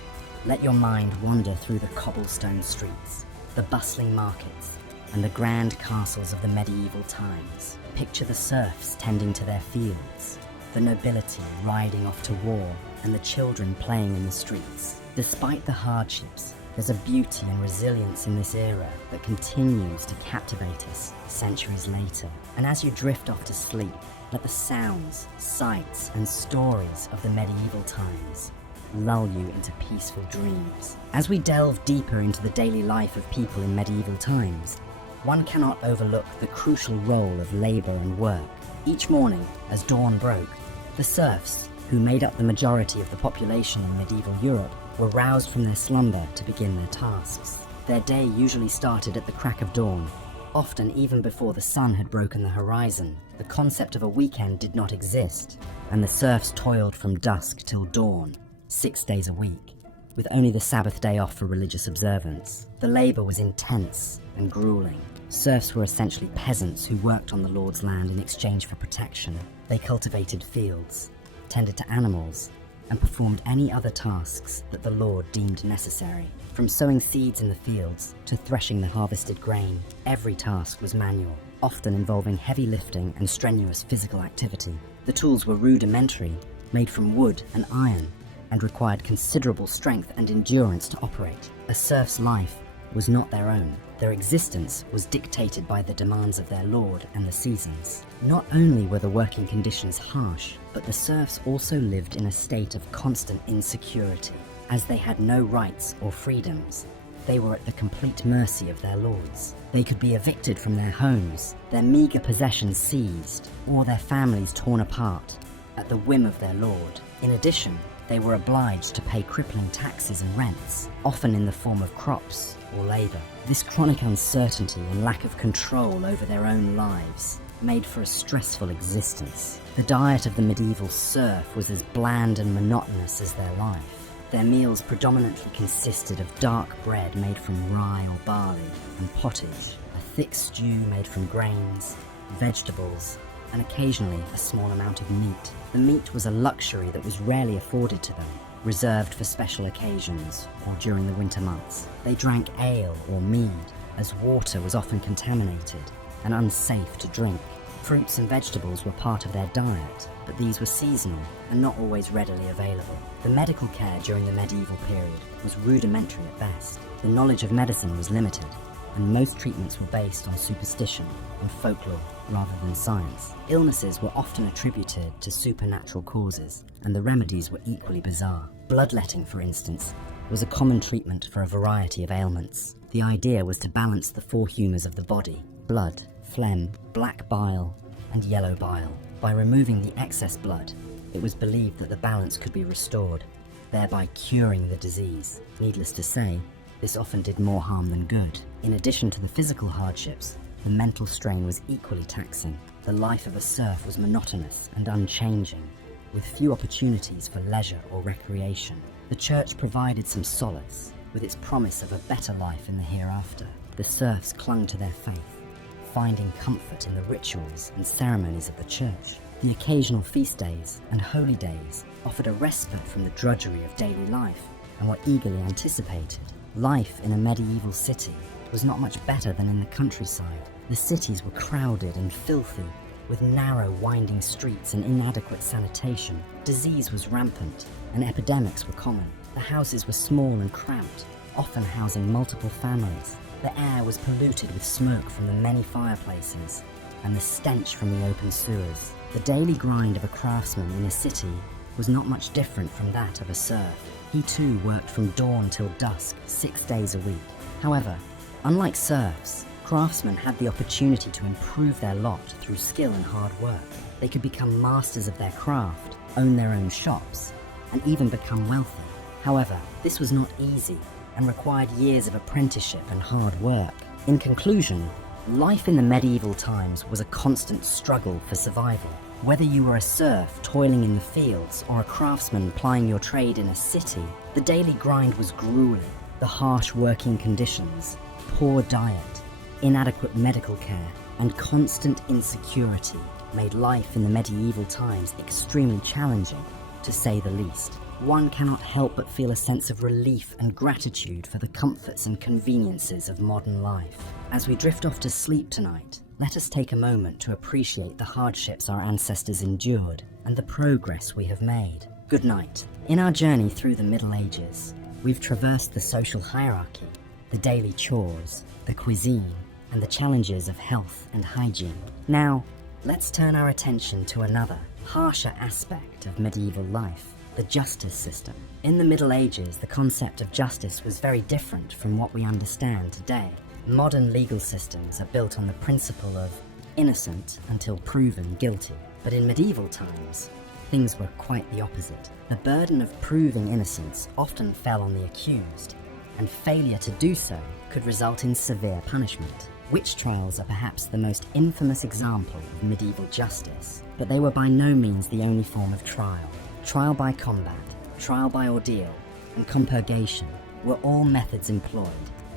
let your mind wander through the cobblestone streets, the bustling markets, and the grand castles of the medieval times. Picture the serfs tending to their fields, the nobility riding off to war, and the children playing in the streets. Despite the hardships, there's a beauty and resilience in this era that continues to captivate us centuries later. And as you drift off to sleep, let the sounds, sights, and stories of the medieval times lull you into peaceful dreams. As we delve deeper into the daily life of people in medieval times, one cannot overlook the crucial role of labor and work. Each morning, as dawn broke, the serfs, who made up the majority of the population in medieval Europe, were roused from their slumber to begin their tasks. Their day usually started at the crack of dawn, often even before the sun had broken the horizon. The concept of a weekend did not exist, and the serfs toiled from dusk till dawn, 6 days a week, with only the Sabbath day off for religious observance. The labor was intense and grueling. Serfs were essentially peasants who worked on the Lord's land in exchange for protection. They cultivated fields, tended to animals, and performed any other tasks that the Lord deemed necessary. From sowing seeds in the fields to threshing the harvested grain, every task was manual, often involving heavy lifting and strenuous physical activity. The tools were rudimentary, made from wood and iron, and required considerable strength and endurance to operate. A serf's life was not their own. Their existence was dictated by the demands of their lord and the seasons. Not only were the working conditions harsh, but the serfs also lived in a state of constant insecurity. As they had no rights or freedoms, They were at the complete mercy of their lords. They could be evicted from their homes, their meager possessions seized, or their families torn apart at the whim of their lord. In addition, they were obliged to pay crippling taxes and rents, often in the form of crops or labour. This chronic uncertainty and lack of control over their own lives made for a stressful existence. The diet of the medieval serf was as bland and monotonous as their life. Their meals predominantly consisted of dark bread made from rye or barley, and pottage, a thick stew made from grains, vegetables, and occasionally a small amount of meat. The meat was a luxury that was rarely afforded to them, reserved for special occasions or during the winter months. They drank ale or mead, as water was often contaminated and unsafe to drink. Fruits and vegetables were part of their diet, but these were seasonal and not always readily available. The medical care during the medieval period was rudimentary at best. The knowledge of medicine was limited, and most treatments were based on superstition and folklore rather than science. Illnesses were often attributed to supernatural causes, and the remedies were equally bizarre. Bloodletting, for instance, was a common treatment for a variety of ailments. The idea was to balance the four humours of the body: blood, phlegm, black bile, and yellow bile. By removing the excess blood, it was believed that the balance could be restored, thereby curing the disease. Needless to say, this often did more harm than good. In addition to the physical hardships, the mental strain was equally taxing. The life of a serf was monotonous and unchanging, with few opportunities for leisure or recreation. The church provided some solace, with its promise of a better life in the hereafter. The serfs clung to their faith, finding comfort in the rituals and ceremonies of the church. The occasional feast days and holy days offered a respite from the drudgery of daily life and were eagerly anticipated. Life in a medieval city was not much better than in the countryside. The cities were crowded and filthy, with narrow, winding streets and inadequate sanitation. Disease was rampant, and epidemics were common. The houses were small and cramped, often housing multiple families. The air was polluted with smoke from the many fireplaces and the stench from the open sewers. The daily grind of a craftsman in a city was not much different from that of a serf. He too worked from dawn till dusk, 6 days a week. However, unlike serfs, craftsmen had the opportunity to improve their lot through skill and hard work. They could become masters of their craft, own their own shops, and even become wealthy. However, this was not easy and required years of apprenticeship and hard work. In conclusion, life in the medieval times was a constant struggle for survival. Whether you were a serf toiling in the fields or a craftsman plying your trade in a city, the daily grind was grueling. The harsh working conditions, poor diet, inadequate medical care, and constant insecurity made life in the medieval times extremely challenging, to say the least. One cannot help but feel a sense of relief and gratitude for the comforts and conveniences of modern life. As we drift off to sleep tonight, let us take a moment to appreciate the hardships our ancestors endured and the progress we have made. Good night. In our journey through the Middle Ages, we've traversed the social hierarchy, the daily chores, the cuisine, and the challenges of health and hygiene. Now, let's turn our attention to another, harsher aspect of medieval life: the justice system. In the Middle Ages, the concept of justice was very different from what we understand today. Modern legal systems are built on the principle of innocent until proven guilty. But in medieval times, things were quite the opposite. The burden of proving innocence often fell on the accused, and failure to do so could result in severe punishment. Witch trials are perhaps the most infamous example of medieval justice, but they were by no means the only form of trial. Trial by combat, trial by ordeal, and compurgation were all methods employed,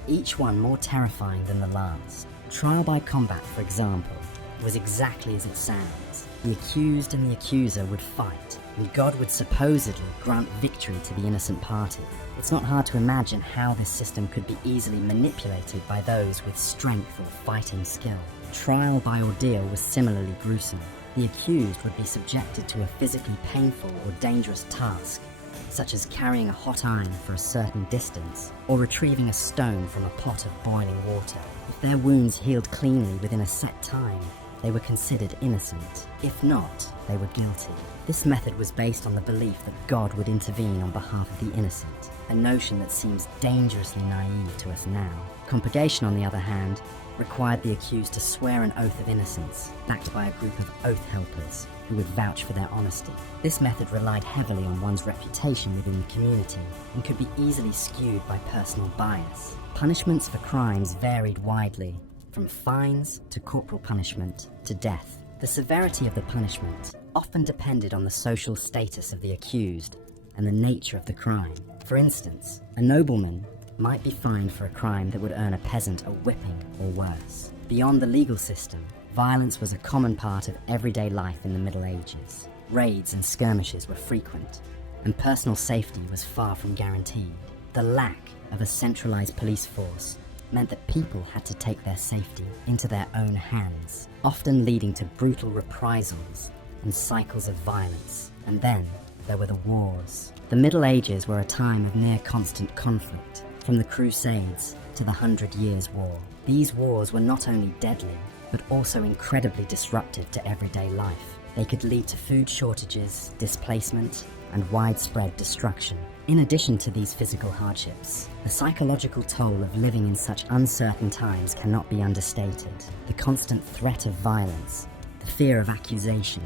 each one more terrifying than the last. Trial by combat, for example, was exactly as it sounds. The accused and the accuser would fight, and God would supposedly grant victory to the innocent party. It's not hard to imagine how this system could be easily manipulated by those with strength or fighting skill. Trial by ordeal was similarly gruesome. The accused would be subjected to a physically painful or dangerous task, such as carrying a hot iron for a certain distance, or retrieving a stone from a pot of boiling water. If their wounds healed cleanly within a set time, they were considered innocent. If not, they were guilty. This method was based on the belief that God would intervene on behalf of the innocent, a notion that seems dangerously naive to us now. Compurgation, on the other hand, required the accused to swear an oath of innocence, backed by a group of oath helpers who would vouch for their honesty. This method relied heavily on one's reputation within the community and could be easily skewed by personal bias. Punishments for crimes varied widely, from fines to corporal punishment to death. The severity of the punishment often depended on the social status of the accused and the nature of the crime. For instance, a nobleman might be fined for a crime that would earn a peasant a whipping or worse. Beyond the legal system, violence was a common part of everyday life in the Middle Ages. Raids and skirmishes were frequent, and personal safety was far from guaranteed. The lack of a centralized police force meant that people had to take their safety into their own hands, often leading to brutal reprisals and cycles of violence. And then there were the wars. The Middle Ages were a time of near constant conflict, from the Crusades to the 100 Years' War. These wars were not only deadly, but also incredibly disruptive to everyday life. They could lead to food shortages, displacement, and widespread destruction. In addition to these physical hardships, the psychological toll of living in such uncertain times cannot be understated. The constant threat of violence, the fear of accusation,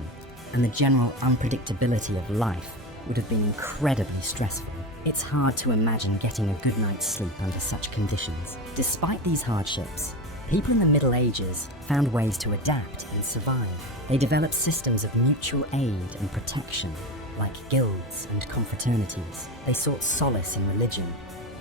and the general unpredictability of life would have been incredibly stressful. It's hard to imagine getting a good night's sleep under such conditions. Despite these hardships, people in the Middle Ages found ways to adapt and survive. They developed systems of mutual aid and protection, like guilds and confraternities. They sought solace in religion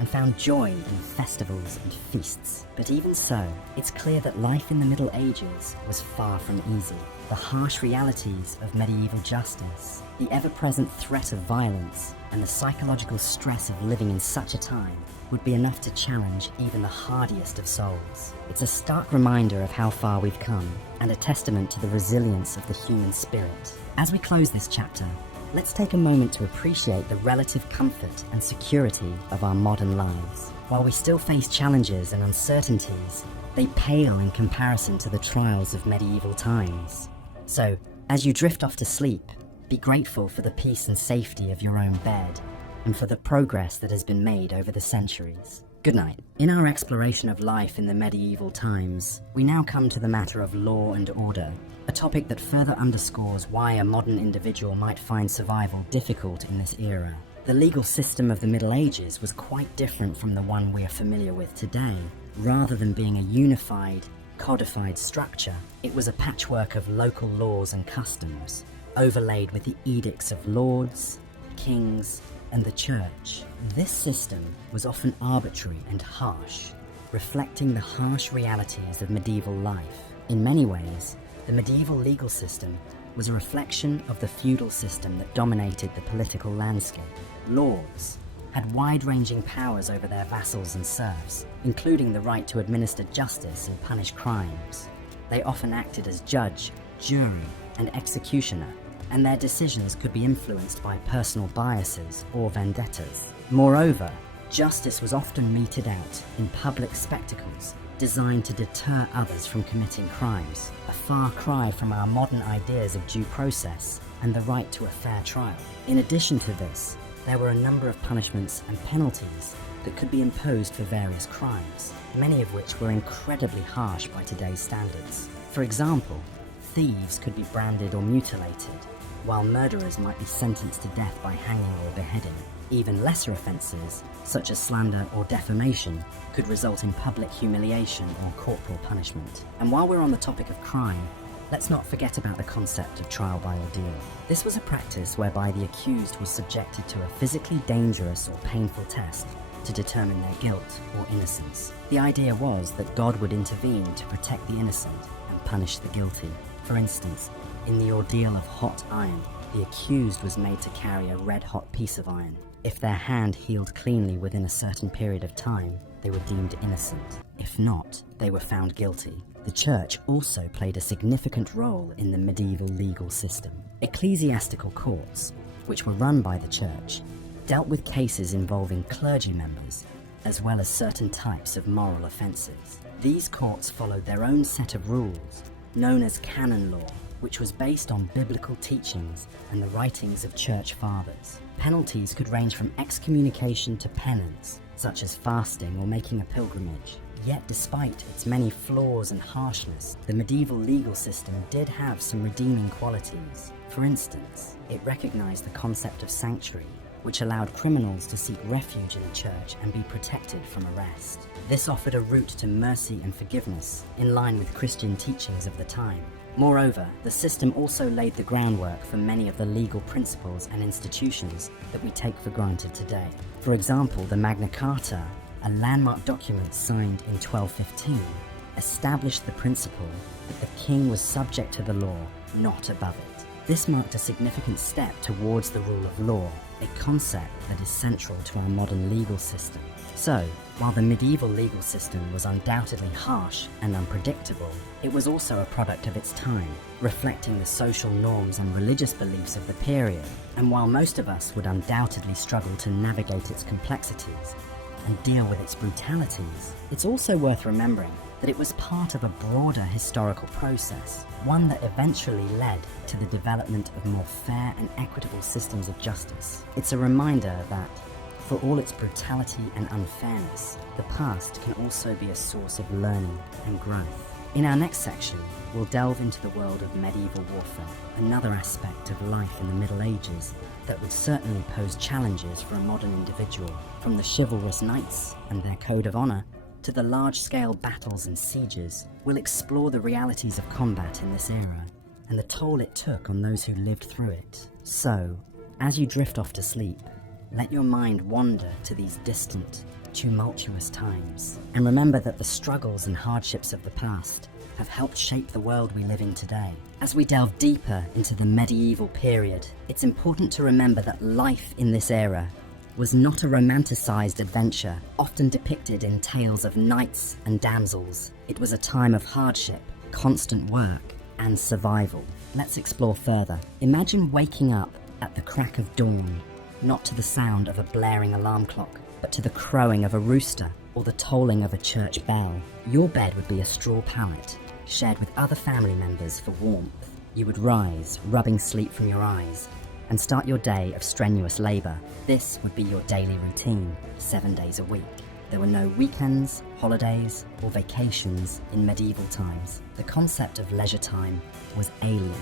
and found joy in festivals and feasts. But even so, it's clear that life in the Middle Ages was far from easy. The harsh realities of medieval justice, the ever-present threat of violence, and the psychological stress of living in such a time would be enough to challenge even the hardiest of souls. It's a stark reminder of how far we've come, and a testament to the resilience of the human spirit. As we close this chapter, let's take a moment to appreciate the relative comfort and security of our modern lives. While we still face challenges and uncertainties, they pale in comparison to the trials of medieval times. So, as you drift off to sleep, be grateful for the peace and safety of your own bed, and for the progress that has been made over the centuries. Good night. In our exploration of life in the medieval times, we now come to the matter of law and order, a topic that further underscores why a modern individual might find survival difficult in this era. The legal system of the Middle Ages was quite different from the one we are familiar with today. Rather than being a unified, codified structure, it was a patchwork of local laws and customs, overlaid with the edicts of lords, kings, and the church. This system was often arbitrary and harsh, reflecting the harsh realities of medieval life. In many ways, the medieval legal system was a reflection of the feudal system that dominated the political landscape. Lords had wide-ranging powers over their vassals and serfs, including the right to administer justice and punish crimes. They often acted as judge, jury, and executioner, and their decisions could be influenced by personal biases or vendettas. Moreover, justice was often meted out in public spectacles designed to deter others from committing crimes, a far cry from our modern ideas of due process and the right to a fair trial. In addition to this, there were a number of punishments and penalties that could be imposed for various crimes, many of which were incredibly harsh by today's standards. For example, thieves could be branded or mutilated, while murderers might be sentenced to death by hanging or beheading. Even lesser offences, such as slander or defamation, could result in public humiliation or corporal punishment. And while we're on the topic of crime, let's not forget about the concept of trial by ordeal. This was a practice whereby the accused was subjected to a physically dangerous or painful test to determine their guilt or innocence. The idea was that God would intervene to protect the innocent and punish the guilty. For instance, in the ordeal of hot iron, the accused was made to carry a red-hot piece of iron. If their hand healed cleanly within a certain period of time, they were deemed innocent. If not, they were found guilty. The church also played a significant role in the medieval legal system. Ecclesiastical courts, which were run by the church, dealt with cases involving clergy members, as well as certain types of moral offences. These courts followed their own set of rules, known as canon law, which was based on biblical teachings and the writings of church fathers. Penalties could range from excommunication to penance, such as fasting or making a pilgrimage. Yet despite its many flaws and harshness, the medieval legal system did have some redeeming qualities. For instance, it recognized the concept of sanctuary, which allowed criminals to seek refuge in a church and be protected from arrest. This offered a route to mercy and forgiveness, in line with Christian teachings of the time. Moreover, the system also laid the groundwork for many of the legal principles and institutions that we take for granted today. For example, the Magna Carta, a landmark document signed in 1215, established the principle that the king was subject to the law, not above it. This marked a significant step towards the rule of law, a concept that is central to our modern legal system. So, while the medieval legal system was undoubtedly harsh and unpredictable, it was also a product of its time, reflecting the social norms and religious beliefs of the period. And while most of us would undoubtedly struggle to navigate its complexities and deal with its brutalities, it's also worth remembering that it was part of a broader historical process, one that eventually led to the development of more fair and equitable systems of justice. It's a reminder that, for all its brutality and unfairness, the past can also be a source of learning and growth. In our next section, we'll delve into the world of medieval warfare, another aspect of life in the Middle Ages that would certainly pose challenges for a modern individual. From the chivalrous knights and their code of honor, to the large-scale battles and sieges, we'll explore the realities of combat in this era and the toll it took on those who lived through it. So, as you drift off to sleep, let your mind wander to these distant, tumultuous times, and remember that the struggles and hardships of the past have helped shape the world we live in today. As we delve deeper into the medieval period, it's important to remember that life in this era was not a romanticized adventure, often depicted in tales of knights and damsels. It was a time of hardship, constant work, and survival. Let's explore further. Imagine waking up at the crack of dawn, not to the sound of a blaring alarm clock, but to the crowing of a rooster or the tolling of a church bell. Your bed would be a straw pallet, shared with other family members for warmth. You would rise, rubbing sleep from your eyes, and start your day of strenuous labor. This would be your daily routine, 7 days a week. There were no weekends, holidays, or vacations in medieval times. The concept of leisure time was alien,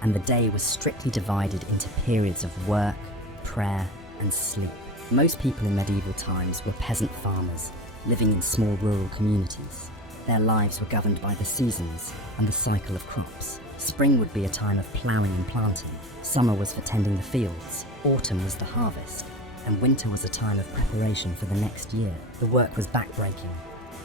and the day was strictly divided into periods of work, prayer, and sleep. Most people in medieval times were peasant farmers, living in small rural communities. Their lives were governed by the seasons and the cycle of crops. Spring would be a time of ploughing and planting. Summer was for tending the fields. Autumn was the harvest. And winter was a time of preparation for the next year. The work was backbreaking,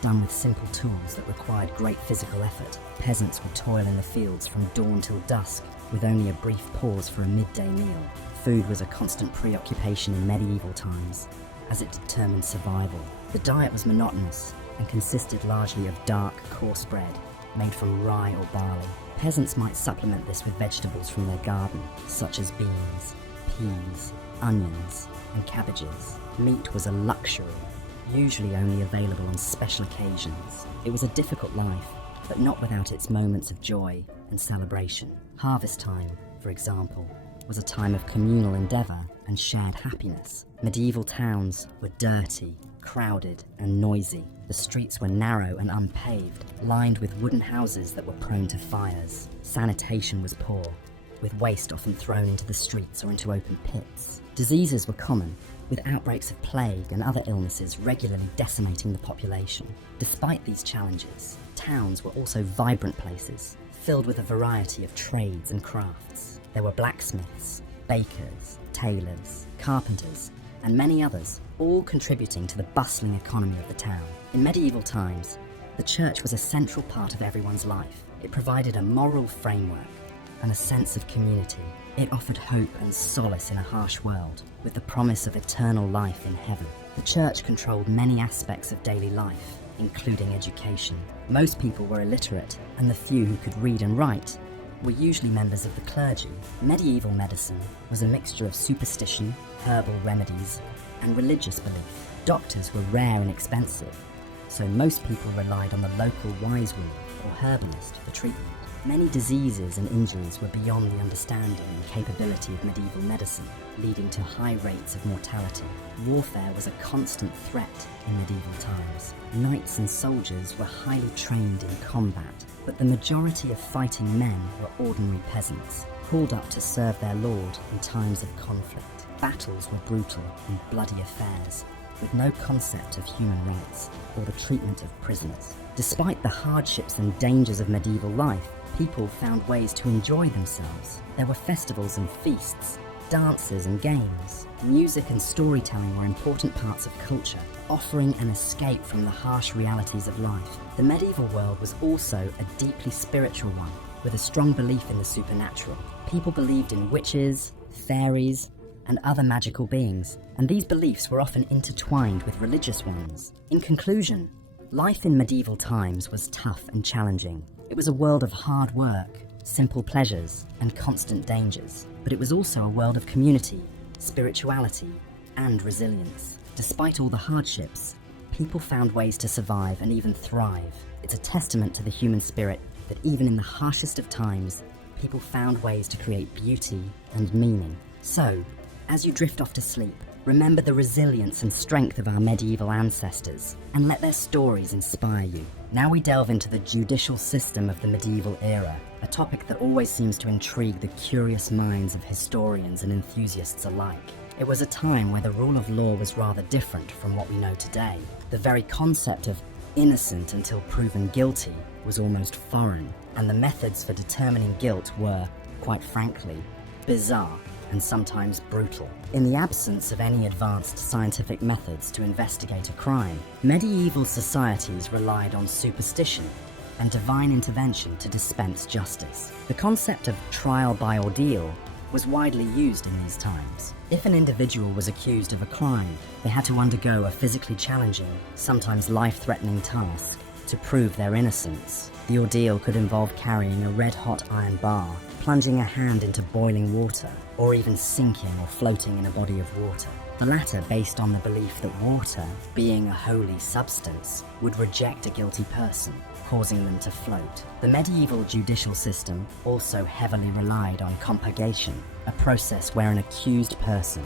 done with simple tools that required great physical effort. Peasants would toil in the fields from dawn till dusk, with only a brief pause for a midday meal. Food was a constant preoccupation in medieval times, as it determined survival. The diet was monotonous and consisted largely of dark, coarse bread, made from rye or barley. Peasants might supplement this with vegetables from their garden, such as beans, peas, onions, and cabbages. Meat was a luxury, usually only available on special occasions. It was a difficult life, but not without its moments of joy and celebration. Harvest time, for example, was a time of communal endeavour and shared happiness. Medieval towns were dirty, crowded, and noisy. The streets were narrow and unpaved, lined with wooden houses that were prone to fires. Sanitation was poor, with waste often thrown into the streets or into open pits. Diseases were common, with outbreaks of plague and other illnesses regularly decimating the population. Despite these challenges, towns were also vibrant places, filled with a variety of trades and crafts. There were blacksmiths, bakers, tailors, carpenters, and many others, all contributing to the bustling economy of the town. In medieval times, the church was a central part of everyone's life. It provided a moral framework and a sense of community. It offered hope and solace in a harsh world, with the promise of eternal life in heaven. The church controlled many aspects of daily life, including education. Most people were illiterate, and the few who could read and write were usually members of the clergy. Medieval medicine was a mixture of superstition, herbal remedies, and religious belief. Doctors were rare and expensive, so most people relied on the local wise woman or herbalist for treatment. Many diseases and injuries were beyond the understanding and capability of medieval medicine, leading to high rates of mortality. Warfare was a constant threat in medieval times. Knights and soldiers were highly trained in combat, but the majority of fighting men were ordinary peasants, called up to serve their lord in times of conflict. Battles were brutal and bloody affairs, with no concept of human rights or the treatment of prisoners. Despite the hardships and dangers of medieval life, people found ways to enjoy themselves. There were festivals and feasts, dances and games. Music and storytelling were important parts of culture, offering an escape from the harsh realities of life. The medieval world was also a deeply spiritual one, with a strong belief in the supernatural. People believed in witches, fairies, and other magical beings, and these beliefs were often intertwined with religious ones. In conclusion, life in medieval times was tough and challenging. It was a world of hard work, simple pleasures, and constant dangers, but it was also a world of community, spirituality, and resilience. Despite all the hardships, people found ways to survive and even thrive. It's a testament to the human spirit that even in the harshest of times, people found ways to create beauty and meaning. So, as you drift off to sleep, remember the resilience and strength of our medieval ancestors, and let their stories inspire you. Now we delve into the judicial system of the medieval era, a topic that always seems to intrigue the curious minds of historians and enthusiasts alike. It was a time where the rule of law was rather different from what we know today. The very concept of innocent until proven guilty was almost foreign, and the methods for determining guilt were, quite frankly, bizarre and sometimes brutal. In the absence of any advanced scientific methods to investigate a crime, medieval societies relied on superstition and divine intervention to dispense justice. The concept of trial by ordeal was widely used in these times. If an individual was accused of a crime, they had to undergo a physically challenging, sometimes life-threatening task to prove their innocence. The ordeal could involve carrying a red-hot iron bar, plunging a hand into boiling water, or even sinking or floating in a body of water. The latter based on the belief that water, being a holy substance, would reject a guilty person, causing them to float. The medieval judicial system also heavily relied on compurgation, a process where an accused person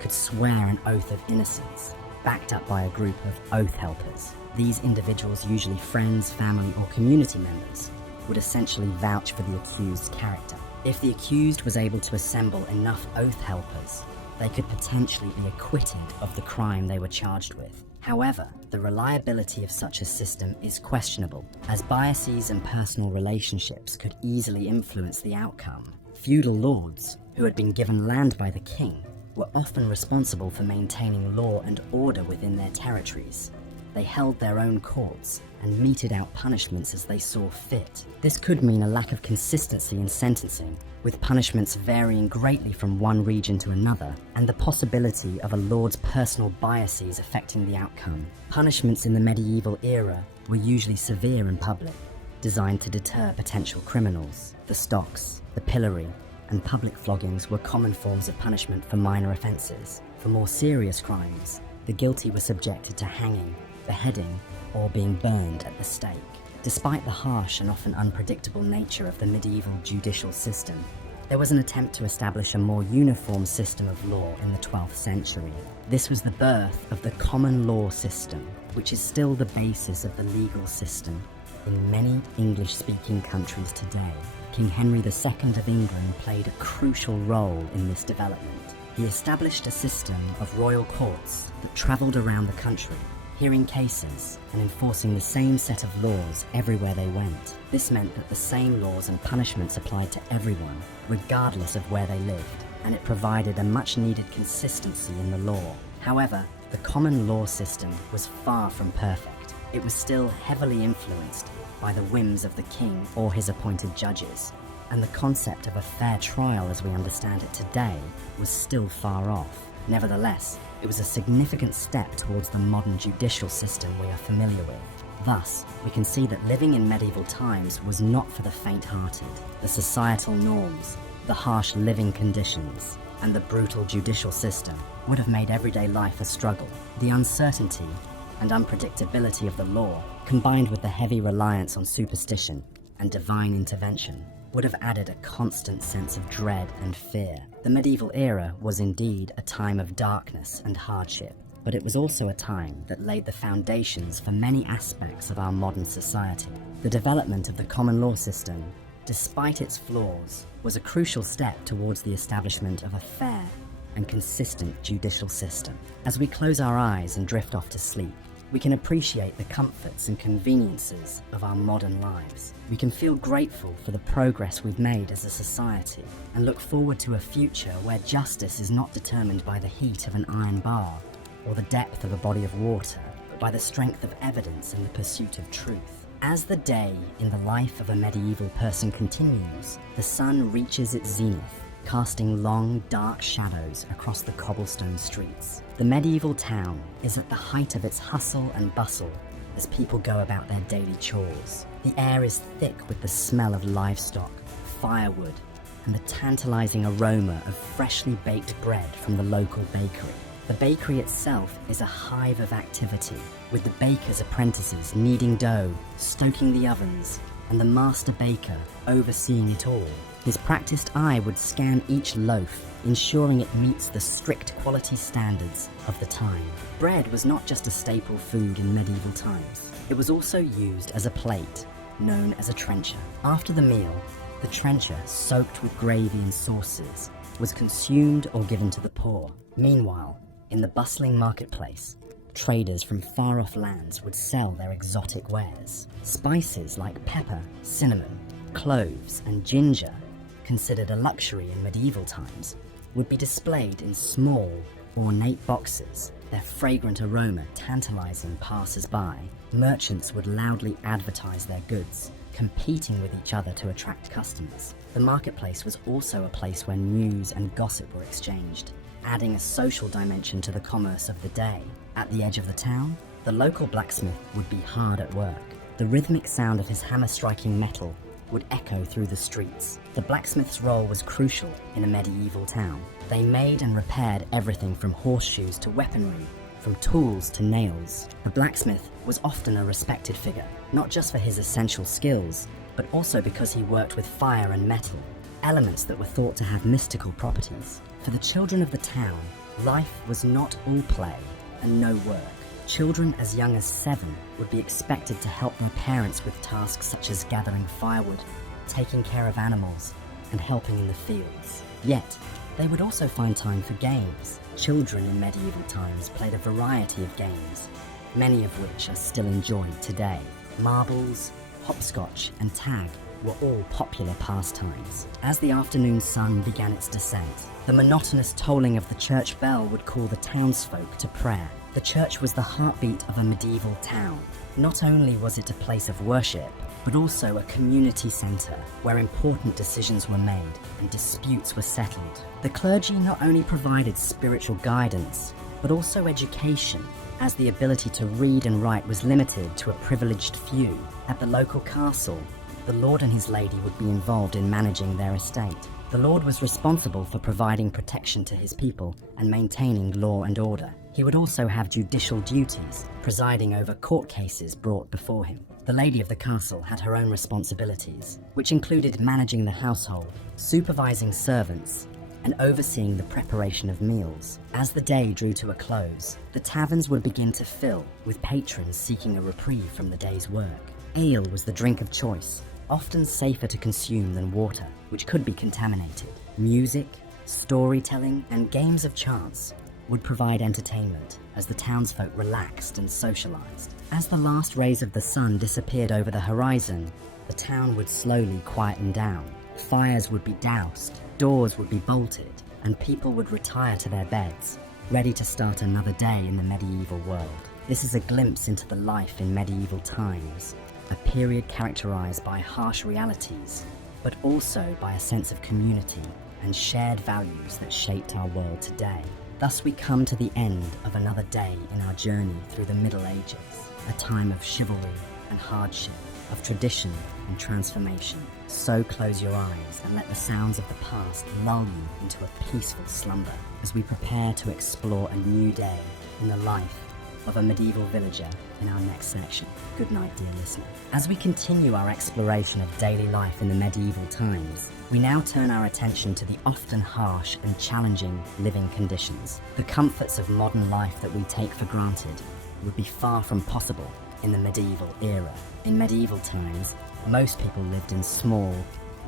could swear an oath of innocence, backed up by a group of oath helpers. These individuals, usually friends, family, or community members, would essentially vouch for the accused's character. If the accused was able to assemble enough oath helpers, they could potentially be acquitted of the crime they were charged with. However, the reliability of such a system is questionable, as biases and personal relationships could easily influence the outcome. Feudal lords, who had been given land by the king, were often responsible for maintaining law and order within their territories. They held their own courts and meted out punishments as they saw fit. This could mean a lack of consistency in sentencing, with punishments varying greatly from one region to another, and the possibility of a lord's personal biases affecting the outcome. Punishments in the medieval era were usually severe and public, designed to deter potential criminals. The stocks, the pillory, and public floggings were common forms of punishment for minor offences. For more serious crimes, the guilty were subjected to hanging, beheading, or being burned at the stake. Despite the harsh and often unpredictable nature of the medieval judicial system, there was an attempt to establish a more uniform system of law in the 12th century. This was the birth of the common law system, which is still the basis of the legal system in many English-speaking countries today. King Henry II of England played a crucial role in this development. He established a system of royal courts that travelled around the country, hearing cases and enforcing the same set of laws everywhere they went. This meant that the same laws and punishments applied to everyone, regardless of where they lived, and it provided a much-needed consistency in the law. However, the common law system was far from perfect. It was still heavily influenced by the whims of the king or his appointed judges, and the concept of a fair trial as we understand it today was still far off. Nevertheless, it was a significant step towards the modern judicial system we are familiar with. Thus, we can see that living in medieval times was not for the faint-hearted. The societal norms, the harsh living conditions, and the brutal judicial system would have made everyday life a struggle. The uncertainty and unpredictability of the law, combined with the heavy reliance on superstition and divine intervention would have added a constant sense of dread and fear. The medieval era was indeed a time of darkness and hardship, but it was also a time that laid the foundations for many aspects of our modern society. The development of the common law system, despite its flaws, was a crucial step towards the establishment of a fair and consistent judicial system. As we close our eyes and drift off to sleep, we can appreciate the comforts and conveniences of our modern lives. We can feel grateful for the progress we've made as a society and look forward to a future where justice is not determined by the heat of an iron bar or the depth of a body of water, but by the strength of evidence and the pursuit of truth. As the day in the life of a medieval person continues, the sun reaches its zenith, casting long, dark shadows across the cobblestone streets. The medieval town is at the height of its hustle and bustle as people go about their daily chores. The air is thick with the smell of livestock, firewood, and the tantalizing aroma of freshly baked bread from the local bakery. The bakery itself is a hive of activity, with the baker's apprentices kneading dough, stoking the ovens, and the master baker overseeing it all. His practiced eye would scan each loaf, ensuring it meets the strict quality standards of the time. Bread was not just a staple food in medieval times. It was also used as a plate, known as a trencher. After the meal, the trencher, soaked with gravy and sauces, was consumed or given to the poor. Meanwhile, in the bustling marketplace, traders from far-off lands would sell their exotic wares. Spices like pepper, cinnamon, cloves, and ginger, considered a luxury in medieval times, would be displayed in small, ornate boxes, their fragrant aroma tantalizing passers-by. Merchants would loudly advertise their goods, competing with each other to attract customers. The marketplace was also a place where news and gossip were exchanged, adding a social dimension to the commerce of the day. At the edge of the town, the local blacksmith would be hard at work. The rhythmic sound of his hammer striking metal would echo through the streets. The blacksmith's role was crucial in a medieval town. They made and repaired everything from horseshoes to weaponry, from tools to nails. The blacksmith was often a respected figure, not just for his essential skills, but also because he worked with fire and metal, elements that were thought to have mystical properties. For the children of the town, life was not all play and no work. Children as young as 7 would be expected to help their parents with tasks such as gathering firewood, taking care of animals, and helping in the fields. Yet, they would also find time for games. Children in medieval times played a variety of games, many of which are still enjoyed today. Marbles, hopscotch, and tag were all popular pastimes. As the afternoon sun began its descent, the monotonous tolling of the church bell would call the townsfolk to prayer. The church was the heartbeat of a medieval town. Not only was it a place of worship, but also a community centre where important decisions were made and disputes were settled. The clergy not only provided spiritual guidance, but also education, as the ability to read and write was limited to a privileged few. At the local castle, the lord and his lady would be involved in managing their estate. The lord was responsible for providing protection to his people and maintaining law and order. He would also have judicial duties, presiding over court cases brought before him. The lady of the castle had her own responsibilities, which included managing the household, supervising servants, and overseeing the preparation of meals. As the day drew to a close, the taverns would begin to fill, with patrons seeking a reprieve from the day's work. Ale was the drink of choice, often safer to consume than water, which could be contaminated. Music, storytelling, and games of chance would provide entertainment as the townsfolk relaxed and socialized. As the last rays of the sun disappeared over the horizon, the town would slowly quieten down. Fires would be doused, doors would be bolted, and people would retire to their beds, ready to start another day in the medieval world. This is a glimpse into the life in medieval times, a period characterized by harsh realities, but also by a sense of community and shared values that shaped our world today. Thus we come to the end of another day in our journey through the Middle Ages, a time of chivalry and hardship, of tradition and transformation. So close your eyes and let the sounds of the past lull you into a peaceful slumber as we prepare to explore a new day in the life of a medieval villager in our next section. Good night, dear listener. As we continue our exploration of daily life in the medieval times, we now turn our attention to the often harsh and challenging living conditions. The comforts of modern life that we take for granted would be far from possible in the medieval era. In medieval times, most people lived in small,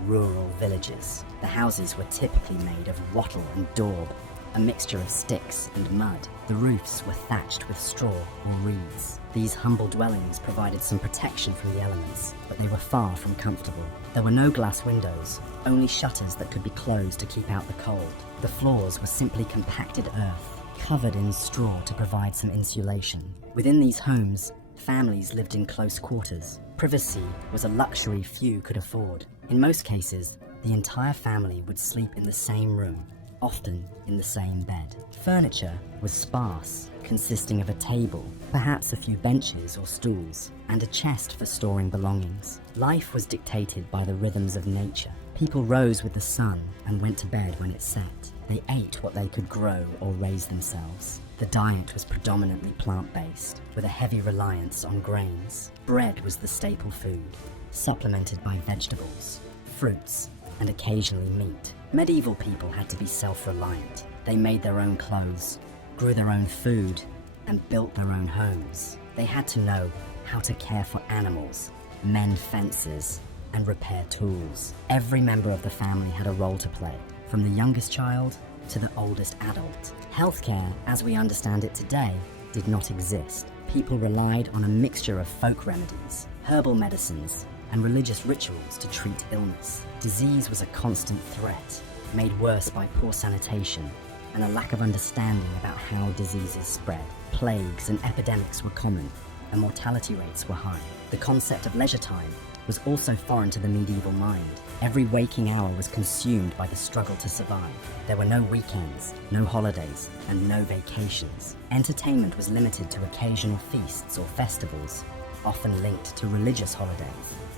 rural villages. The houses were typically made of wattle and daub, a mixture of sticks and mud. The roofs were thatched with straw or reeds. These humble dwellings provided some protection from the elements, but they were far from comfortable. There were no glass windows, only shutters that could be closed to keep out the cold. The floors were simply compacted earth, covered in straw to provide some insulation. Within these homes, families lived in close quarters. Privacy was a luxury few could afford. In most cases, the entire family would sleep in the same room, often in the same bed. Furniture was sparse, consisting of a table, perhaps a few benches or stools, and a chest for storing belongings. Life was dictated by the rhythms of nature. People rose with the sun and went to bed when it set. They ate what they could grow or raise themselves. The diet was predominantly plant-based, with a heavy reliance on grains. Bread was the staple food, supplemented by vegetables, fruits, and occasionally meat. Medieval people had to be self-reliant. They made their own clothes, grew their own food, and built their own homes. They had to know how to care for animals, mend fences, and repair tools. Every member of the family had a role to play, from the youngest child to the oldest adult. Healthcare, as we understand it today, did not exist. People relied on a mixture of folk remedies, herbal medicines, and religious rituals to treat illness. Disease was a constant threat, made worse by poor sanitation and a lack of understanding about how diseases spread. Plagues and epidemics were common, and mortality rates were high. The concept of leisure time was also foreign to the medieval mind. Every waking hour was consumed by the struggle to survive. There were no weekends, no holidays, and no vacations. Entertainment was limited to occasional feasts or festivals, often linked to religious holidays.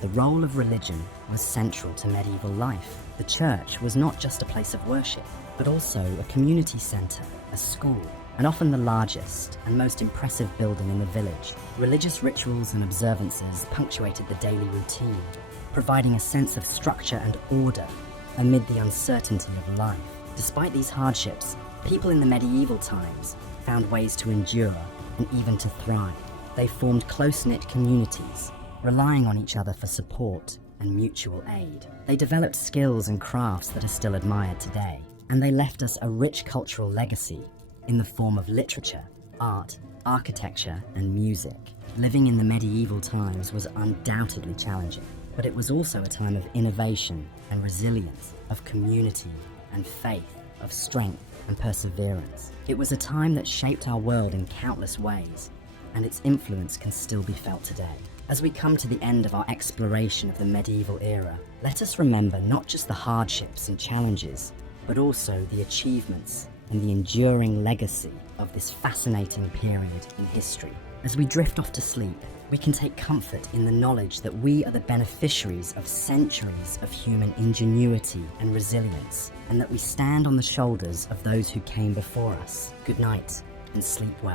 The role of religion was central to medieval life. The church was not just a place of worship, but also a community centre, a school, and often the largest and most impressive building in the village. Religious rituals and observances punctuated the daily routine, providing a sense of structure and order amid the uncertainty of life. Despite these hardships, people in the medieval times found ways to endure and even to thrive. They formed close-knit communities, relying on each other for support and mutual aid. They developed skills and crafts that are still admired today, and they left us a rich cultural legacy in the form of literature, art, architecture, and music. Living in the medieval times was undoubtedly challenging, but it was also a time of innovation and resilience, of community and faith, of strength and perseverance. It was a time that shaped our world in countless ways, and its influence can still be felt today. As we come to the end of our exploration of the medieval era, let us remember not just the hardships and challenges, but also the achievements and the enduring legacy of this fascinating period in history. As we drift off to sleep, we can take comfort in the knowledge that we are the beneficiaries of centuries of human ingenuity and resilience, and that we stand on the shoulders of those who came before us. Good night and sleep well.